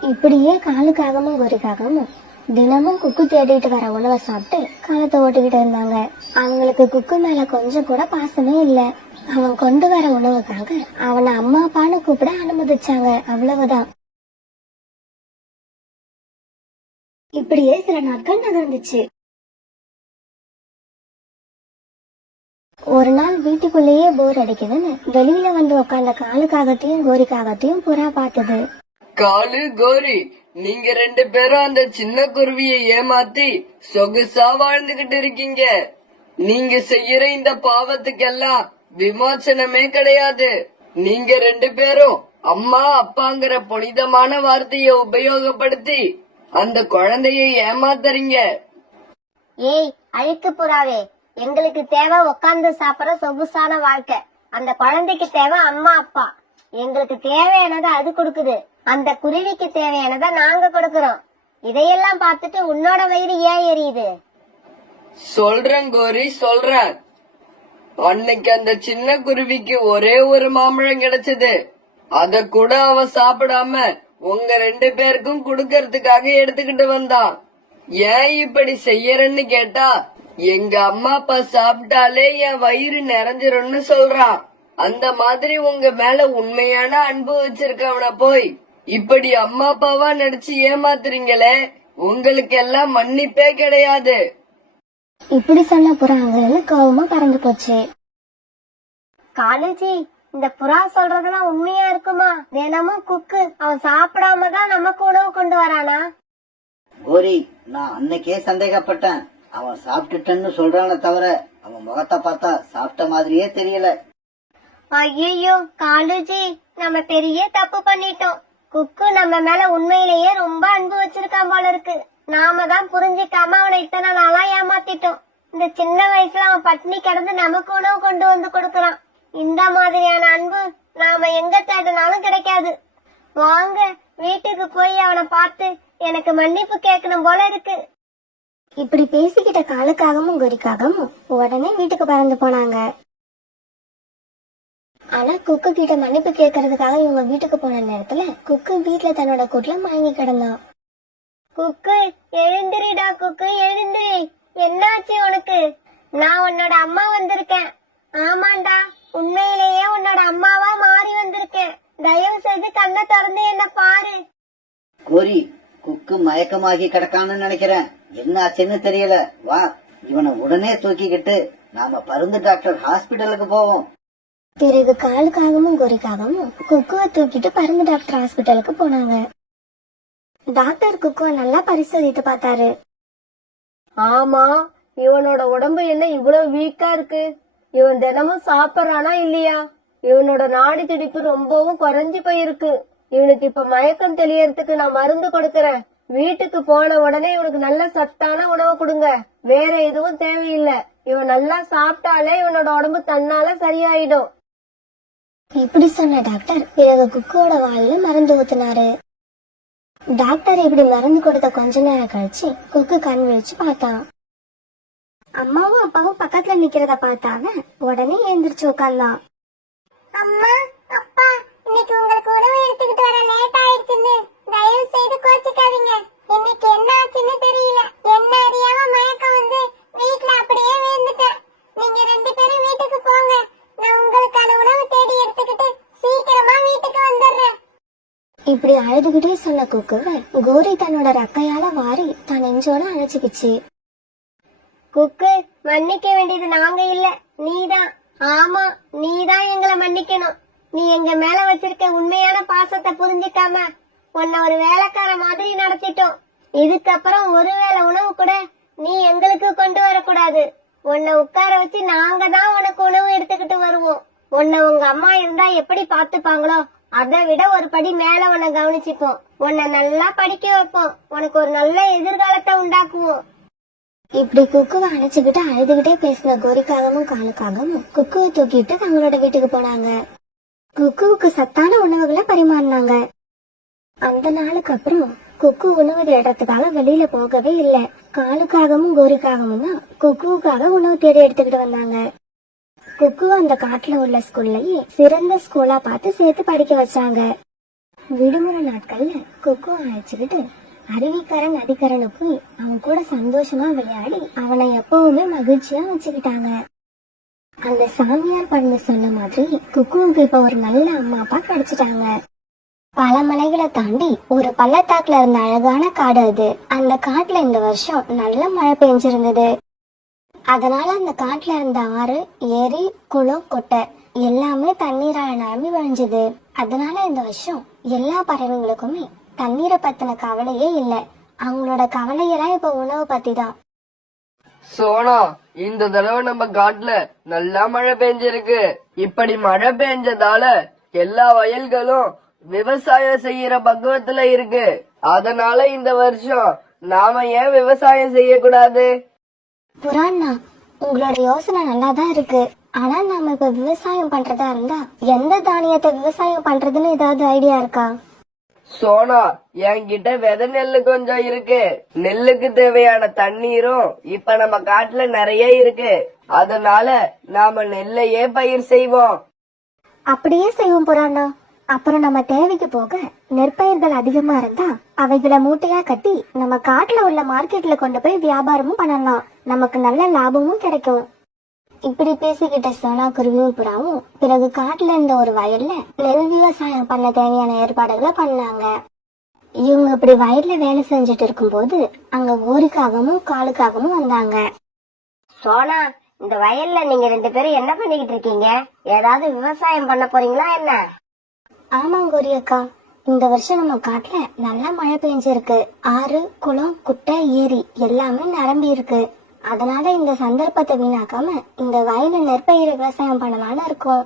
இப்படியே காலுக்காகவும் கோரிக்காகவும் தினமும் குக்கு தேடிட்டு வர உணவை சாப்பிட்டு காலத்தை ஓட்டிக்கிட்டு இருந்தாங்க. அவங்களுக்கு குக்கு மேல கொஞ்சம் கூட பாசமே இல்ல. அவன் கொண்டு வர உணவுக்காக அவனை அம்மா அப்பான்னு கூப்பிட அனுமதிச்சாங்க, அவ்வளவுதான். இப்படியே சில நாட்கள் நகர்ந்துச்சு. ஒரு நாள் வீட்டுக்குள்ளேயே போர் அடிக்குதுன்னு வெளியில வந்து உட்கார்ந்த காலுக்காகத்தையும் கோரிக்காகத்தையும் புறா பார்த்தது. காலு, கோரி, நீங்க 2 பேரும் அந்த சின்ன குருவியை ஏமாத்தி சொகுசா வாழ்ந்துகிட்டு இருக்கீங்க. நீங்க செய்யற இந்த பாவத்துக்கெல்லாம் விமோசனமே கிடையாது. நீங்க 2 பேரும் அம்மா அப்பாங்கிற புனிதமான வார்த்தையை உபயோகப்படுத்தி அந்த குழந்தையை ஏமாத்துறீங்க. ஏய் அழுக்கு புறாவே, எங்களுக்கு தேவை உட்கார்ந்து சாப்பிடுற சொகுசான வாழ்க்கை. அந்த குழந்தைக்கு தேவை அம்மா அப்பா. எங்களுக்கு தேவையானதை அது கொடுக்குது. அந்த குருவிக்கு தேவையானதை நாங்க கொடுக்கறோம். இதையெல்லாம் பார்த்துட்டு உன்னோட வயிறு ஏன் எரியுது? சொல்றேன் கோரி, சொல்றேன். அன்னைக்கு அந்த சின்ன குருவிக்கு ஒரே ஒரு மாம்பழம் கிடைச்சது. அத கூட அவன் சாப்பிடாம உங்க 2 பேருக்கும் குடுக்கறதுக்காக எடுத்துக்கிட்டு வந்தான். ஏன் இப்படி செய்யறன்னு கேட்டா, எங்க அம்மா அப்பா சாப்பிட்டாலே என் வயிறு நிறைஞ்சிரும்னு சொல்றான். அந்த மாதிரி உங்க மேல உண்மையான அன்பு வச்சிருக்கவன போய் இப்படி அம்மா அப்பாவா நடிச்சு ஏமாத்துறீங்களே, உங்களுக்கு எல்லாம் மன்னிப்பே கிடையாது. இப்படி சொன்ன புறா அங்க இருந்து கோவமா பறந்து போச்சு. காலேஜி இந்த புறா சொல்றதெல்லாம் உண்மையா இருக்குமா? தினமும் குக்கு அவன் சாப்பிடாம தான் நமக்கு உணவு கொண்டு வரானா? கோரி, நான் அன்னைக்கே சந்தேகப்பட்டேன். அவன் சாப்பிட்டுட்டேன்னு சொல்றானே தவிர அவன் முகத்தை பார்த்தா சாப்பிட்ட மாதிரியே தெரியல. ஐயோ காலேஜி, நம்ம பெரிய தப்பு பண்ணிட்டோம். குக்கு நம்ம மேல உண்மையிலேயே ரொம்ப அன்பு வச்சிருக்கான் போல இருக்கு. நாம தான் புரிஞ்சுக்காம அவனை இத்தனை நாளா ஏமாத்திட்டோம். இந்த சின்ன வயசுல அவன் பட்டினி கிடந்து நமக்கு உணவு கொண்டு வந்து கொடுக்கறான். இந்த மாதிரியான அன்பு நாம எங்க தேடினாலும் கிடைக்காது. வாங்க வீட்டுக்கு போய் அவனை பார்த்து எனக்கு மன்னிப்பு கேட்கணும் போல இருக்கு. இப்படி பேசிக்கிட்ட காலுக்காகவும் கோரிக்காகவும் உடனே வீட்டுக்கு பறந்து போனாங்க. ஆனா குக்கு கிட்ட மன்னிப்பு கேட்கறதுக்காக இவங்க வீட்டுக்கு போன நேரத்துல குக்கு வீட்டுல தன்னோட கூட்டுல மயங்கி கிடந்தான். குக்கு எழுந்திரிடா, குக்கு எழுந்திரி. என்னாச்சு உனக்கு? நான் உன்னோட அம்மா வந்திருக்கேன். ஆமாண்டா, உண்மையிலேயே உன்னோட அம்மாவா மாறி வந்திருக்கேன். தயவு செய்து கண்ணை திறந்து என்ன பாரு. கோரி, குக்கு மயக்கமாகி கிடக்கான்னு நினைக்கிறேன். என்ன ஆச்சுன்னு தெரியல. வா, இவனை உடனே தூக்கிக்கிட்டு நாம பருந்து டாக்டர் ஹாஸ்பிட்டலுக்கு போவோம். பிறகு காலுக்காகவும் கோரிக்காகவும் குக்குவை தூக்கிட்டு பருந்து டாக்டர் ஹாஸ்பிட்டலுக்கு போனாங்க. டாக்டர் குக்குவை நல்லா பரிசோதித்து பார்த்தாரு. ஆமா, இவனோட உடம்பு என்ன இவ்வளவு வீக்கா இருக்கு? இவன் தினமும் சாப்பிடறானா இல்லையா? இவனோட நாடி துடிப்பு ரொம்பவும் குறைஞ்சு போயிருக்கு. இவனுக்கு இப்ப மயக்கம் தெளியறதுக்கு நான் மருந்து கொடுக்கறேன். வீட்டுக்கு போன உடனே இவனுக்கு நல்ல சத்தான உணவு கொடுங்க. வேற எதுவும் தேவையில்லை. இவன் நல்லா சாப்பிட்டாலே இவனோட உடம்பு தன்னால சரியாயிடும். இப்படி சொன்ன டாக்டர் பிறகு குக்குவோட வாயில மருந்து ஊத்தினாரு. டாக்டர் இப்படி மருந்து கொடுத்த கொஞ்ச நேரம் கழிச்சு குக்கு கண் விழிச்சு பார்த்தான். அம்மாவும் அப்பாவும் பக்கத்துல நிக்கிறத பார்த்தாங்க. உடனே எழுந்திரிச்சு உட்கார்ந்தான். அம்மா, அப்பா, இன்னைக்கு உங்களுக்கு உணவு எடுத்துக்கிட்டு வர லேட் ஆயிடுச்சுன்னு தயவு செய்து கோச்சிக்காதீங்க. இன்னைக்கு என்ன ஆச்சுன்னு தெரியல. என்ன அறியாம மயக்கம் வந்து வீட்டுல அப்படியே விழுந்துட்டேன். நீங்க 2 பேரும் வீட்டுக்கு போங்க. நான் உங்களுக்கான உணவு தேடி எடுத்துக்கிட்டு சீக்கிரமா வீட்டுக்கு வந்துடுறேன். இப்படி அழுதுகிட்டே சொன்ன குக்குவை கோரி தன்னோட ரக்கையால வாரி தான் நெஞ்சோட அணைச்சுக்கிச்சு. குக்கு, மன்னிக்க வேண்டியது நாங்க இல்ல, நீதான். ஆமா, நீதான் எங்களை மன்னிக்கணும். நீ எங்க மேல வச்சிருக்க உண்மையான பாசத்தை புரிஞ்சுக்காம உன்னை ஒரு வேலைக்கார மாதிரி நடத்திட்டோம். இதுக்கப்புறம் ஒருவேளை உணவு கூட நீ எங்களுக்கு கொண்டு வரக்கூடாது. உன்னை உட்கார வச்சு நாங்க தான் உனக்கு உணவு எடுத்துக்கிட்டு வருவோம். உன்னை உங்க அம்மா இருந்தா எப்படி பாத்துப்பாங்களோ அதை விட ஒரு படி மேல உன்னை கவனிச்சுப்போம். உன்னை நல்லா படிக்க வைப்போம். உனக்கு ஒரு நல்ல எதிர்காலத்தை உண்டாக்குவோம். இப்படி குக்குவை அணைச்சுக்கிட்டு அழுதுகிட்டே பேசின கோரிக்காகவும் காலுக்காகவும் குக்குவை தூக்கிட்டு தங்களோட வீட்டுக்கு போனாங்க. குக்குவுக்கு சத்தான உணவுகளை பரிமாறினாங்க. அந்த நாளுக்கு அப்புறம் குக்கு உணவு தேடுறதுக்காக வெளியில போகவே இல்ல. காலுக்காகவும் கோரிக்காகவும் தான் குக்குவுக்காக உணவு தேடி எடுத்துக்கிட்டு வந்தாங்க. குக்குவை அந்த காட்டுல உள்ள ஸ்கூல்லயே சிறந்த ஸ்கூலா பார்த்து சேர்த்து படிக்க வச்சாங்க. விடுமுறை நாட்கள்ல குக்குவை அழைச்சுக்கிட்டு அருவிக்கரன் நதிக்கரனு போய் அவன் கூட சந்தோஷமா விளையாடி அவனை எப்பவுமே மகிழ்ச்சியா வச்சுக்கிட்டாங்க. அந்த சாமியார் பண்ண சொன்ன மாதிரி குக்குவுக்கு இப்ப ஒரு நல்ல அம்மா அப்பா கிடைச்சிட்டாங்க. பல மலைகளை தாண்டி ஒரு பள்ளத்தாக்குல இருந்த அழகான காடு அது. அந்த காட்டுல இந்த வருஷம் நல்ல மழை பெஞ்சிருந்தது. அதனால அந்த காட்டுல இருந்த ஆறு, ஏரி, குளம், கொட்டை எல்லாமே தண்ணீரால நிரம்பி வழிஞ்சது. அதனால இந்த வருஷம் எல்லா பறவைகளுக்குமே தண்ணீரை பத்தின கவலையே இல்ல. அவங்களோட கவலையெல்லாம் இப்ப உணவு பத்தி தான். சோனா, இந்த தடவை நம்ம காட்டுல நல்லா மழை பெஞ்சிருக்கு. இப்படி மழை பெஞ்சதால எல்லா வயல்களும் விவசாயம் செய்யற பக்குவத்துல இருக்கு. அதனால இந்த வருஷம் நாம ஏன் விவசாயம் செய்யக்கூடாது? புராணா, உங்களோட யோசனை நல்லாதான் இருக்கு. ஆனா நாம இப்ப விவசாயம் பண்றதா இருந்தா எந்த தானியத்தை விவசாயம் பண்றதுன்னு ஏதாவது ஐடியா இருக்கா? சோனா, என்கிட்ட விதை நெல்லு கொஞ்சம் இருக்கு. நெல்லுக்கு தேவையான தண்ணீரும் இப்ப நம்ம காட்டுல நிறைய இருக்கு. அதனால நாம நெல்லையே பயிர் செய்வோம். அப்படியே செய்வோம் புராணா. அப்புறம் நம்ம தேவைக்கு போக நெற்பயிர்கள் அதிகமா இருந்தா அவைகளை மூட்டையா கட்டி நம்ம காட்டுல உள்ள மார்க்கெட்ல கொண்டு போய் வியாபாரமும் பண்ணலாம். நமக்கு நல்ல லாபமும் கிடைக்கும். இப்படி பேசிக்கிட்ட சோனா குருவியும் புறாவும் பிறகு காட்டுல இருந்த ஒரு வயல்ல நெல் விவசாயம் பண்ண தேவையான ஏற்பாடுகளை பண்ணாங்க. இவங்க இப்படி வயல்ல வேலை செஞ்சுட்டு இருக்கும் போது அங்க ஊருக்காகவும் காலுக்காகவும் வந்தாங்க. சோனா, இந்த வயல்ல நீங்க 2 பேரும் என்ன பண்ணிக்கிட்டு இருக்கீங்க? ஏதாவது விவசாயம் பண்ண போறீங்களா என்ன? ஆமாங்க கோரி அக்கா, இந்த வருஷம் நம்ம காட்டுல நல்லா மழை பெஞ்சிருக்கு. ஆறு, குளம், குட்டை, ஏரி எல்லாமே நிரம்பி இருக்கு. அதனால இந்த சந்தர்ப்பத்தை வீணாக்காம இந்த வயல நெற்பயிர் விவசாயம் பண்ணலாம்னு இருக்கோம்.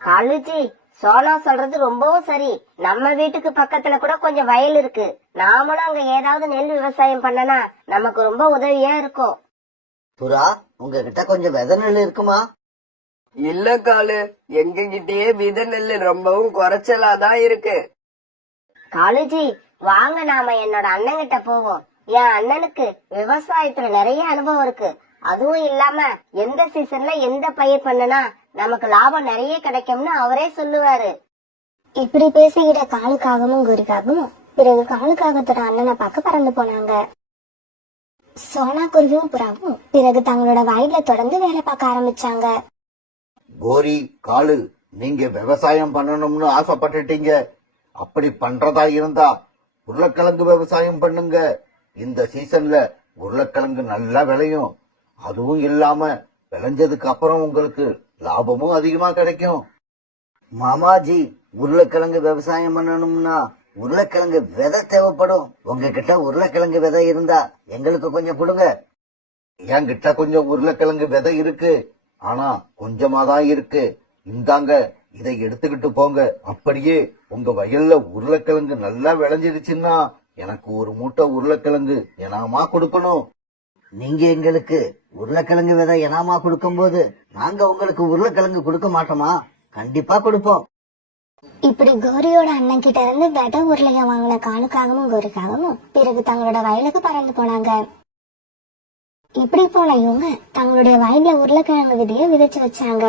காலுஜி, சோனா சொல்றது ரொம்பவும் சரி. நம்ம வீட்டுக்கு பக்கத்துல கூட கொஞ்சம் வயல் இருக்கு. நாமளும் அங்க ஏதாவது நெல் விவசாயம் பண்ணனா நமக்கு ரொம்ப உதவியா இருக்கும். புறா, உங்ககிட்ட கொஞ்சம் விதை நெல் இருக்குமா? இல்ல காலு, எங்க கிட்டயே வித நெல்லு ரொம்பவும் குறைச்சலாதான் இருக்கு. காலுஜி, வாங்க நாம என்னோட அண்ணன்கிட்ட போவோம். என் அண்ணனுக்கு விவசாயத்துல நிறைய அனுபவம் இருக்கு. அதுவும் இல்லாம எந்த சீசன்ல எந்த பயிர் பண்ணனா நமக்கு லாபம் நிறைய கிடைக்கும்னு அவரே சொல்லுவாரு. இப்படி பேசிக்கிட்ட காலுக்காகவும் கோரிக்காகவும் பிறகு காலுக்காகத்தோட அண்ணனை பார்க்க பறந்து போனாங்க. சோனா குருவியும் புறாவும் பிறகு தங்களோட வயல்ல தொடர்ந்து வேலை பார்க்க ஆரம்பிச்சாங்க. கோரி, காலு, நீங்க விவசாயம் பண்ணணும்னு ஆசைப்பட்டுட்டீங்க. அப்படி பண்றதா இருந்தா உருளைக்கிழங்கு விவசாயம் பண்ணுங்க. இந்த சீசன்ல உருளைக்கிழங்கு நல்லா விளையும். அதுவும் இல்லாம விளைஞ்சதுக்கு அப்புறம் உங்களுக்கு லாபமும் அதிகமா கிடைக்கும். மாமாஜி, உருளைக்கிழங்கு விவசாயம் பண்ணணும்னா உருளைக்கிழங்கு விதை தேவைப்படும். உங்ககிட்ட உருளைக்கிழங்கு விதை இருந்தா எங்களுக்கு கொஞ்சம் கொடுங்க. என்கிட்ட கொஞ்சம் உருளைக்கிழங்கு விதை இருக்கு, ஆனா கொஞ்சமா தான் இருக்கு. இந்தாங்க, இதை எடுத்துக்கிட்டு போங்க. அப்படியே உங்க வயல்ல உருளைக்கிழங்கு நல்லா விளைஞ்சிருச்சுன்னா எனக்கு ஒரு மூட்டை உருளைக்கிழங்கு இனாமா கொடுக்கணும். நீங்க எங்களுக்கு உருளைக்கிழங்கு விதை இனாமா கொடுக்கும் போது நாங்க உங்களுக்கு உருளைக்கிழங்கு கொடுக்க மாட்டோமா? கண்டிப்பா கொடுப்போம். இப்படி கோரியோட அண்ணன் கிட்ட இருந்து விதை உருளைய வாங்கின காலுக்காகவும் கோரிக்காகவும் பிறகு தங்களோட வயலுக்கு பறந்து போனாங்க. இப்படி போன இவங்க தங்களுடைய வயல்ல உருளைக்கிழங்கு விதைய விதைச்சு வச்சாங்க.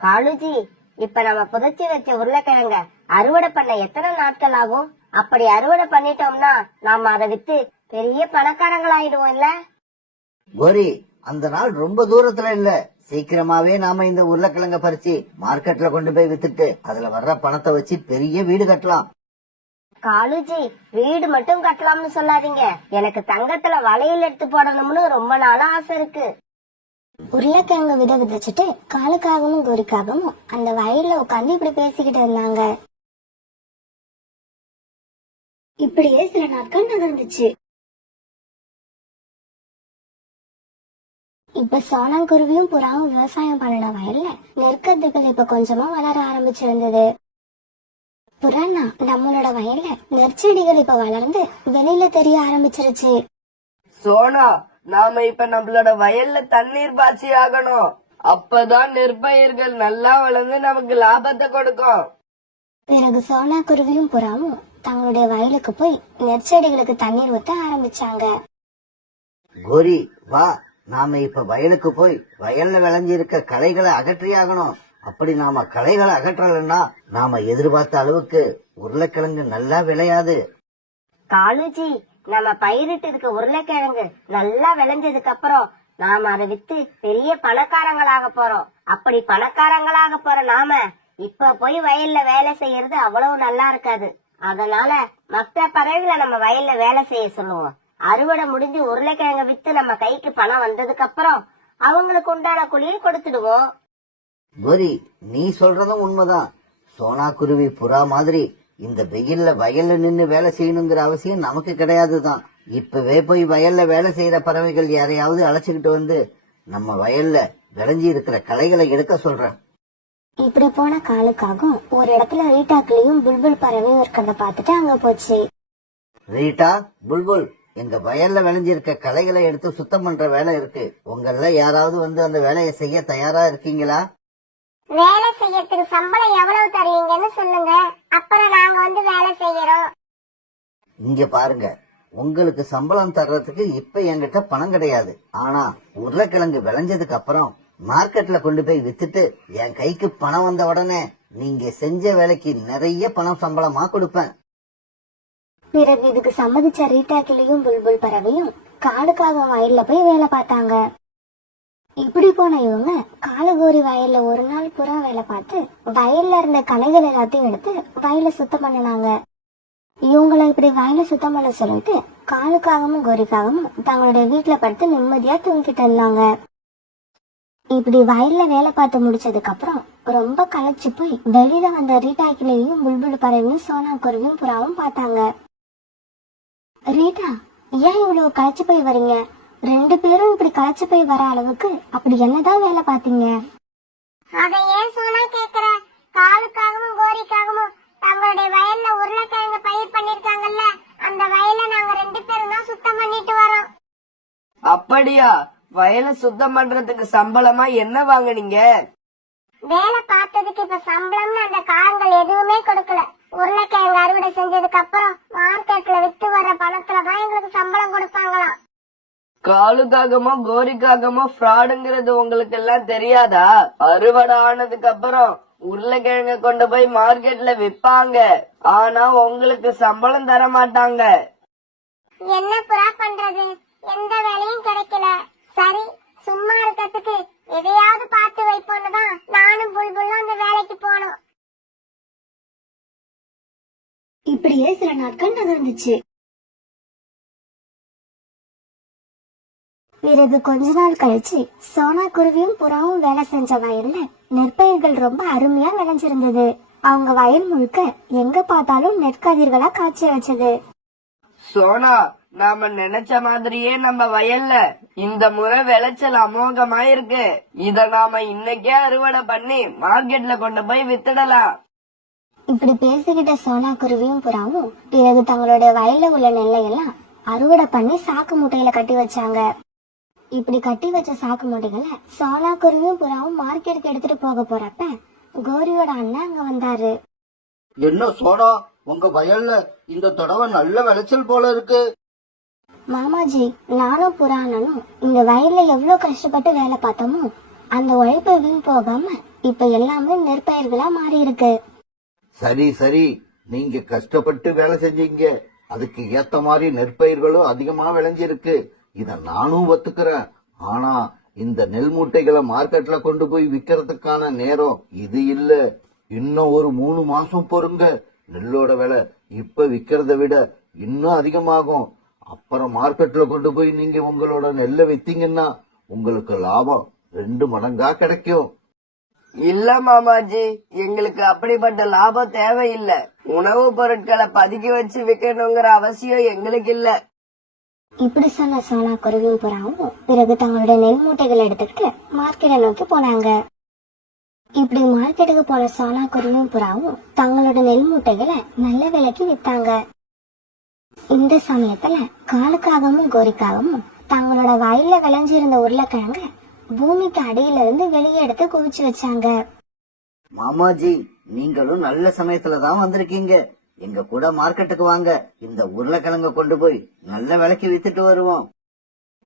காலுஜி, இப்ப நம்ம புதைச்சி வச்ச உருளைக்கிழங்க அறுவடை பண்ண எத்தனை நாட்கள் ஆகும்? அப்படி அறுவடை பண்ணிட்டோம்னா நாம அதை வித்து பெரிய பணக்காரங்களாயிடுவோம் இல்ல? கோரி, அந்த நாள் ரொம்ப தூரத்துல இல்ல. சீக்கிரமாவே நாம இந்த உருளைக்கிழங்க பறிச்சு மார்க்கெட்ல கொண்டு போய் வித்துட்டு அதுல வர்ற பணத்தை வச்சு பெரிய வீடு கட்டலாம். காலுஜி, வீடு மட்டும் கட்டலாம்னு சொல்லாதீங்க. எனக்கு தங்கத்துல வளையல் எடுத்து போடணும்னு ரொம்ப நாளா ஆசை இருக்கு. உருளைக்கிழங்கு விதை விதைச்சிட்டு காலுக்காகவும் கோரிக்காகவும் அந்த வயல்ல உட்கார்ந்து இப்படி பேசிக்கிட்டு இருந்தாங்க. இப்படியே சில நாட்கள் நகர்ந்துச்சு. இப்ப சோனாங்குருவியும் புறாவும் விவசாயம் பண்ணின வயல்ல நெற்கதிர்கள் இப்ப கொஞ்சமா வளர ஆரம்பிச்சிருந்தது. புறானா, நம்மளோட வயல்ல நெற்செடிகள் இப்ப வளர்ந்து வெளியில தெரிய ஆரம்பிச்சிருச்சு. சோனா, நாம இப்ப நம்மளோட வயல்ல தண்ணீர் பாய்ச்சி ஆகணும். அப்பதான் நெற்பயிர்கள் நல்லா வளர்ந்து நமக்கு லாபத்தை கொடுக்கும். பிறகு சோனாக்குருவியும் புறாவும் தங்களுடைய வயலுக்கு போய் நெற்செடிகளுக்கு தண்ணீர் ஊத்த ஆரம்பிச்சாங்க. கோரி, வா, நாம இப்ப வயலுக்கு போய் வயல்ல விளைஞ்சிருக்க களைகளை அகற்றியாகணும். அப்படி நாம களைகளை அகற்றலன்னா நாம எதிர்பார்த்த அளவுக்கு உருளைக்கிழங்கு நல்லா விளையாது. காலுஜி, நம்ம பயிரிட்டு இருக்க உருளைக்கிழங்கு நல்லா விளைஞ்சதுக்கு அப்புறம் நாம அதை வித்து பெரிய பணக்காரங்களாக போறோம். அப்படி பணக்காரங்களாக போற நாம இப்ப போய் வயல்ல வேலை செய்யறது அவ்வளவு நல்லா இருக்காது. அதனால மற்ற பறவைகளை நம்ம வயல்ல வேலை செய்ய சொல்லுவோம். அறுவடை முடிஞ்சு உருளைக்கிழங்க வித்து நம்ம கைக்கு பணம் வந்ததுக்கு அப்புறம் அவங்களுக்கு உண்டான கூலியை கொடுத்துடுவோம். கோரி, நீ சொல்றதும் உண்மைதான். சோனா குருவி புறா மாதிரி இந்த வெயில்ல வயல்ல நின்னு வேலை செய்யணுங்கிற அவசியம் நமக்கு கிடையாதுதான். இப்பவே போய் வயல்ல வேலை செய்யற பறவைகள் யாரையாவது அழைச்சுக்கிட்டு வந்து நம்ம வயல்ல விளைஞ்சி இருக்கிற களைகளை எடுக்க சொல்றேன். இப்படி போன காலுக்காகவும் ஒரு இடத்துல ரீட்டாக்கிலையும் புல்புல் பறவையும் இருக்கிறத பார்த்துட்டு அங்க போச்சு. ரீட்டா, புல்புல், எங்க வயல்ல விளைஞ்சிருக்க களைகளை எடுத்து சுத்தம் பண்ற வேலை இருக்கு. உங்கள யாராவது வந்து அந்த வேலையை செய்ய தயாரா இருக்கீங்களா? வேலை செய்யறதுக்கு சம்பளம் எவ்வளவு தருவீங்கன்னு சொல்லுங்க, அப்புறம் நாங்க வந்து வேலை செய்யறோம். இங்க பாருங்க, உங்களுக்கு சம்பளம் தர்றதுக்கு இப்ப என்கிட்ட பணம் கிடையாது. ஆனா உருளைக்கிழங்கு விளைஞ்சதுக்கு அப்புறம் மார்க்கெட்ல கொண்டு போய் வித்துட்டு என் கைக்கு பணம் வந்த உடனே நீங்க செஞ்ச வேலைக்கு நிறைய பணம் சம்பளமா கொடுப்பேன். பிறகு இதுக்கு சம்மதிச்ச ரீட்டாக்கிலையும் புல்புல் பறவையும் காலுக்காக வயல்ல போய் வேலை பார்த்தாங்க. இப்படி போன இவங்க காலுகோரி வயல்ல ஒரு நாள் புறா வேலை பார்த்து வயல்ல இருந்த களைகள் எல்லாத்தையும் எடுத்து வயலை சுத்தம் பண்ணினாங்க. இவங்களை இப்படி வயலை சுத்தம் பண்ண சொல்லிட்டு காலுக்காகவும் கோரிக்காகவும் தங்களுடைய வீட்டுல படுத்து நிம்மதியா தூங்கிட்டு இருந்தாங்க. இப்படி வயல்ல வேலை பார்த்து முடிச்சதுக்கு அப்புறம் ரொம்ப களைச்சு போய் வெளியில வந்த ரீட்டா கிளியையும் புல்புல் பறவையும் சோனா குருவியும் புறாவும் பார்த்தாங்க. ரீட்டா, ஏன் இவ்வளவு களைச்சு போய் வரீங்க? 2 பேரும் இப்படி களைச்சு போய் வர அளவுக்கு அப்படி என்னதான் வேலை பார்த்தீங்க? அதை ஏன் சோனா கேக்குற? காலுக்காகவும் கோரிக்காகவும் தங்களுடைய வயல்ல உருளைக்கிழங்கு பயிர் பண்ணிருக்காங்கல்ல, அந்த வயலை நாங்க 2 பேரும் தான் சுத்தம் பண்ணிட்டு வரோம். அப்படியா? வயலை சுத்தம் பண்றதுக்கு சம்பளமா என்ன வாங்குனீங்க? வேலை பார்த்ததுக்கு இப்ப சம்பளம்னு அந்த காரங்கள் எதுவுமே கொடுக்கல. உருளைக்கிழங்கு அறுவடை செஞ்சதுக்கு அப்புறம் மார்க்கெட்ல வித்து வர பணத்துல தான் எங்களுக்கு சம்பளம் கொடுப்பாங்களாம். காலுக்காகமோ கோரிக்காகமோ ஃப்ராடுங்கிறது உங்களுக்கு எல்லாம் தெரியாதா? அறுவடை ஆனதுக்கு அப்புறம் உருளைக்கிழங்க கொண்டு போய் மார்க்கெட்ல விப்பாங்க. ஆனா உங்களுக்கு சம்பளம் தர மாட்டாங்க. என்ன புறா பண்றது? எந்த வேலையும் கிடைக்கல. சரி, சும்மா இருக்கிறதுக்கு எதையாவது பார்த்து வைப்போன்னு தான் நானும் புல்புல்லும் அந்த வேலைக்கு போனோம். இப்படியே சில நாட்கள் நகர்ந்துச்சு. பிறகு கொஞ்ச நாள் கழிச்சு சோனா குருவியும் புறாவும் வேலை செஞ்ச வயல்ல நெற்பயிர்கள் ரொம்ப அருமையா விளைஞ்சிருந்தது. அவங்க வயல் முழுக்க எங்க பார்த்தாலும் நெற்கதிர்களா காய்ச்சி வச்சது. சோனா, நாம நினைச்ச மாதிரியே நம்ம வயல்ல இந்த முறை விளைச்சல் அமோகமா இருக்கு. இத நாம இன்னைக்கே அறுவடை பண்ணி மார்க்கெட்ல கொண்டு போய் வித்துடலாம். இப்படி பேசிக்கிட்ட சோனா குருவியும் புறாவும் பிறகு தங்களுடைய வயல்ல உள்ள நெல்லையெல்லாம் அறுவடை பண்ணி சாக்கு மூட்டையில கட்டி வச்சாங்க. இப்படி கட்டி வச்ச சாக்கு மூட்டைகளை சோனா குருவியும் புறாவும் மார்க்கெட்டுக்கு எடுத்துட்டு போக போறப்ப கோரியோட அண்ணன் அங்க வந்தாரு. என்ன சோனா, உங்க வயல்ல இந்த தடவை நல்ல விளைச்சல் போல இருக்கு. மாமாஜி, நானும் புறானனும் இந்த வயல்ல எவ்வளவு கஷ்டப்பட்டு வேலை பார்த்தோமோ அந்த உழைப்பை வீண் போகாம இப்ப எல்லாமே நெற்பயிர்களா மாறி இருக்கு. சரி சரி, நீங்க கஷ்டப்பட்டு வேலை செஞ்சீங்க, அதுக்கு ஏத்த மாதிரி நெற்பயிர்களும் அதிகமா விளைஞ்சிருக்கு. இத நானும் ஒத்துக்கிறேன். ஆனா இந்த நெல் மூட்டைகளை மார்க்கெட்ல கொண்டு போய் விக்கிறதுக்கான நேரம் இது இல்ல. இன்னும் ஒரு 3 மாசம் பொறுங்க. நெல்லோட விலை இப்ப விக்கிறத விட இன்னும் அதிகமாகும். அப்புறம் மார்க்கெட்ல கொண்டு போய் நீங்க உங்களோட நெல்லை வித்தீங்கன்னா உங்களுக்கு லாபம் 2 மடங்கா கிடைக்கும். இல்ல மாமாஜி, எங்களுக்கு அப்படிப்பட்ட லாபம் தேவையில்லை. உணவுப் பொருட்களை பதுக்கி வச்சு விக்கணுங்கிற அவசியம் எங்களுக்கு இல்ல. இப்படி சொன்ன சோனா குருவியும் புறாவும் பிறகு தங்களுடைய நெல் மூட்டைகளை எடுத்துக்கிட்டு மார்க்கெட்டை நோக்கி போனாங்க. இப்படி மார்க்கெட்டுக்கு போன சோனா குருவியும் புறாவும் தங்களோட நெல் மூட்டைகளை நல்ல விலைக்கு வித்தாங்க. இந்த சமயத்துல காலுக்காகவும் கோரிக்காகவும் தங்களோட வயல்ல விளைஞ்சிருந்த உருளைக்கிழங்க பூமிக்கு அடியில இருந்து வெளியே எடுத்து குவிச்சு வச்சாங்க. மாமாஜி, நீங்களும் நல்ல சமயத்துல தான் வந்திருக்கீங்க. எங்க கூட மார்க்கெட்டுக்கு வாங்க. இந்த உருளைக்கிழங்க கொண்டு போய் நல்ல விலைக்கு வித்துட்டு வருவோம்.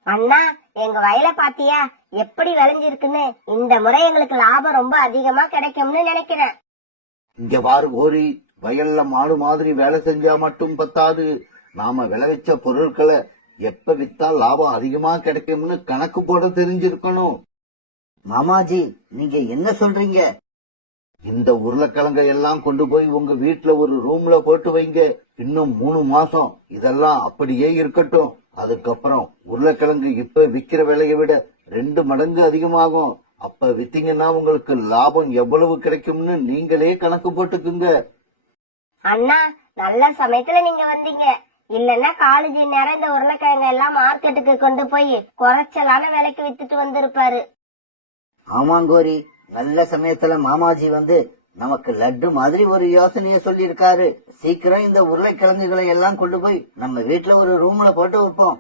அண்ணா, எங்க வயலை பாத்தியா எப்படி விளைஞ்சிருக்குன்னு? இந்த முறை எங்களுக்கு லாபம் ரொம்ப அதிகமா கிடைக்கும்னு நினைக்கிறேன். இங்க பாரு கோரி, வயல்ல மாடு மாதிரி வேலை செஞ்சா மட்டும் பத்தாது. நாம விளைவிச்ச பொருட்களை எப்ப வித்தா லாபம் அதிகமா கிடைக்கும்னு கணக்கு போட தெரிஞ்சிருக்கணும். மாமாஜி, நீங்க என்ன சொல்றீங்க? இந்த உருளைக்கிழங்க எல்லாம் கொண்டு போய் உங்க வீட்டுல ஒரு ரூம்ல போட்டு வைங்க. இன்னும் 3 மாசம் இதெல்லாம் அப்படியே இருக்கட்டும். அதுக்கப்புறம் உருளைக்கிழங்கு இப்ப விக்கிற விலையை விட 2 மடங்கு அதிகமாகும். அப்ப வித்தீங்கன்னா உங்களுக்கு லாபம் எவ்வளவு கிடைக்கும்னு நீங்களே கணக்கு போட்டுக்குங்க. அண்ணா, நல்ல சமயத்துல நீங்க வந்தீங்க. இல்லன்னா காலேஜ் நேரம் இந்த உருளைக்கிழங்க எல்லாம் மார்க்கெட்டுக்கு கொண்டு போய் குறைச்சலான விலைக்கு வித்துட்டு வந்திருப்பாரு. ஆமாங்கோரி, நல்ல சமயத்துல மாமாஜி வந்து நமக்கு லட்டு மாதிரி ஒரு யோசனைய சொல்லியிருக்காரு. சீக்கிரம் இந்த உருளைக்கிழங்குகளை எல்லாம் கொண்டு போய் நம்ம வீட்டுல ஒரு ரூம்ல போட்டு வைப்போம்.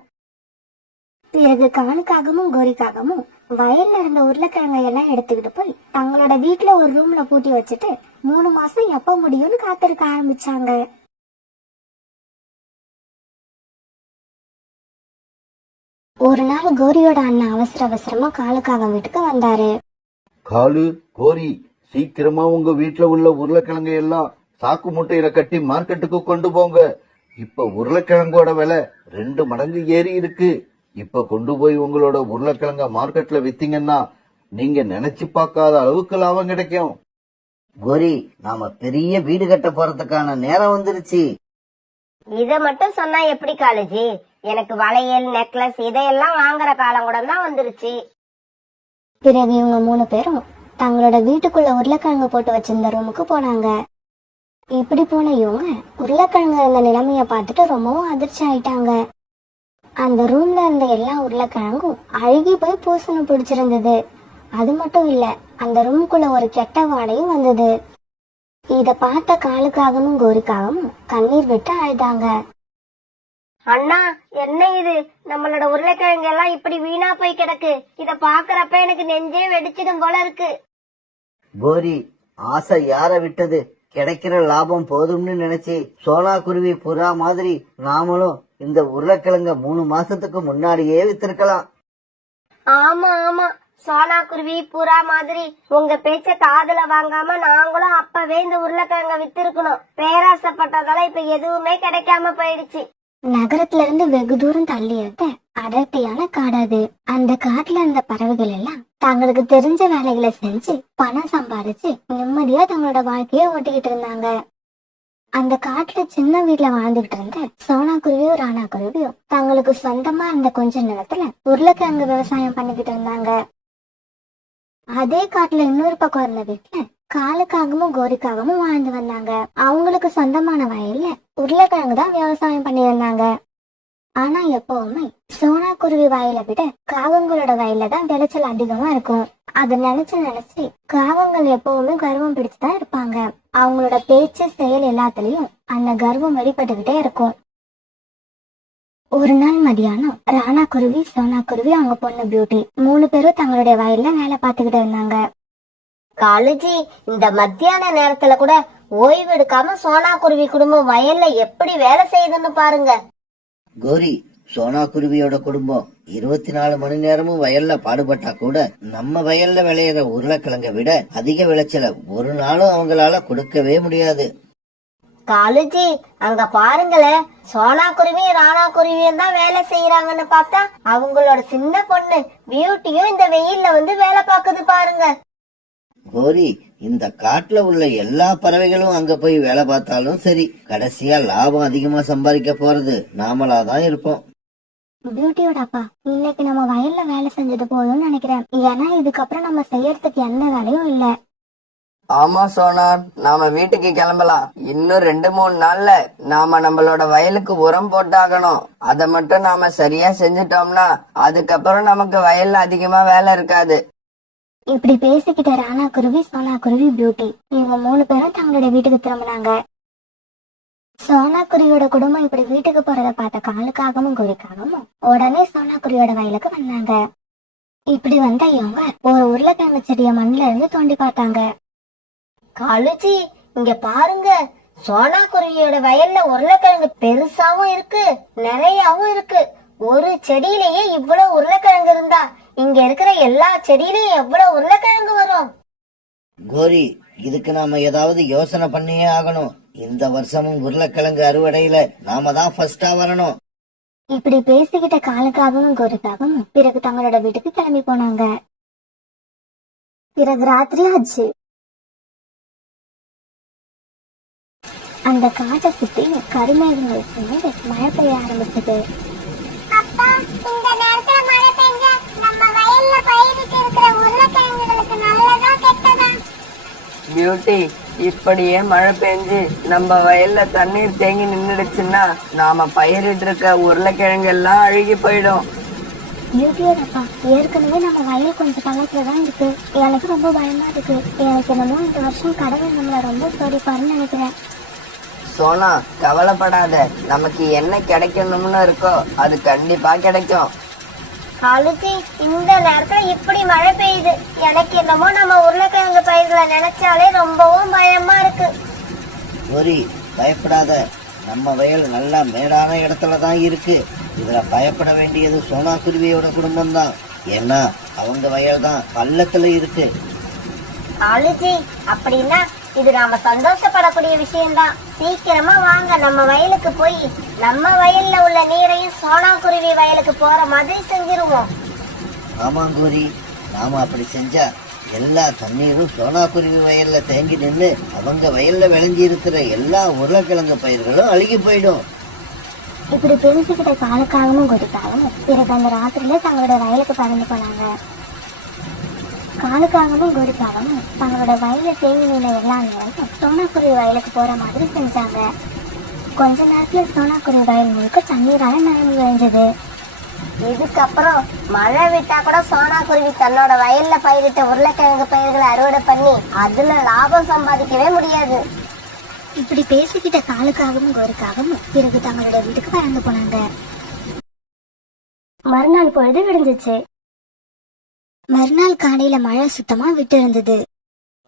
பிறகு காலுக்காகவும் கோரிக்காகவும் வயல்ல இருந்த உருளைக்கிழங்கை எல்லாம் எடுத்துக்கிட்டு போய் தங்களோட வீட்டுல ஒரு ரூம்ல பூட்டி வச்சுட்டு 3 மாசம் எப்ப முடியும்னு காத்திருக்க ஆரம்பிச்சாங்க. ஒரு நாள் கோரியோட அண்ணன் அவசர அவசரமா காலுக்காக வீட்டுக்கு வந்தாரு. காலு, கோரி, சீக்கிரமா உங்க வீட்டுல உள்ள உருளைக்கிழங்கை எல்லாம் சாக்கு மூட்டையில கட்டி மார்க்கெட்டுக்கு கொண்டு போங்க. இப்ப உருளைக்கிழங்கோட விலை 2 மடங்கு ஏறி இருக்கு. இப்ப கொண்டு போய் உங்களோட உருளைக்கிழங்க மார்க்கெட்ல வித்தீங்கன்னா நீங்க நினைச்சு பார்க்காத அளவுக்கு லாபம் கிடைக்கும். கோரி, நாம பெரிய வீடு கட்ட போறதுக்கான நேரம் வந்துருச்சு. இத மட்டும் சொன்னா எப்படி காலேஜி? எனக்கு வளையல், நெக்லஸ் இதையெல்லாம் வாங்குற காலம் கூட தான் வந்துருச்சு. பிறகு இவங்க 3 பேரும் தங்களோட வீட்டுக்குள்ள உருளைக்கிழங்கு போட்டு வச்சிருந்த ரூமுக்கு போனாங்க. இப்படி போன இவங்க உருளைக்கிழங்கு இருந்த நிலைமைய பார்த்துட்டு ரொம்பவும் அதிர்ச்சி ஆயிட்டாங்க. அந்த ரூம்ல இருந்த எல்லா உருளைக்கிழங்கும் அழுகி போய் பூசணம் பிடிச்சிருந்தது. அது மட்டும் இல்ல, அந்த ரூமுக்குள்ள ஒரு கெட்ட வாடையும் வந்தது. இத பார்த்த காலுக்காகவும் கோரிக்காகவும் கண்ணீர் விட்டு அழுதாங்க. அண்ணா, என்ன இது? நம்மளோட உருளைக்கிழங்கு எல்லாம் இப்படி வீணா போய் கிடக்கு. இத பாக்குறப்ப எனக்கு நெஞ்சே வெடிச்சிடும் போல இருக்கு. கோரி, ஆசை யார விட்டது? கிடைக்கிற லாபம் போதும்னு நினைச்சு சோனா குருவி புறா மாதிரி நாமளும் இந்த உருளைக்கிழங்க 3 மாசத்துக்கு முன்னாடியே வித்திருக்கலாம். ஆமா ஆமா, சோனா குருவி புறா மாதிரி உங்க பேச்ச காதுல வாங்காம நாங்களும் அப்பவே இந்த உருளைக்கிழங்க வித்திருக்கணும். பேராசைப்பட்டதால இப்ப எதுவுமே கிடைக்காம போயிடுச்சு. நகரத்துல இருந்து வெகு தூரம் தள்ளி இருந்த அடர்த்தியான காடாது. அந்த காட்டுல இருந்த பறவைகள் எல்லாம் தங்களுக்கு தெரிஞ்ச வேலைகளை செஞ்சு பணம் சம்பாதிச்சு நிம்மதியா தங்களோட வாழ்க்கைய ஓட்டிக்கிட்டு இருந்தாங்க. அந்த காட்டுல சின்ன வீட்டுல வாழ்ந்துகிட்டு இருந்த சோனா குருவியும் ராணா குருவியும் தங்களுக்கு சொந்தமா இருந்த கொஞ்ச நிலத்துல உருளைக்கிழங்கு விவசாயம் பண்ணிக்கிட்டு இருந்தாங்க. அதே காட்டுல இன்னொரு பக்கம் இருந்த வீட்டுல காலுக்காகவும் கோரிக்காகவும் வாழ்ந்து வந்தாங்க. அவங்களுக்கு சொந்தமான வயல்ல உருளைக்கிழங்கு தான் விவசாயம் பண்ணியிருந்தாங்க. ஆனா எப்பவுமே சோனா குருவி வயலை விட காகங்களோட வயல்ல தான் விளைச்சல் அதிகமா இருக்கும். அதை நினைச்சு காகங்கள் எப்பவுமே கர்வம் பிடிச்சுதான் இருப்பாங்க. அவங்களோட பேச்சு செயல் எல்லாத்துலயும் அந்த கர்வம் வெளிப்பட்டுக்கிட்டே இருக்கும். ஒரு நாள் மதியானம் ராணா குருவி, சோனா குருவி, அவங்க பொண்ணு பியூட்டி 3 பேரும் தங்களுடைய வயல்ல வேலை பார்த்துக்கிட்டு இருந்தாங்க. காலுஜி, இந்த மத்தியான நேரத்துல கூட ஓய்வு எடுக்காம சோனா குருவி குடும்பம் வயல்ல எப்படி வேலை செய்யுதுன்னு பாருங்க. கோரி, சோனா குருவியோட குடும்பம் 24 மணி நேரமும் வயல்ல பாடுபட்டா கூட நம்ம வயல்ல விளையிற உருளைக்கிழங்க விட அதிக விளைச்சல ஒரு நாளும் அவங்களால கொடுக்கவே முடியாது. காலுஜி, அங்க பாருங்களேன், சோனா குருவி ராணா குருவியும் தான் வேலை செய்யறாங்கன்னு பார்த்தா அவங்களோட சின்ன பொண்ணு பியூட்டியும் இந்த வெயில்ல வந்து வேலை பாக்குது பாருங்க. கோரி, இந்த காட்டுல உள்ள எல்லா பறவைகளும் அங்க போய் வேலை பார்த்தாலும் சரி, கடைசியா லாபம் அதிகமா சம்பாதிக்க போறது நாமளாதான் இருப்போம். பியூட்டியோட அப்பா, இன்னைக்கு நம்ம வயல்ல வேலை செஞ்சது போதும்னு நினைக்கிறேன். ஏன்னா இதுக்கப்புறம் நம்ம செய்யறதுக்கு எந்த வேலையும் இல்ல. ஆமா சோனா, நாம வீட்டுக்கு கிளம்பலாம். இன்னும் 2-3 நாள்ல நாம நம்மளோட வயலுக்கு உரம் போட்டாகணும். அதை மட்டும் நாம சரியா செஞ்சுட்டோம்னா அதுக்கப்புறம் நமக்கு வயல்ல அதிகமா வேலை இருக்காது. இப்படி பேசிக்கிட்ட ராணா குருவி, சோனா குருவி, பியூட்டி இவங்க 3 பேரும் தங்களுடைய வீட்டுக்கு திரும்பினாங்க. சோனா குருவியோட குடும்பம் இப்படி வீட்டுக்கு போறத பார்த்த காலுக்காகவும் கோரிக்காகவும் உடனே சோனா குருவியோட வயலுக்கு வந்தாங்க. இப்படி வந்த இவங்க ஒரு உருளைக்கிழங்கு செடிய மண்ணுல இருந்து தோண்டி பார்த்தாங்க. காலுஜி, இங்க பாருங்க, சோனா குருவியோட வயல்ல உருளைக்கிழங்கு பெருசாவும் இருக்கு, நிறையாவும் இருக்கு. ஒரு செடியிலேயே இவ்வளவு உருளைக்கிழங்கு இருந்தா இங்க இருக்கிற எல்லா செடியிலயும் எவ்வளவு உருளைக்கிழங்கு வரும்? கோரி, இதுக்கு நாம ஏதாவது யோசனை பண்ணியே ஆகணும். இந்த வருஷமும் உருளைக்கிழங்கு அறுவடையில நாம தான் ஃபர்ஸ்டா வரணும். இப்படி பேசிக்கிட்ட காலுக்காகவும் கோரிக்காகவும் பிறகு தங்களோட வீட்டுக்கு கிளம்பி போனாங்க. பிறகு ராத்திரி ஆச்சு. அந்த காட்டை சுத்தி கருமேகங்கள் சேர்ந்து மழை பெய்ய ஆரம்பிச்சது. அப்பா, இந்த நேரத்துல மழை பெஞ்சா நம்ம வயல்ல பயிரிட்டு இருக்கிற உருளைக்கிழங்குகளுக்கு நல்லதா கெட்டதா? பியூட்டி, இப்படியே மழை பெஞ்சு நம்ம வயல்ல தண்ணீர் தேங்கி நின்னுடுச்சுன்னா நாம பயிரிட்டு இருக்க உருளைக்கிழங்கு எல்லாம் அழுகி போயிடும். பியூட்டியோட அப்பா, ஏற்கனவே நம்ம வயல் கொஞ்சம் பள்ளத்துலதான் இருக்கு. எனக்கு ரொம்ப பயமா இருக்கு. எனக்கு என்னமோ இந்த வருஷம் கடவுள் நம்மள ரொம்ப சோதிப்பாருன்னு நினைக்கிறேன். சோனா, கவலைப்படாத. நமக்கு என்ன கிடைக்கணும்னு இருக்கோ அது கண்டிப்பா கிடைக்கும். காலுஜி, இந்த நேரத்துல இப்படி மழை பெய்யுது. எனக்கு என்னமோ நம்ம உருளைக்கிழங்கு பயிர்களை நினைச்சாலே ரொம்பவும் பயமா இருக்கு. கோரி, பயப்படாத. நம்ம வயல் நல்லா மேடான இடத்துலதான் இருக்கு. இதுல பயப்பட வேண்டியது சோனா குருவியோட குடும்பம் தான். ஏன்னா அவங்க வயல் தான் பள்ளத்துல இருக்கு. காலுஜி, அப்படின்னா இது நாம சந்தோஷப்படக்கூடிய விஷயம்தான். சீக்கிரமா வாங்க, நம்ம வயலுக்கு போய் நம்ம வயல்ல உள்ள நீரையும் சோனா குருவி வயலுக்கு போற மாதிரி செஞ்சிருவோம். ஆமா கோரி, நாம அப்படி செஞ்சா எல்லா தண்ணீரும் சோனா குருவி வயல்ல தேங்கி நின்று அவங்க வயல்ல விளைஞ்சி இருக்கிற எல்லா உருளைக்கிழங்கு பயிர்களும் அழுகி போயிடும். இப்படி பேசிக்கிட்ட காலுக்காகவும் கோரிக்காகவும் பிறகு அந்த ராத்திரியில தங்களோட வயலுக்கு பறந்து போனாங்க. காலுக்காகவும் கோரிக்காகவும் தங்களோட வயல்ல தேங்கி நில எல்லாமே சோனாக்குருவி வயலுக்கு போற மாதிரி செஞ்சாங்க. கொஞ்ச நேரத்துல சோனாக்குருவி வயல் முழுக்க தண்ணீரால நனைஞ்சு விளைஞ்சது. இதுக்கப்புறம் மழை விட்டா கூட சோனாக்குருவி தன்னோட வயல்ல பயிரிட்ட உருளைக்கிழங்கு பயிர்களை அறுவடை பண்ணி அதுல லாபம் சம்பாதிக்கவே முடியாது. இப்படி பேசிக்கிட்ட காலுக்காகவும் கோரிக்காகவும் பிறகு தங்களோட வீட்டுக்கு பறந்து போனாங்க. மறுநாள் பொழுது விடிஞ்சிச்சு. மறுநாள் காலையில மழை சுத்தமா விட்டு இருந்தது.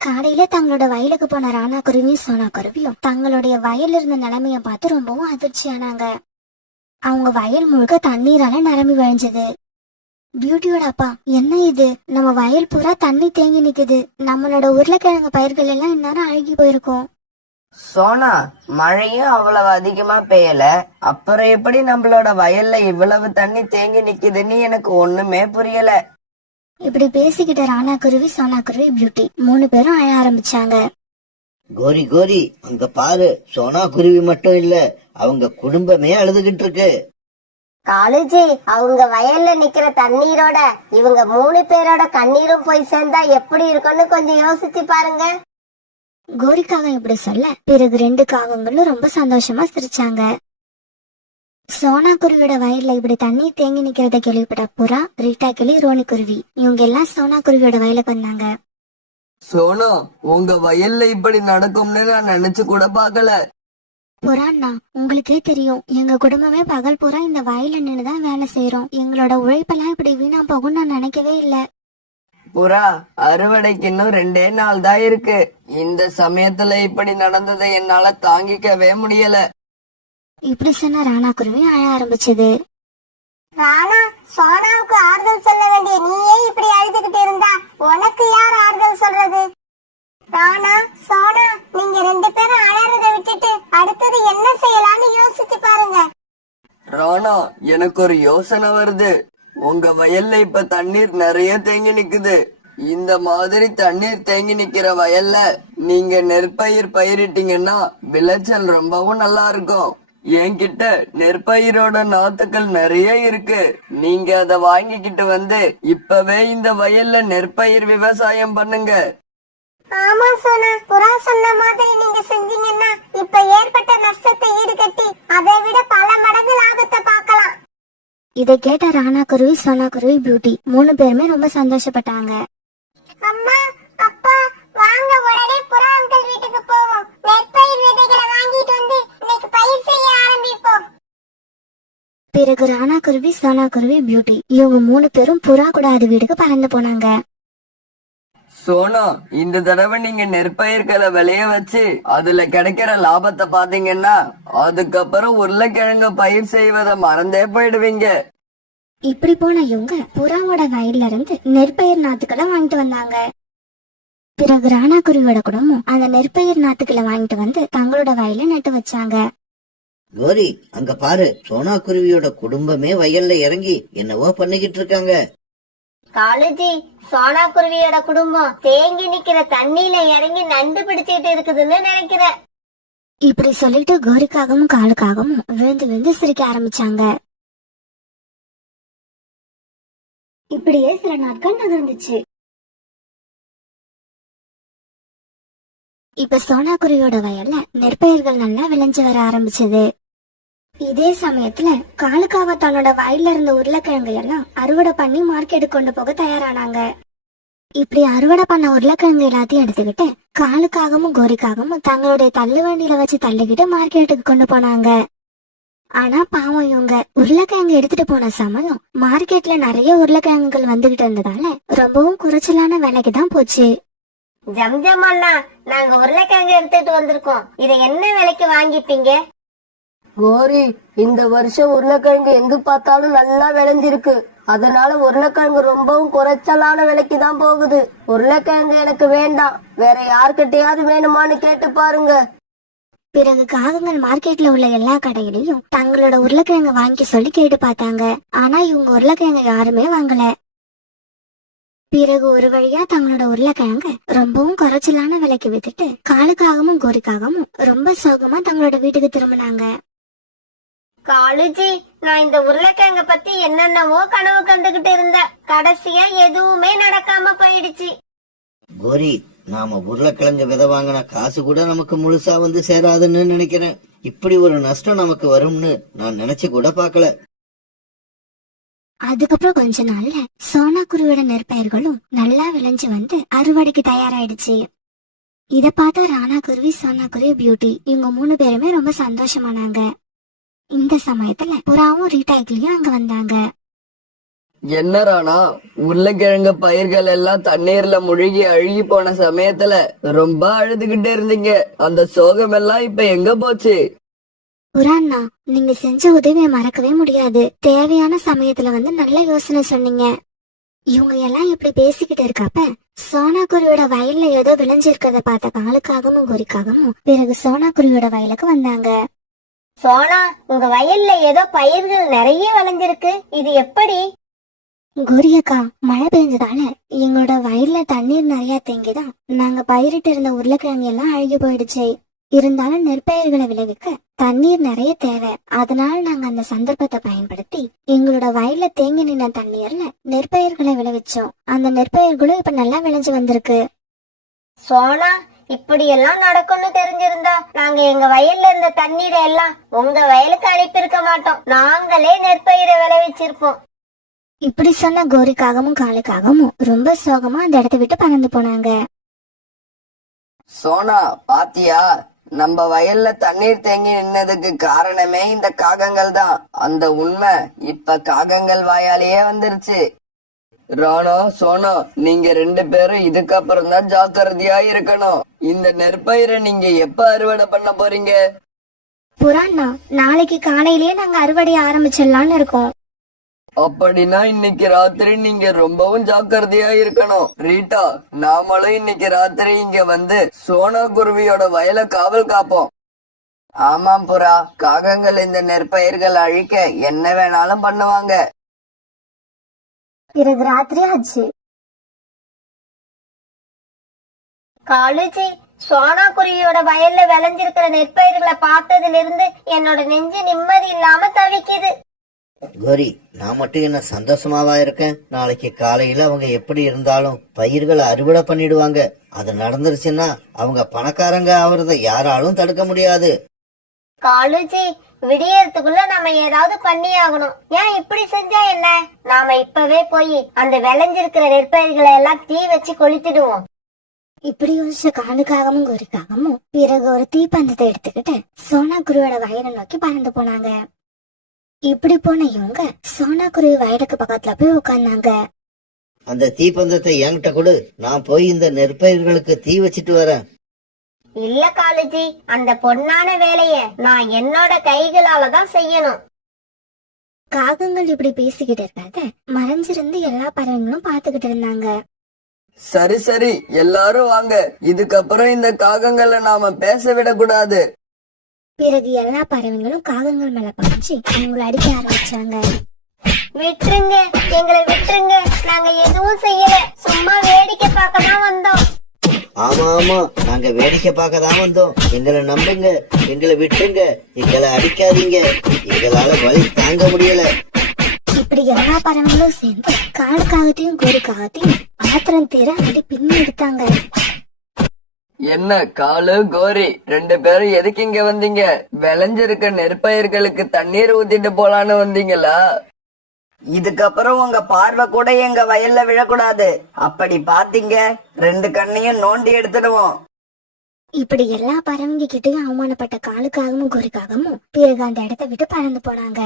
காலையில தங்களோட வயலுக்கு போன ராணா குருவியும் சோனா குருவியும் தங்களுடைய வயல்ல இருந்த நிலைமைய பார்த்து ரொம்பவும் அதிர்ச்சியானாங்க. அவங்க வயல் முழுக்க தண்ணீரால நிரம்பி விளைஞ்சது. பியூட்டியோட அப்பா, என்ன இது, நம்ம வயல் பூரா தண்ணி தேங்கி நிக்குது. நம்மளோட உருளைக்கிழங்கு பயிர்கள் எல்லாம் இந்நேரம் அழுகி போயிருக்கும். சோனா, மழையும் அவ்வளவு அதிகமா பெய்யல, அப்புறம் எப்படி நம்மளோட வயல்ல இவ்வளவு தண்ணி தேங்கி நிக்குதுன்னு எனக்கு ஒண்ணுமே புரியல. இப்படி பேசிக்கிட்ட ராணா குருவி, சோனா குருவி, பியூட்டி 3 பேரும் அழ ஆரம்பிச்சாங்க. கோரி கோரி, அங்க பாரு, சோனா குருவி மட்டும் இல்ல, அவங்க குடும்பமே அழுதுகிட்டு இருக்கு. காலேஜி, அவங்க வயல்ல நிக்கிற தண்ணீரோட இவங்க 3 பேரோட கண்ணீரும் போய் சேர்ந்தா எப்படி இருக்கும்னு கொஞ்சம் யோசிச்சு பாருங்க. கோரிக்காகம் இப்படி சொல்ல பிறகு 2 காகங்களும் ரொம்ப சந்தோஷமா சிரிச்சாங்க. சோனா குருவியோட வயல்ல இப்படி தண்ணீர் தேங்கி நிக்கிறத கேள்விப்பட்ட புறா, ரீட்டா கிளி, ரோனி குருவி இவங்க எல்லாம் சோனா குருவியோட வயலுக்கு வந்தாங்க. சோனா, உங்க வயல்ல இப்படி நடக்கும்னு நான் நினைச்சு கூட பாக்கல. புறாண்ணா, உங்களுக்கே தெரியும், எங்க குடும்பமே பகல் பூரா இந்த வயல்ல நின்னுதான் வேலை செய்யறோம். எங்களோட உழைப்பெல்லாம் இப்படி வீணா போகும்னு நான் நினைக்கவே இல்ல. புறா, அறுவடைக்கு இன்னும் 2 நாள் தான் இருக்கு. இந்த சமயத்துல இப்படி நடந்ததை என்னால தாங்கிக்கவே முடியல. இப்படி சொன்ன ராணா குருவி அழ ஆரம்பிச்சது. ராணா, சோனாவுக்கு ஆறுதல் சொல்ல வேண்டிய நீயே இப்படி அழுதுகிட்டு இருந்தா உனக்கு யார் ஆறுதல் சொல்றது? ராணா, சோனா, நீங்க 2 பேரும் அழறத விட்டுட்டு அடுத்தது என்ன செய்யலாம்னு யோசிச்சு பாருங்க. ராணா, எனக்கு ஒரு யோசனை வருது. உங்க வயல்ல இப்ப தண்ணீர் நிறைய தேங்கி நிக்குது. இந்த மாதிரி தண்ணீர் தேங்கி நிக்கிற வயல்ல நீங்க நெற்பயிர் பயிரிட்டீங்கன்னா விளைச்சல் ரொம்பவும் நல்லா இருக்கும். என்கிட்ட நெற்பயிரோட நாத்துக்கள் நிறைய இருக்கு. நீங்க அத வாங்கிக்கிட்டு வந்து இப்பவே இந்த வயல்ல நெற்பயிர் விவசாயம் பண்ணுங்க. ஆமா சோனா, புறா சொன்ன மாதிரி நீங்க செஞ்சீங்கன்னா இப்ப ஏற்பட்ட நஷ்டத்தை ஈடுகட்டி அதை விட பல மடங்கு லாபத்தை பார்க்கலாம். இதை கேட்ட ராணா குருவி, சோனா குருவி, பியூட்டி 3 பேருமே ரொம்ப சந்தோஷப்பட்டாங்க. அம்மா, அப்பா, வாங்க உடனே புறா அங்கிள் வீட்டுக்கு போவோம். நெற்பயிர் விதைகளை வாங்கிட்டு வந்து இன்னைக்கு பயிர் செய்ய ஆரம்பிப்போம். பிறகு ராணா குருவி, சோனா குருவி, பியூட்டி இவங்க 3 பேரும் புறா கூட அது வீட்டுக்கு பறந்து போனாங்க. சோனா, இந்த தடவை நீங்க நெற்பயிர்களை விளைய வச்சு அதுல கிடைக்கிற லாபத்தை பாத்தீங்கன்னா அதுக்கப்புறம் உருளைக்கிழங்கு பயிர் செய்வதை மறந்தே போயிடுவீங்க. இப்படி போன இவங்க புறாவோட வயல்ல இருந்து நெற்பயிர் நாத்துக்களை வாங்கிட்டு வந்தாங்க. பிறகு ராணா குருவியோட குடும்பம் அந்த நெற்பயிர் நாத்துக்களை வாங்கிட்டு வந்து தங்களோட வயல்ல நட்டு வச்சாங்க. கோரி, அங்க பாரு, சோனா குருவியோட குடும்பமே வயல்ல இறங்கி என்னவோ பண்ணிக்கிட்டு இருக்காங்க. காலேஜி, சோனா குருவியோட குடும்பம் தேங்கி நிக்கிற தண்ணியில இறங்கி நண்டு பிடிச்சிட்டு இருக்குதுன்னு நினைக்கிறேன். இப்படி சொல்லிட்டு கோரிக்காகவும் காலுக்காகவும் விழுந்து விழுந்து சிரிக்க ஆரம்பிச்சாங்க. இப்படியே சில நாட்கள் நகர்ந்துச்சு. இப்ப சோனா குருவியோட வயல்ல நெற்பயிர்கள் நல்லா விளைஞ்சு வர ஆரம்பிச்சது. இதே சமயத்துல காலுக்காக தன்னோட வயல்ல இருந்த உருளைக்கிழங்கு எல்லாம் அறுவடை பண்ணி மார்க்கெட்டுக்கு கொண்டு போக தயாரானாங்க. இப்படி அறுவடை பண்ண உருளைக்கிழங்கு எல்லாத்தையும் எடுத்துக்கிட்டு காலுக்காகவும் கோரிக்காகவும் தங்களுடைய தள்ளு வண்டியில வச்சு தள்ளிக்கிட்டு மார்க்கெட்டுக்கு கொண்டு போனாங்க. ஆனா பாவம், இவங்க உருளைக்கிழங்கு எடுத்துட்டு போன சமயம் மார்க்கெட்ல நிறைய உருளைக்கிழங்குகள் வந்துகிட்டு இருந்ததால ரொம்பவும் குறைச்சலான விலைக்கு தான் போச்சு. ஜம்ஜம் அண்ணா, நாங்க உருளைக்கிழங்கு எடுத்துட்டு வந்திருக்கோம். இதை என்ன விலைக்கு வாங்கிப்பீங்க? கோரி, இந்த வருஷம் உருளைக்கிழங்கு எங்க பார்த்தாலும் நல்லா விளைஞ்சிருக்கு. அதனால உருளைக்கிழங்கு ரொம்பவும் குறைச்சலான விலைக்கு தான் போகுது. உருளைக்கிழங்கு எனக்கு வேண்டாம், வேற யார்கிட்டயாவது வேணுமான்னு கேட்டு பாருங்க. பிறகு காகங்கள் மார்க்கெட்ல உள்ள எல்லா கடையிலயும் தங்களோட உருளைக்கிழங்கு வாங்கி சொல்லி கேட்டு பார்த்தாங்க. ஆனா இவங்க உருளைக்கிழங்கு யாருமே வாங்கல. பிறகு ஒரு வழியா தங்களோட உருளைக்கிழங்கு ரொம்பவும் குறைச்சலான விலைக்கு வித்துட்டு காலுக்காகவும் கோரிக்காகவும் ரொம்ப சோகமா தங்களோட வீட்டுக்கு திரும்பினாங்க. காலேஜி, நான் இந்த உருளைக்கிழங்க பத்தி என்னென்னவோ கனவு கண்டுகிட்டு இருந்தேன். கடைசியா எதுவுமே நடக்காம போயிடுச்சு. கோரி, நாம உருளைக்கிழங்கு விதை வாங்கின காசு கூட நமக்கு முழுசா வந்து சேராதுன்னு நினைக்கிறேன். இப்படி ஒரு நஷ்டம் நமக்கு வரும்னு நான் நினைச்சு கூட பார்க்கல. அதுக்கப்புறம் கொஞ்ச நாள்ல சோனா குருவியோட நெற்பயிர்களும் நல்லா விளைஞ்சு வந்து அறுவடைக்கு தயாராயிடுச்சு. இத பார்த்த ராணா குருவி, சோனா குருவி, பியூட்டி இவங்க 3 பேருமே ரொம்ப சந்தோஷமானாங்க. இந்த சமயத்துல புறாவும் ரீட்டாய்க்கிலையும் அங்க வந்தாங்க. என்ன ராணா, உருளைக்கிழங்கு பயிர்கள் எல்லாம் தண்ணீர்ல முழுகி அழுகி போன சமயத்துல ரொம்ப அழுதுகிட்டே இருந்தீங்க. அந்த சோகம் எல்லாம் இப்ப எங்க போச்சு? புறாண்ணா, நீங்க செஞ்ச உதவியை மறக்கவே முடியாது. தேவையான சமயத்துல வந்து நல்ல யோசனை சொன்னீங்க. இவங்க எல்லாம் இப்படி பேசிக்கிட்டு இருக்கப்ப சோனா குருவியோட வயல்ல ஏதோ விளைஞ்சிருக்கிறத பார்த்த காலுக்காகவும் குறிக்காகவும் பிறகு சோனா குருவியோட வயலுக்கு வந்தாங்க. சோனா, உங்க வயல்ல ஏதோ பயிர்கள் நிறைய விளைஞ்சிருக்கு, இது எப்படி? கோரியக்கா, மழை பெஞ்சதால எங்களோட வயல்ல தண்ணீர் நிறைய தேங்கிதான் நாங்க பயிரிட்டு இருந்த உருளைக்கிழங்கு எல்லாம் அழுகி போயிடுச்சு. இருந்தாலும் நெற்பயிர்களை விளைவிக்க தண்ணீர் நிறைய தேவை. அதனால நாங்க அந்த சந்தர்ப்பத்தை பயன்படுத்தி எங்களோட வயல்ல தேங்கி நின்ன தண்ணீர்ல நெற்பயிர்களை விளைவிச்சோம். அந்த நெற்பயிர்களும் இப்ப நல்லா விளைஞ்சு வந்திருக்கு. சோனா, இப்படி எல்லாம் நடக்கும்னு தெரிஞ்சிருந்தா நாங்க எங்க வயல்ல இருந்த தண்ணீரை எல்லாம் உங்க வயலுக்கு அனுப்பியிருக்க மாட்டோம். நாங்களே நெற்பயிரை விளைவிச்சிருப்போம். இப்படி சொன்ன கோரிக்காகவும் காலுக்காகவும் ரொம்ப சோகமா அந்த இடத்தை விட்டு பறந்து போனாங்க. சோனா, பாத்தியா, நம்ம வயல்ல தண்ணீர் தேங்கி நின்னதுக்கு காரணமே இந்த காகங்கள் தான். அந்த உண்மை இப்ப காகங்கள் வாயாலேயே வந்துருச்சு. ராணா, சோனா, நீங்க 2 பேரும் இதுக்கப்புறம் தான் ஜாக்கிரதையா இருக்கணும். இந்த நெற்பயிரை நீங்க எப்ப அறுவடை பண்ண போறீங்க? புறாண்ணா, நாளைக்கு காலையிலேயே நாங்க அறுவடை ஆரம்பிச்சிடலாம்னு இருக்கோம். அப்படின்னா இன்னைக்கு ராத்திரி நீங்க ரொம்பவும் ஜாக்கிரதையா இருக்கணும். ரீட்டா, நாமளும் இன்னைக்கு ராத்திரி இங்க வந்து சோனா குருவியோட வயலை காவல் காப்போம். ஆமாம் புறா, காகங்கள் இந்த நெற்பயிர்கள் அழிக்க என்ன வேணாலும் பண்ணுவாங்க. பிறகு ராத்திரி ஆச்சு. காலுஜி, சோனா குருவியோட வயல்ல விளைஞ்சிருக்கிற நெற்பயிர்களை பார்த்ததுல இருந்து என்னோட நெஞ்சு நிம்மதி இல்லாம தவிக்குது. கோரி, நான் மட்டும் என்ன சந்தோஷமாவா இருக்கேன்? நாளைக்கு காலையில அவங்க எப்படி இருந்தாலும் பயிர்களை அறுவடை பண்ணிடுவாங்க. அது நடந்துருச்சுன்னா அவங்க பணக்காரங்க ஆவறத யாராலும் தடுக்க முடியாது. காலுஜி, விடியறதுக்குள்ள நாம ஏதாவது பண்ணி ஆகணும். ஏன் இப்படி செஞ்சா என்ன? நாம இப்பவே போய் அந்த விளைஞ்சிருக்கிற நெற்பயிர்களை எல்லாம் தீ வச்சு கொளுத்திடுவோம். இப்படி யோசிச்ச காலுக்காகவும் கோரிக்காகவும் பிறகு ஒரு தீப்பந்தத்தை எடுத்துக்கிட்டு சோனா குருவியோட வயலை நோக்கி பறந்து போனாங்க. இப்படி போன இவங்க சோனா குருவி வயலுக்கு பக்கத்துல போய் உட்கார்ந்தாங்க. அந்த தீப்பந்தத்தை என்கிட்ட கொடு, நான் போய் இந்த நெற்பயிர்களுக்கு தீ வச்சிட்டு வரேன். இல்ல காலுஜி, அந்த பொன்னான வேலைய நான் என்னோட கைகளால தான் செய்யணும். காகங்கள் இப்படி பேசிக்கிட்டு இருக்காத மறைஞ்சிருந்து எல்லா பறவைகளும் பாத்துக்கிட்டு இருந்தாங்க. சரி சரி, எல்லாரும் வாங்க. இதுக்கப்புறம் இந்த காகங்களை நாம பேச விடக்கூடாது. பிறகு எல்லா பறவைகளும் காகங்கள் மேல பாய்ச்சி அவங்களை அடிக்க ஆரம்பிச்சாங்க. விட்டுருங்க, எங்களை விட்டுருங்க, நாங்க எதுவும் செய்யல, சும்மா வேடிக்கை பார்க்க தான் வந்தோம். ஆமா ஆமா, நாங்க வேடிக்கை பார்க்க தான் வந்தோம். எங்களை நம்புங்க, எங்களை விட்டுருங்க, எங்களை அடிக்காதீங்க, எங்களால வலி தாங்க முடியல. இப்படி எல்லா பறவைகளும் சேர்ந்து காலுக்காகத்தையும் கோரிக்காகத்தையும் ஆத்திரம் தீர அடி பின்னி எடுத்தாங்க. என்ன காலு, கோரி 2 பேரும் எதுக்கு இங்க வந்தீங்க? விளைஞ்சிருக்க நெற்பயிர்களுக்கு தண்ணீர் ஊத்திட்டு போலான்னு வந்தீங்களா? இதுக்கப்புறம் உங்க பார்வை கூட எங்க வயல்ல விழக்கூடாது. அப்படி பாத்தீங்க 2 கண்ணையும் நோண்டி எடுத்துடுவோம். இப்படி எல்லா பறவைங்க கிட்டையும் அவமானப்பட்ட காலுக்காகவும் கோரிக்காகவும் பிறகு அந்த இடத்தை விட்டு பறந்து போனாங்க.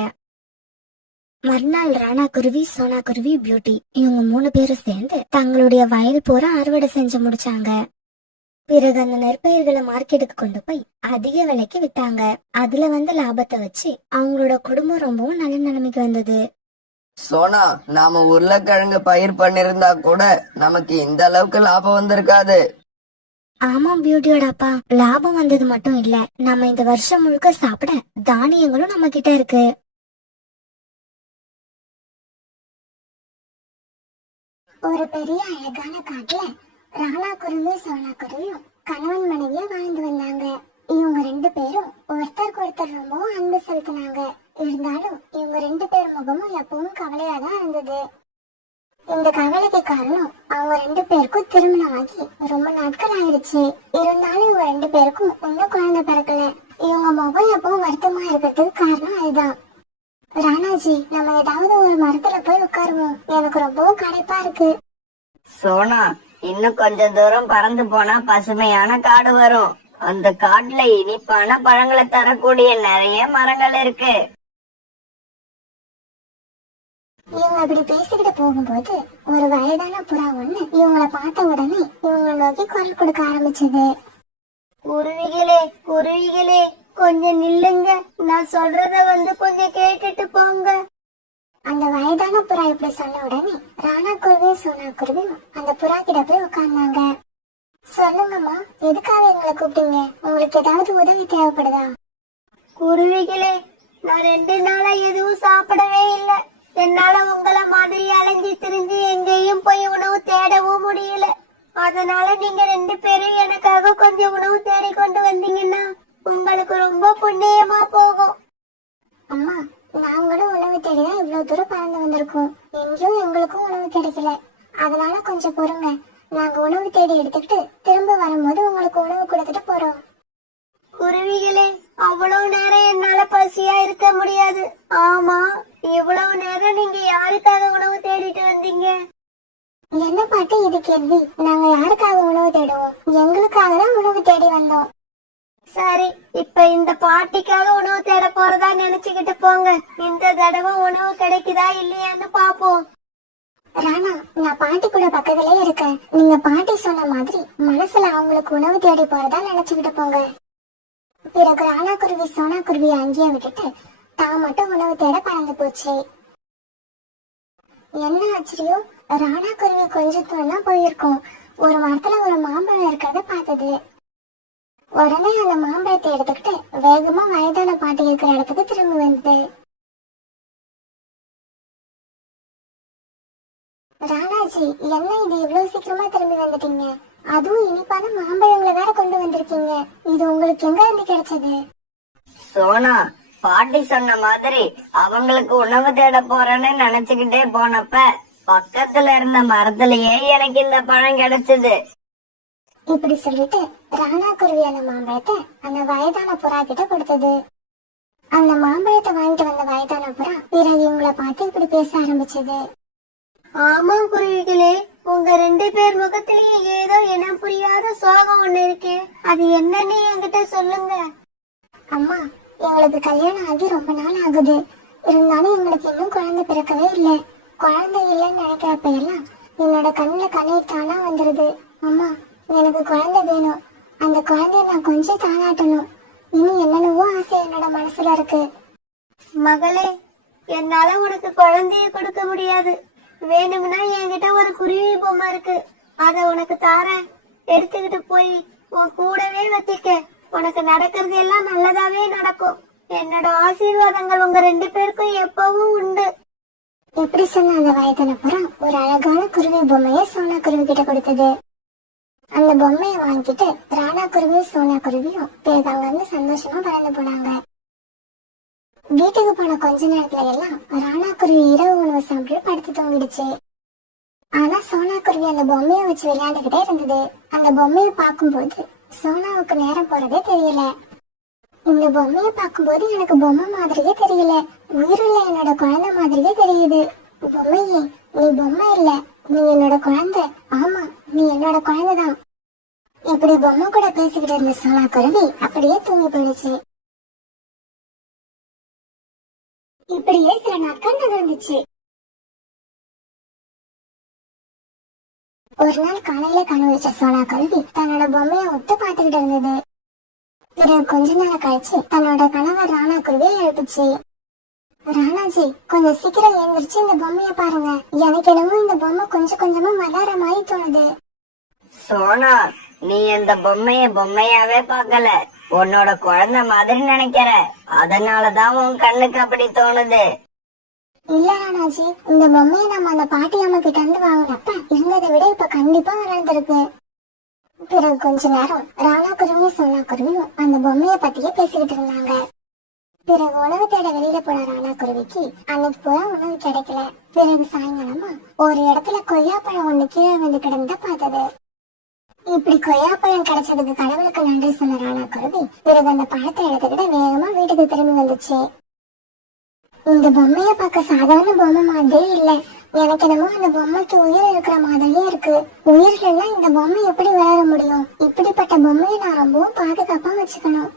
மறுநாள் ராணா குருவி, சோனா குருவி, பியூட்டி இவங்க 3 பேரும் சேர்ந்து தங்களுடைய வயல் பூரா அறுவடை செஞ்சு முடிச்சாங்க. பிறகு அந்த நெற்பயிர்களை மார்க்கெட்டுக்கு கொண்டு போய் அதிக விலைக்கு வித்தாங்க. அதுல வந்த லாபத்தை வச்சு அவங்களோட குடும்பம் ரொம்பவும் நல்ல நிலைமைக்கு வந்தது. சோனா, நாம உருளைக்கிழங்கு பயிர் பண்ணிருந்தா கூட நமக்கு இந்த அளவுக்கு லாபம் வந்திருக்காது. ஆமா பியூட்டியோட அப்பா, லாபம் வந்தது மட்டும் இல்ல, நம்ம இந்த வருஷம் முழுக்க சாப்பிட தானியங்களும் நம்ம கிட்ட இருக்கு. ஒரு பெரிய அழகான காட்டுல ராணா குருவி, சோனா குருவியும் கணவன் மனைவியா வாழ்ந்து வந்தாங்க. இவங்க 2 பேரும் ஒருத்தருக்கு ஒருத்தர் ரொம்பவும் அன்பு செலுத்தினாங்க. இருந்தாலும் இவங்க 2 பேர் முகமும் எப்பவும் கவலையா தான் இருந்தது. இந்த கவலைக்கு காரணம் அவங்க 2 பேருக்கும் திருமணம் ஆகி ரொம்ப நாட்கள் ஆயிருச்சு. இருந்தாலும் இவங்க 2 பேருக்கும் இன்னும் குழந்தை பிறக்கல. இவங்க முகம் எப்பவும் வருத்தமா இருக்கிறதுக்கு காரணம் அதுதான். ராணாஜி, நம்ம ஏதாவது ஒரு மரத்துல போய் உட்காருவோம். எனக்கு ரொம்பவும் களைப்பா இருக்கு. சோனா, இன்னும் கொஞ்ச தூரம் பறந்து போனா பசுமையான காடு வரும். அந்த காட்டுல இனிப்பான பழங்களை தரக்கூடிய நிறைய மரங்கள் இருக்கு. இவங்க அப்படி பேசிக்கிட்டு போகும்போது ஒரு வயதான புறா ஒண்ணு இவங்கள பார்த்த உடனே இவங்களை நோக்கி குரல் கொடுக்க ஆரம்பிச்சது. குருவிகளே குருவிகளே, கொஞ்சம் நில்லுங்க, நான் சொல்றத கொஞ்சம் கேட்டுட்டு போங்க. அந்த வயதான புறா இப்படி சொன்ன உடனே ராணா குருவியும் சோனா குருவியும் அந்த புறா கிட்ட போய் உட்கார்ந்தாங்க. சொல்லுங்கம்மா, எதுக்காக எங்களை கூப்பிட்டீங்க? உங்களுக்கு ஏதாவது உதவி தேவைப்படுதா? குருவிகளே, நான் 2 நாளா எதுவும் சாப்பிடவே இல்ல. என்னால உங்கள மாதிரி அலைஞ்சு திரிஞ்சு எங்கேயும் போய் உணவு தேடவும் முடியல. அதனால நீங்க 2 பேரும் எனக்காக கொஞ்சம் உணவு தேடி கொண்டு வந்தீங்கன்னா உங்களுக்கு ரொம்ப புண்ணியமா போகும். அம்மா, நாங்களும் உணவு தேடிதான் இவ்வளவு தூரம் பறந்து வந்திருக்கோம். எங்கேயும் எங்களுக்கும் உணவு கிடைக்கல. அதனால கொஞ்சம் பொறுங்க. நாங்க உணவு தேடி எடுத்துக்கிட்டு திரும்ப வரும்போது உங்களுக்கு உணவு கொடுத்துட்டு போறோம். குருவிகளே, அவ்வளவு நேரம் என்னால பசியா இருக்க முடியாது. ஆமா, இவ்வளவு நேரம் நீங்க யாருக்காக உணவு தேடிட்டு வந்தீங்க? என்ன பாட்டு இது கேள்வி? நாங்க யாருக்காக உணவு தேடுவோம்? எங்களுக்காக தான் உணவு தேடி வந்தோம். சரி, இப்ப இந்த பாட்டிக்காக உணவு தேட போறதா நினைச்சுக்கிட்டு போங்க. இந்த தடவை உணவு கிடைக்குதா இல்லையான்னு பாப்போம். ராணா, நான் பாட்டி கூட பக்கத்திலே இருக்கேன். நீங்க பாட்டி சொன்ன மாதிரி மனசுல அவங்களுக்கு உணவு தேடி போறதா நினைச்சுக்கிட்டு போங்க. பிறகு ராணா குருவி சோனா குருவியை அங்கேயே விட்டுட்டு தான் மட்டும் உணவு தேட பறந்து போச்சு. என்ன ஆச்சரியம், ராணா குருவி கொஞ்ச தூரம் தான் போயிருக்கோம். ஒரு மரத்துல ஒரு மாம்பழம் இருக்கிறத பார்த்தது. உடனே அந்த மாம்பழத்தை எடுத்துக்கிட்டு வேகமா வயதான பாட்டி இருக்கிற இடத்துக்கு திரும்பி வந்தது. ராணாஜி, என்ன இது இவ்வளவு சீக்கிரமா திரும்பி வந்துட்டீங்க? அதுவும் இனிப்பான மாம்பழங்களை வேற கொண்டு வந்திருக்கீங்க. இது உங்களுக்கு எங்க இருந்து கிடைச்சது? சோனா, பாட்டி சொன்ன மாதிரி அவங்களுக்கு உணவு தேட போறேன்னு நினைச்சுக்கிட்டே போனப்ப பக்கத்துல இருந்த மரத்திலேயே எனக்கு இந்த பழம் கிடைச்சது. இப்படி சொல்லிட்டு ராணா குருவி அந்த மாம்பழத்தை அந்த வயதான புறா கிட்ட கொடுத்தது. அந்த மாம்பழத்தை வாங்கிட்டு வந்த வயதான புறா பிறகு இவங்களை பார்த்து இப்படி பேச ஆரம்பிச்சது. ஆமா குருவிகளே, உங்க 2 பேர் முகத்திலயும் ஏதோ இனம் புரியாத சோகம் ஒண்ணு இருக்கு. அது என்னன்னு என்கிட்ட சொல்லுங்க. அம்மா, எங்களுக்கு கல்யாணம் ஆகி ரொம்ப நாள் ஆகுது. இருந்தாலும் எங்களுக்கு இன்னும் குழந்தை பிறக்கவே இல்லை. குழந்தை இல்லைன்னு நினைக்கிறப்ப எல்லாம் என்னோட கண்ணுல கண்ணீர் தானா வந்துருது. அம்மா, எனக்கு குழந்தை வேணும். அந்த குழந்தைய நான் கொஞ்சம் தானாட்டணும். இனி என்னென்னவோ ஆசை என்னோட மனசுல இருக்கு. மகளே, என்னால உனக்கு குழந்தைய கொடுக்க முடியாது. வேணும்னா என்கிட்ட ஒரு குருவி பொம்மை இருக்கு, அத உனக்கு தாரேன். எடுத்துக்கிட்டு போய் உன் கூடவே வச்சுக்க. உனக்கு நடக்கிறது எல்லாம் நல்லதாவே நடக்கும். என்னோட ஆசீர்வாதங்கள் உங்க 2 பேருக்கும் எப்பவும் உண்டு. எப்படி சொன்ன அந்த வயதான புறா ஒரு அழகான குருவி பொம்மையை சோனா குருவி கிட்ட கொடுத்தது. அந்த பொம்மையை வாங்கிட்டு ராணா குருவியும் சோனா குருவியும் பிறகு அங்க இருந்து சந்தோஷமா பறந்து போனாங்க. வீட்டுக்கு போன கொஞ்ச நேரத்துல எல்லாம் ராணா குருவி இரவு உணவு சாப்பிட்டு படுத்து தூங்கிடுச்சு. ஆனா சோனா குருவி அந்த பொம்மையை வச்சு விளையாண்டுகிட்டே இருந்தது. அந்த பொம்மையை பார்க்கும்போது சோனாவுக்கு நேரம் போறதே தெரியல. இந்த பொம்மையை பார்க்கும்போது எனக்கு பொம்மை மாதிரியே தெரியல, உயிருள்ள என்னோட குழந்தை மாதிரியே தெரியுது. பொம்மையே, நீ பொம்மை இல்ல, நீ என்னோட குழந்தை. ஆமா, நீ என்னோட குழந்தைதான். இப்படி பொம்மை கூட பேசிக்கிட்டு இருந்த சோனா குருவி அப்படியே தூங்கி போயிடுச்சு. இப்படியே சில நாட்கள் நகர்ந்துச்சு. ஒரு நாள் காலையில கனவு வச்ச சோனா குருவி தன்னோட பொம்மையை ஒத்து பார்த்துக்கிட்டு இருந்தது. பிறகு கொஞ்ச நேரம் கழிச்சு தன்னோட கணவர் ராணா குருவியை எழுப்பிச்சு. ராணாஜி, கொஞ்சம் சீக்கிரம் எழுந்திரிச்சு இந்த பொம்மைய பாருங்க. எனக்கு என்னமோ இந்த பொம்மை கொஞ்சம் கொஞ்சமா வளர மாதிரி தோணுது. சோனா, நீ அந்த பொம்மைய பொம்மையாவே பார்க்கல, உன்னோட குழந்தை மாதிரி நினைக்கிற. அதனாலதான் உன் கண்ணுக்கு அப்படி தோணுது. இல்ல ராணாஜி, இந்த பொம்மையை நம்ம அந்த பாட்டி அம்மா கிட்ட இருந்து வாங்கினப்ப இருந்ததை விட இப்ப கண்டிப்பா வளர்ந்துருக்கு. பிறகு கொஞ்ச நேரம் ராணா குருவியும் சோனா குருவியும் அந்த பொம்மைய பத்தியே பேசிக்கிட்டு இருந்தாங்க. பிறகு உணவு தேட வெளியில போன ராணா குருவிக்கு அன்னைக்கு பூரா உணவு கிடைக்கல. பிறகு சாயங்காலமா ஒரு இடத்துல கொய்யாப்பழம் ஒண்ணு கீழே வந்து கிடந்த பார்த்தது. இப்படி கொய்யாப்பழம் கிடைச்சதுக்கு கடவுளுக்கு நன்றி சொன்ன ராணா குருவி பிறகு அந்த பழத்தை எடுத்துக்கிட்டு வேகமா வீட்டுக்கு திரும்பி வந்துச்சு. இந்த பொம்மைய பார்க்க சாதாரண பொம்மை மாதிரியே இல்ல. எனக்கு என்னமோ அந்த பொம்மைக்கு உயிர் இருக்கிற மாதிரியே இருக்கு. உயிர் இல்லைன்னா இந்த பொம்மை எப்படி வளர முடியும்? இப்படிப்பட்ட பொம்மையை நான் ரொம்பவும் பாதுகாப்பா வச்சுக்கணும்.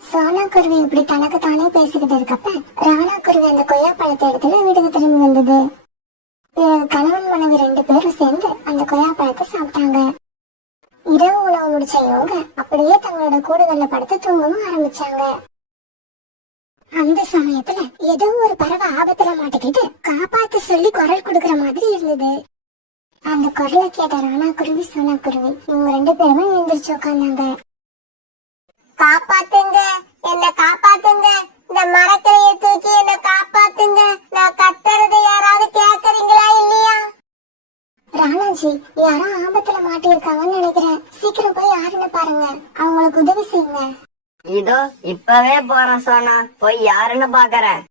சோனா குருவி இப்படி தனக்கு தானே பேசிக்கிட்டு இருக்கப்ப ராணா குருவி அந்த கொய்யாப்பழத்தை எடுத்துட்டு வீட்டுக்கு திரும்பி வந்தது. கணவன் மனைவி 2 பேரும் சேர்ந்து அந்த கொய்யாப்பழத்தை சாப்பிட்டாங்க. இரவு உணவு முடிச்ச இவங்க அப்படியே தங்களோட கூடுகள்ல படுத்து தூங்கவும் ஆரம்பிச்சாங்க. அந்த சமயத்துல ஏதோ ஒரு பறவை ஆபத்துல மாட்டிக்கிட்டு காப்பாத்து சொல்லி குரல் கொடுக்கற மாதிரி இருந்தது. அந்த குரலை கேட்ட ராணா குருவி சோனா குருவி இவங்க 2 பேருமே எழுந்திரிச்சு உட்கார்ந்தாங்க. காப்பாத்துங்க, என்ன காப்பாத்துங்க, இந்த மரக்கிளைய தூக்கி என்ன காப்பாத்துங்க, நான் கத்துறதை யாராவது கேக்குறீங்களா இல்லையா? ராணாஜி, யாரோ ஆபத்துல மாட்டிருக்காங்கன்னு நினைக்கிறேன். சீக்கிரம் போய் யாருன்னு பாருங்க, அவங்களுக்கு உதவி செய்யுங்க. இதோ இப்பவே போறேன் சோனா, போய் யாருன்னு பாக்குறேன்.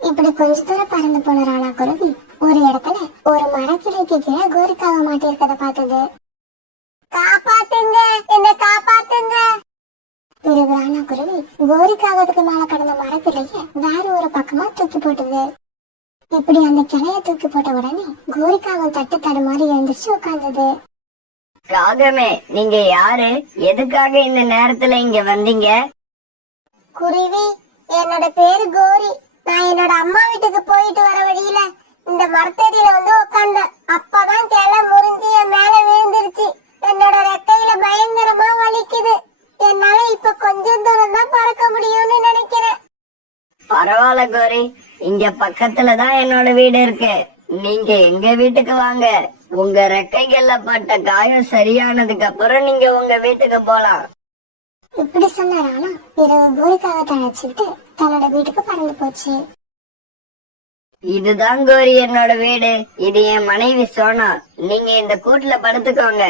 இப்படி கொஞ்ச தூரம் பறந்து போன ராணா குருவி ஒரு இடத்துல ஒரு மரக்கிளைக்கு கீழே கோரிக்காக மாட்டிருக்கத பார்த்தது. காப்பாத்துங்க, என்ன காப்பாத்துங்க. பிறகு ராணா குருவி கோரிக்காகத்துக்கு மேல கடந்த மரக்கிளைய வேற ஒரு பக்கமா தூக்கி போட்டது. இப்படி அந்த கிளைய தூக்கி போட்ட உடனே கோரிக்காகம் தட்டு தடுமாறி எழுந்திரிச்சு உட்கார்ந்தது. காகமே, நீங்க யாரு? எதுக்காக இந்த நேரத்துல இங்க வந்தீங்க? குருவி, என்னோட பேரு கோரி. நான் என்னோட அம்மா வீட்டுக்கு போயிட்டு வர வழியில இந்த மரத்தடியில வந்து உட்கார்ந்தேன். அப்பதான் கிளை முறிஞ்சு என் மேல விழுந்துருச்சு. என்னோட ரெக்கையில பயங்கரமா வலிக்குது. என்னால இப்ப கொஞ்சம் தூரம் தான் பறக்க முடியும்னு நினைக்கிறேன். பரவாயில்ல கோரி, இங்க பக்கத்துலதான் என்னோட வீடு இருக்கு. நீங்க எங்க வீட்டுக்கு வாங்க. உங்க ரெக்கைகள்ல பட்ட காயம் சரியானதுக்கு அப்புறம் நீங்க உங்க வீட்டுக்கு போலாம். இப்படி சொன்ன ராணா பிறகு கோரிக்காகத்தை அழைச்சிட்டு தன்னோட வீட்டுக்கு பறந்து போச்சு. இதுதான் கோரி என்னோட வீடு. இது என் மனைவி சோனா. நீங்க இந்த கூட்டுல படுத்துக்கோங்க.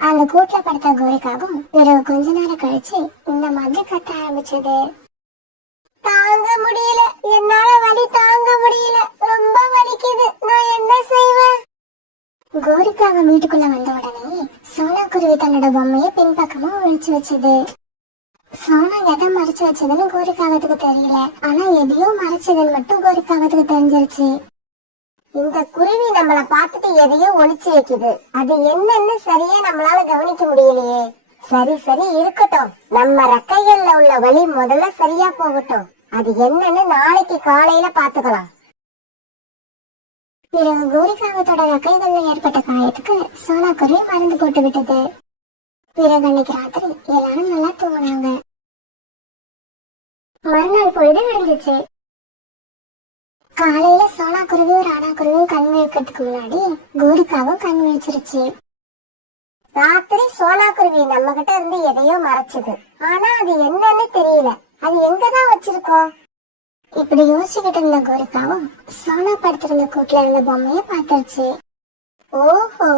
அந்த கூட்டுல படுத்த கோரிக்காகவும் பிறகு கொஞ்ச நேரம் கழிச்சு இந்த மாதிரி கத்த ஆரம்பிச்சது. தாங்க முடியல, என்னால வலி தாங்க முடியல, ரொம்ப வலிக்குது, நான் என்ன செய்வேன்? கோரிக்காக வீட்டுக்குள்ள வந்த உடனே சோனா குருவி தன்னோட பொம்மையை பின்பக்கமா ஒழிச்சு வச்சது. சோனா எதை மறைச்சு வச்சதுன்னு கோரிக்காகத்துக்கு தெரியல. ஆனா எதையோ மறைச்சதுன்னு மட்டும் கோரிக்காகத்துக்கு தெரிஞ்சிருச்சு. இந்த குருவி நம்மள பார்த்துட்டு எதையோ ஒளிச்சு வைக்குது. அது என்னன்னு சரியா நம்மளால கவனிக்க முடியலையே. சரி சரி இருக்கட்டும், நம்ம ரெக்கைகள்ல உள்ள வலி முதல்ல சரியா போகட்டும். அது என்னன்னு நாளைக்கு காலையில பாத்துக்கலாம். பிறகு கோரிக்காகத்தோட ரெக்கைகள்ல ஏற்பட்ட காயத்துக்கு சோனா குருவி மருந்து போட்டு விட்டது. பிறகு அன்னைக்கு ராத்திரி எல்லாரும் நல்லா தூங்கினாங்க. மறுநாள் பொழுது விழுந்துச்சு. காலையில சோனா குருவியும் ராணா குருவியும் கண் விழிக்கிறதுக்கு முன்னாடி கோரிக்காவும் கண் விழிச்சிருச்சு. ராத்திரி சோனா குருவி நம்ம கிட்ட இருந்து எதையோ மறைச்சது. ஆனா அது என்னன்னு தெரியல. அது எங்கதான் வச்சிருக்கோம்? இப்படி யோசிச்சுக்கிட்டு இருந்த கோரிக்காவும் சோனா படுத்திருந்த கூட்டுல இருந்த பொம்மைய பாத்துருச்சு. ஓஹோ,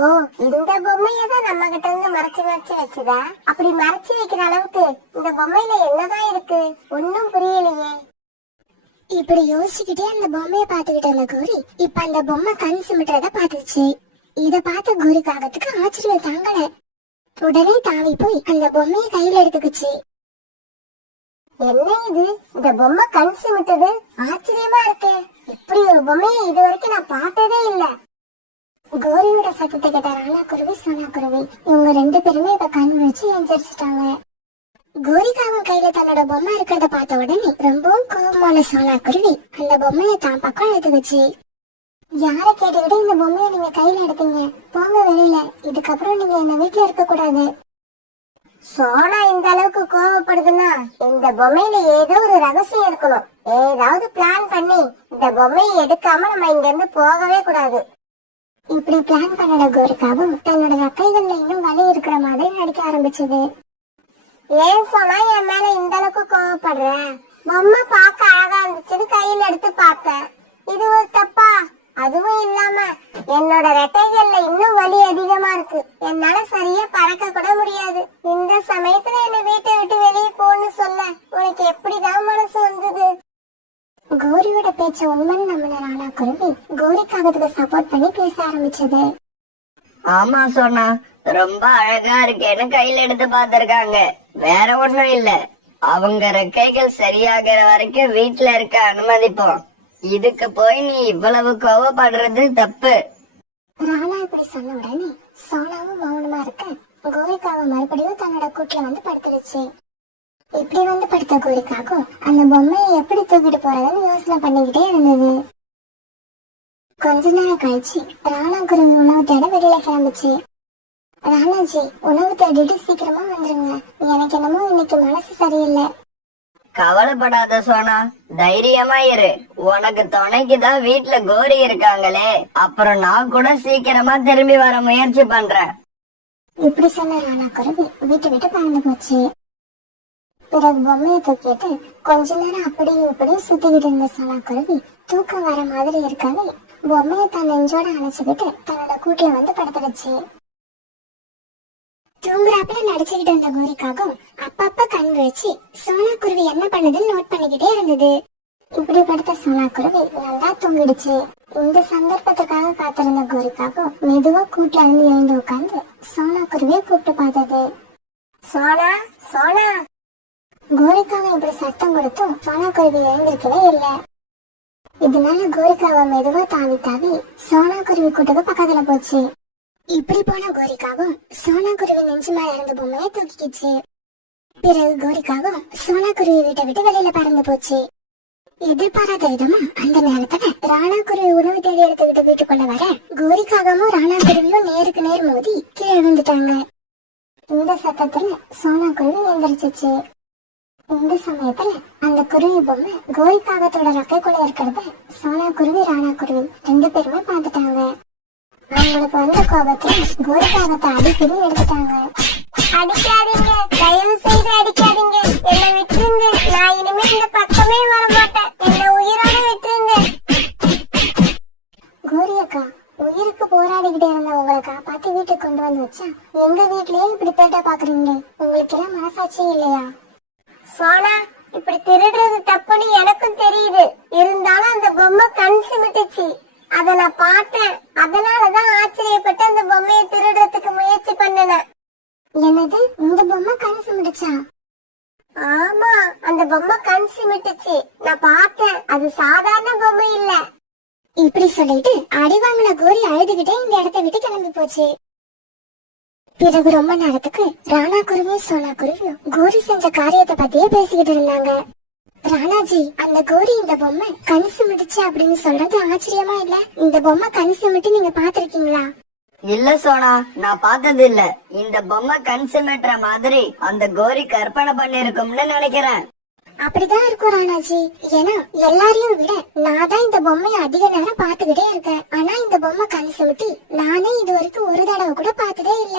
இந்த பொம்மையதான் நம்ம கிட்ட இருந்து மறைச்சு மறைச்சு வச்சுதா? அப்படி மறைச்சு வைக்கிற அளவுக்கு இந்த பொம்மையில என்னதான் இருக்கு? ஒன்னும் புரியலையே. இப்படி யோசிச்சுக்கிட்டே அந்த பொம்மைய பாத்துக்கிட்டு இருந்த கோரி இப்ப அந்த பொம்மை கண் சிமிட்டுறத பாத்துச்சு. இத பார்த்த கோரிக்காகத்துக்கு ஆச்சரியம் தாங்கல. உடனே தாவி போய் அந்த பொம்மைய கையில எடுத்துக்குச்சு. என்ன இது, இந்த பொம்மை கண் சிமிட்டுது? ஆச்சரியமா இருக்கு. இப்படி ஒரு பொம்மையை இது வரைக்கும் நான் பார்த்ததே இல்ல. கோரியோட சத்தத்தை கேட்ட ராணா குருவி சோனா குருவி இவங்க 2 பேருமே இப்ப கண் வச்சு எந்திரிச்சிட்டாங்க. கோரிக்காவும் கையில தன்னோட பொம்மை இருக்கிறத பார்த்த உடனே ரொம்பவும் கோபமான சோனா குருவி அந்த பொம்மைய தான் பக்கம் எடுத்துக்கிச்சு. யார கேட்டுக்கிட்டு இந்த பொம்மைய நீங்க கையில எடுத்தீங்க? போங்க வெளியில. இதுக்கப்புறம் நீங்க இந்த வீட்டுல இருக்க கூடாது. சோனா இந்த அளவுக்கு கோவப்படுதுன்னா இந்த பொம்மையில ஏதோ ஒரு ரகசியம் இருக்கணும். ஏதாவது பிளான் பண்ணி இந்த பொம்மையை எடுக்காம நம்ம இங்க இருந்து போகவே கூடாது. இப்படி பிளான் பண்ணட கோரிக்காவும் தன்னோட ரெக்கைகள்ல இன்னும் வலி இருக்கிற மாதிரி நடிக்க ஆரம்பிச்சது. ஏன் சோனா என் மேல இந்த அளவுக்கு கோவப்படுற? பொம்மை பார்க்க அழகா இருந்துச்சுன்னு கையில எடுத்து பார்த்தேன். இது ஒரு தப்பா? அதுவும் இல்லாம என்னோட ரெக்கைகள்ல இன்னும் வலி அதிகமா இருக்கு. என்னால சரியா பறக்க கூட முடியாது. இந்த சமயத்துல என்ன வீட்டை விட்டு வெளியே போன்னு சொல்ல உனக்கு எப்படிதான் போன ராணா குருவி கோரிக்காகத்துக்கு சப்போர்ட் பண்ணி பேச ஆரம்பிச்சது. ஆமா சோனா, ரொம்ப அழகா இருக்கேன்னு கையில எடுத்து பாத்திருக்காங்க. வேற ஒண்ணும் இல்ல, அவங்க ரெக்கைகள் சரியாகிற வரைக்கும் வீட்டுல இருக்க அனுமதிப்போம். இதுக்கு போய் நீ இவ்வளவு கோவப்படுறது தப்பு. ராணா இப்படி சொன்ன உடனே சோனாவும் மௌனமா இருக்க கோரிக்காவை மறுபடியும் தன்னோட கூட்டுல வந்து படுத்துடுச்சு. இப்படி வந்து படுத்த கோரிக்காகும் அந்த பொம்மையை எப்படி தூக்கிட்டு போறதுன்னு யோசனை பண்ணிக்கிட்டே இருந்தது. கொஞ்ச நேரம் கழிச்சு ராணா குருவி உணவு தேட வெளியில கிளம்பிச்சு. ராணாஜி, உணவு தேடிட்டு சீக்கிரமா வந்துருங்க, எனக்கு என்னமோ இன்னைக்கு மனசு சரியில்லை. கவலைப்படாத சோனா, தைரியமா இரு. உனக்கு துணைக்குதான் வீட்டுல கோரி இருக்காங்களே, அப்புறம் நான் கூட சீக்கிரமா திரும்பி வர முயற்சி பண்றேன். இப்படி சொன்ன ராணா குருவி வீட்டு விட்டு பறந்து போச்சு. பிறகு பொம்மையை தூக்கிட்டு கொஞ்ச நேரம் அப்படியும் இப்படியும் சுத்திக்கிட்டு இருந்த சோனா குருவி தூக்கம் வர மாதிரி இருக்கவே பொம்மையை தன் நெஞ்சோட அணைச்சுக்கிட்டு தன்னோட கூட்டில வந்து படுத்துடுச்சு. தூங்குறாப்புல நடிச்சுக்கிட்டு இருந்த கோரிக்காகவும் அப்பப்ப கண் விழிச்சு சோனா குருவி என்ன பண்ணுதுன்னு நோட் பண்ணிக்கிட்டே இருந்தது. இப்படி படுத்த சோனா குருவி நல்லா தூங்கிடுச்சு. இந்த சந்தர்ப்பத்துக்காக காத்திருந்த கோரிக்காகவும் மெதுவா கூட்டுல இருந்து எழுந்து உட்கார்ந்து சோனா குருவியை கூப்பிட்டு பார்த்தது. சோனா, சோனா. கோரிக்காவை இப்படி சத்தம் கொடுத்தும் சோனா குருவி எழுந்திருக்கவே இல்லை. இதனால கோரிக்காவை மெதுவா தாவி தாவி சோனா குருவி கூட்டுக்கு பக்கத்துல போச்சு. இப்படி போன கோரிக்காவும் சோனா குருவி நெஞ்சு மேல இருந்த பொம்மையை தூக்கிக்கிச்சு. பிறகு கோரிக்காவும் சோனா குருவி வீட்டை விட்டு வெளியில பறந்து போச்சு. எதிர்பாராத விதமா அந்த நேரத்துல ராணா குருவி உணவு தேடி எடுத்துக்கிட்டு வீட்டுக்குள்ள வர கோரிக்காகவும் ராணா குருவியும் நேருக்கு நேர் மோதி கீழே விழுந்துட்டாங்க. இந்த சத்தத்துல சோனா குருவி எந்திரிச்சிச்சு. இந்த சமயத்துல அந்த குருவி பொம்மை கோரிக்காகத்தோட ரெக்கைக்குள்ள இருக்கிறத சோனா குருவி ராணா குருவி ரெண்டு பேருமே பார்த்துட்டாங்க. அவங்களுக்கு வந்த கோபத்துல கோரிக்காகத்தை அடிக்கடி எடுத்துட்டாங்க. அடிக்காதீங்க, தயவு செய்து அடிக்காதீங்க, என்ன விட்டுருங்க. நான் இனிமே இந்த பக்கமே வர மாட்டேன், என்ன உயிரோட விட்டுருங்க. கோரி அக்கா, உயிருக்கு போராடிக்கிட்டே இருந்த உங்களை காப்பாத்தி வீட்டுக்கு கொண்டு வந்து வச்சா எங்க வீட்லயே இப்படி பேட்ட பாக்குறீங்க, உங்களுக்கு எல்லாம் மனசாட்சி இல்லையா? சோனா, இப்படி திருடுறது தப்புன்னு எனக்கும் தெரியுது. இருந்தாலும் அந்த பொம்மை கண் சிமிட்டுச்சு, அத நான் பார்த்தேன். அதனாலதான் ஆச்சரியப்பட்டு அந்த பொம்மையை திருடுறதுக்கு முயற்சி பண்ணினேன். என்னது, இந்த பொம்மை கண் சிமிட்டுச்சா? ஆமா, அந்த பொம்மை கண் சிமிட்டுச்சு, நான் பார்த்தேன். அது சாதாரண பொம்மை இல்ல. இப்படி சொல்லிட்டு அடி வாங்கின கோரி அழுதுகிட்டே இந்த இடத்தை விட்டு கிளம்பி போச்சு. பிறகு ரொம்ப நேரத்துக்கு ராணா குருவியும் சோனா குருவியும் கோரி செஞ்ச காரியத்தை பத்தியே பேசிக்கிட்டு இருந்தாங்க. ராணாஜி, அந்த கோரி இந்த பொம்மை கண் சிமிட்டுச்சு அப்படின்னு சொல்றது ஆச்சரியமா இல்ல? இந்த பொம்மை கண் சிமிட்டு நீங்க பாத்திருக்கீங்களா? இல்ல சோனா, நான் பார்த்தது இல்ல. இந்த பொம்மை கண் சிமிட்டுற மாதிரி அந்த கோரி கற்பனை பண்ணிருக்கும்னு நினைக்கிறேன். அப்படிதான் இருக்கும் ராணாஜி. ஏன்னா எல்லாரையும் விட நான் தான் இந்த பொம்மையை அதிக நேரம் பாத்துக்கிட்டே இருக்கேன். ஆனா இந்த பொம்மை கண் சிமிட்டி நானே இது வரைக்கும் ஒரு தடவை கூட பார்த்ததே இல்ல.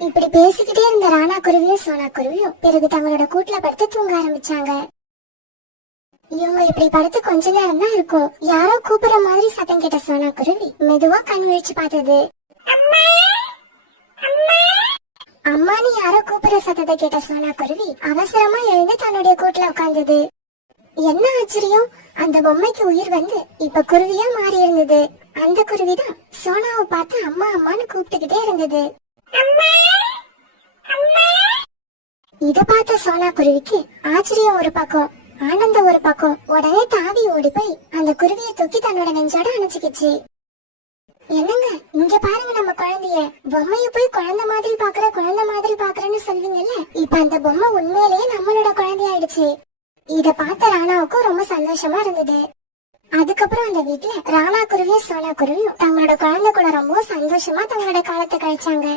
இப்படி பேசிக்கிட்டே இருந்த ராணா குருவியும் சோனா குருவியும் பிறகு தங்களோட கூட்டுல படுத்து தூங்க ஆரம்பிச்சாங்க. இவங்க இப்படி படுத்து கொஞ்ச நேரம் தான் இருக்கும். யாரோ கூப்பிடுற மாதிரி சத்தம் கேட்ட சோனா குருவி மெதுவா கண் விழிச்சு பார்த்தது. அம்மானு யாரோ கூப்பிடுற சத்தத்தை கேட்ட சோனா குருவி அவசரமா எழுந்து தன்னுடைய கூட்டுல உட்கார்ந்தது. என்ன ஆச்சரியம், அந்த பொம்மைக்கு உயிர் வந்து இப்ப குருவியா மாறி இருந்தது. அந்த குருவிதான் சோனாவை பார்த்து அம்மா அம்மான்னு கூப்பிட்டுக்கிட்டே இருந்தது. இத பார்த்த சோனா குருவிக்கு ஆச்சரியம் ஒரு பக்கம், ஆனந்தம் ஒரு பக்கம். உடனே தாவி ஓடி போய் அந்த குருவியை தூக்கி தன்னோட நெஞ்சோட அணைச்சுக்கிச்சு. என்னங்க, இங்க பாருங்க நம்ம குழந்தைய. பொம்மைய போய் குழந்தை மாதிரி பாக்குறேன்னு சொல்வீங்கல்ல, இப்ப அந்த பொம்மை உண்மையிலேயே நம்மளோட குழந்தையாயிடுச்சு. இத பார்த்த ராணாவுக்கும் ரொம்ப சந்தோஷமா இருந்தது. அதுக்கப்புறம் அந்த வீட்டுல ராணா குருவியும் சோனா குருவியும் தங்களோட குழந்தை கூட ரொம்ப சந்தோஷமா தங்களோட காலத்தை கழிச்சாங்க.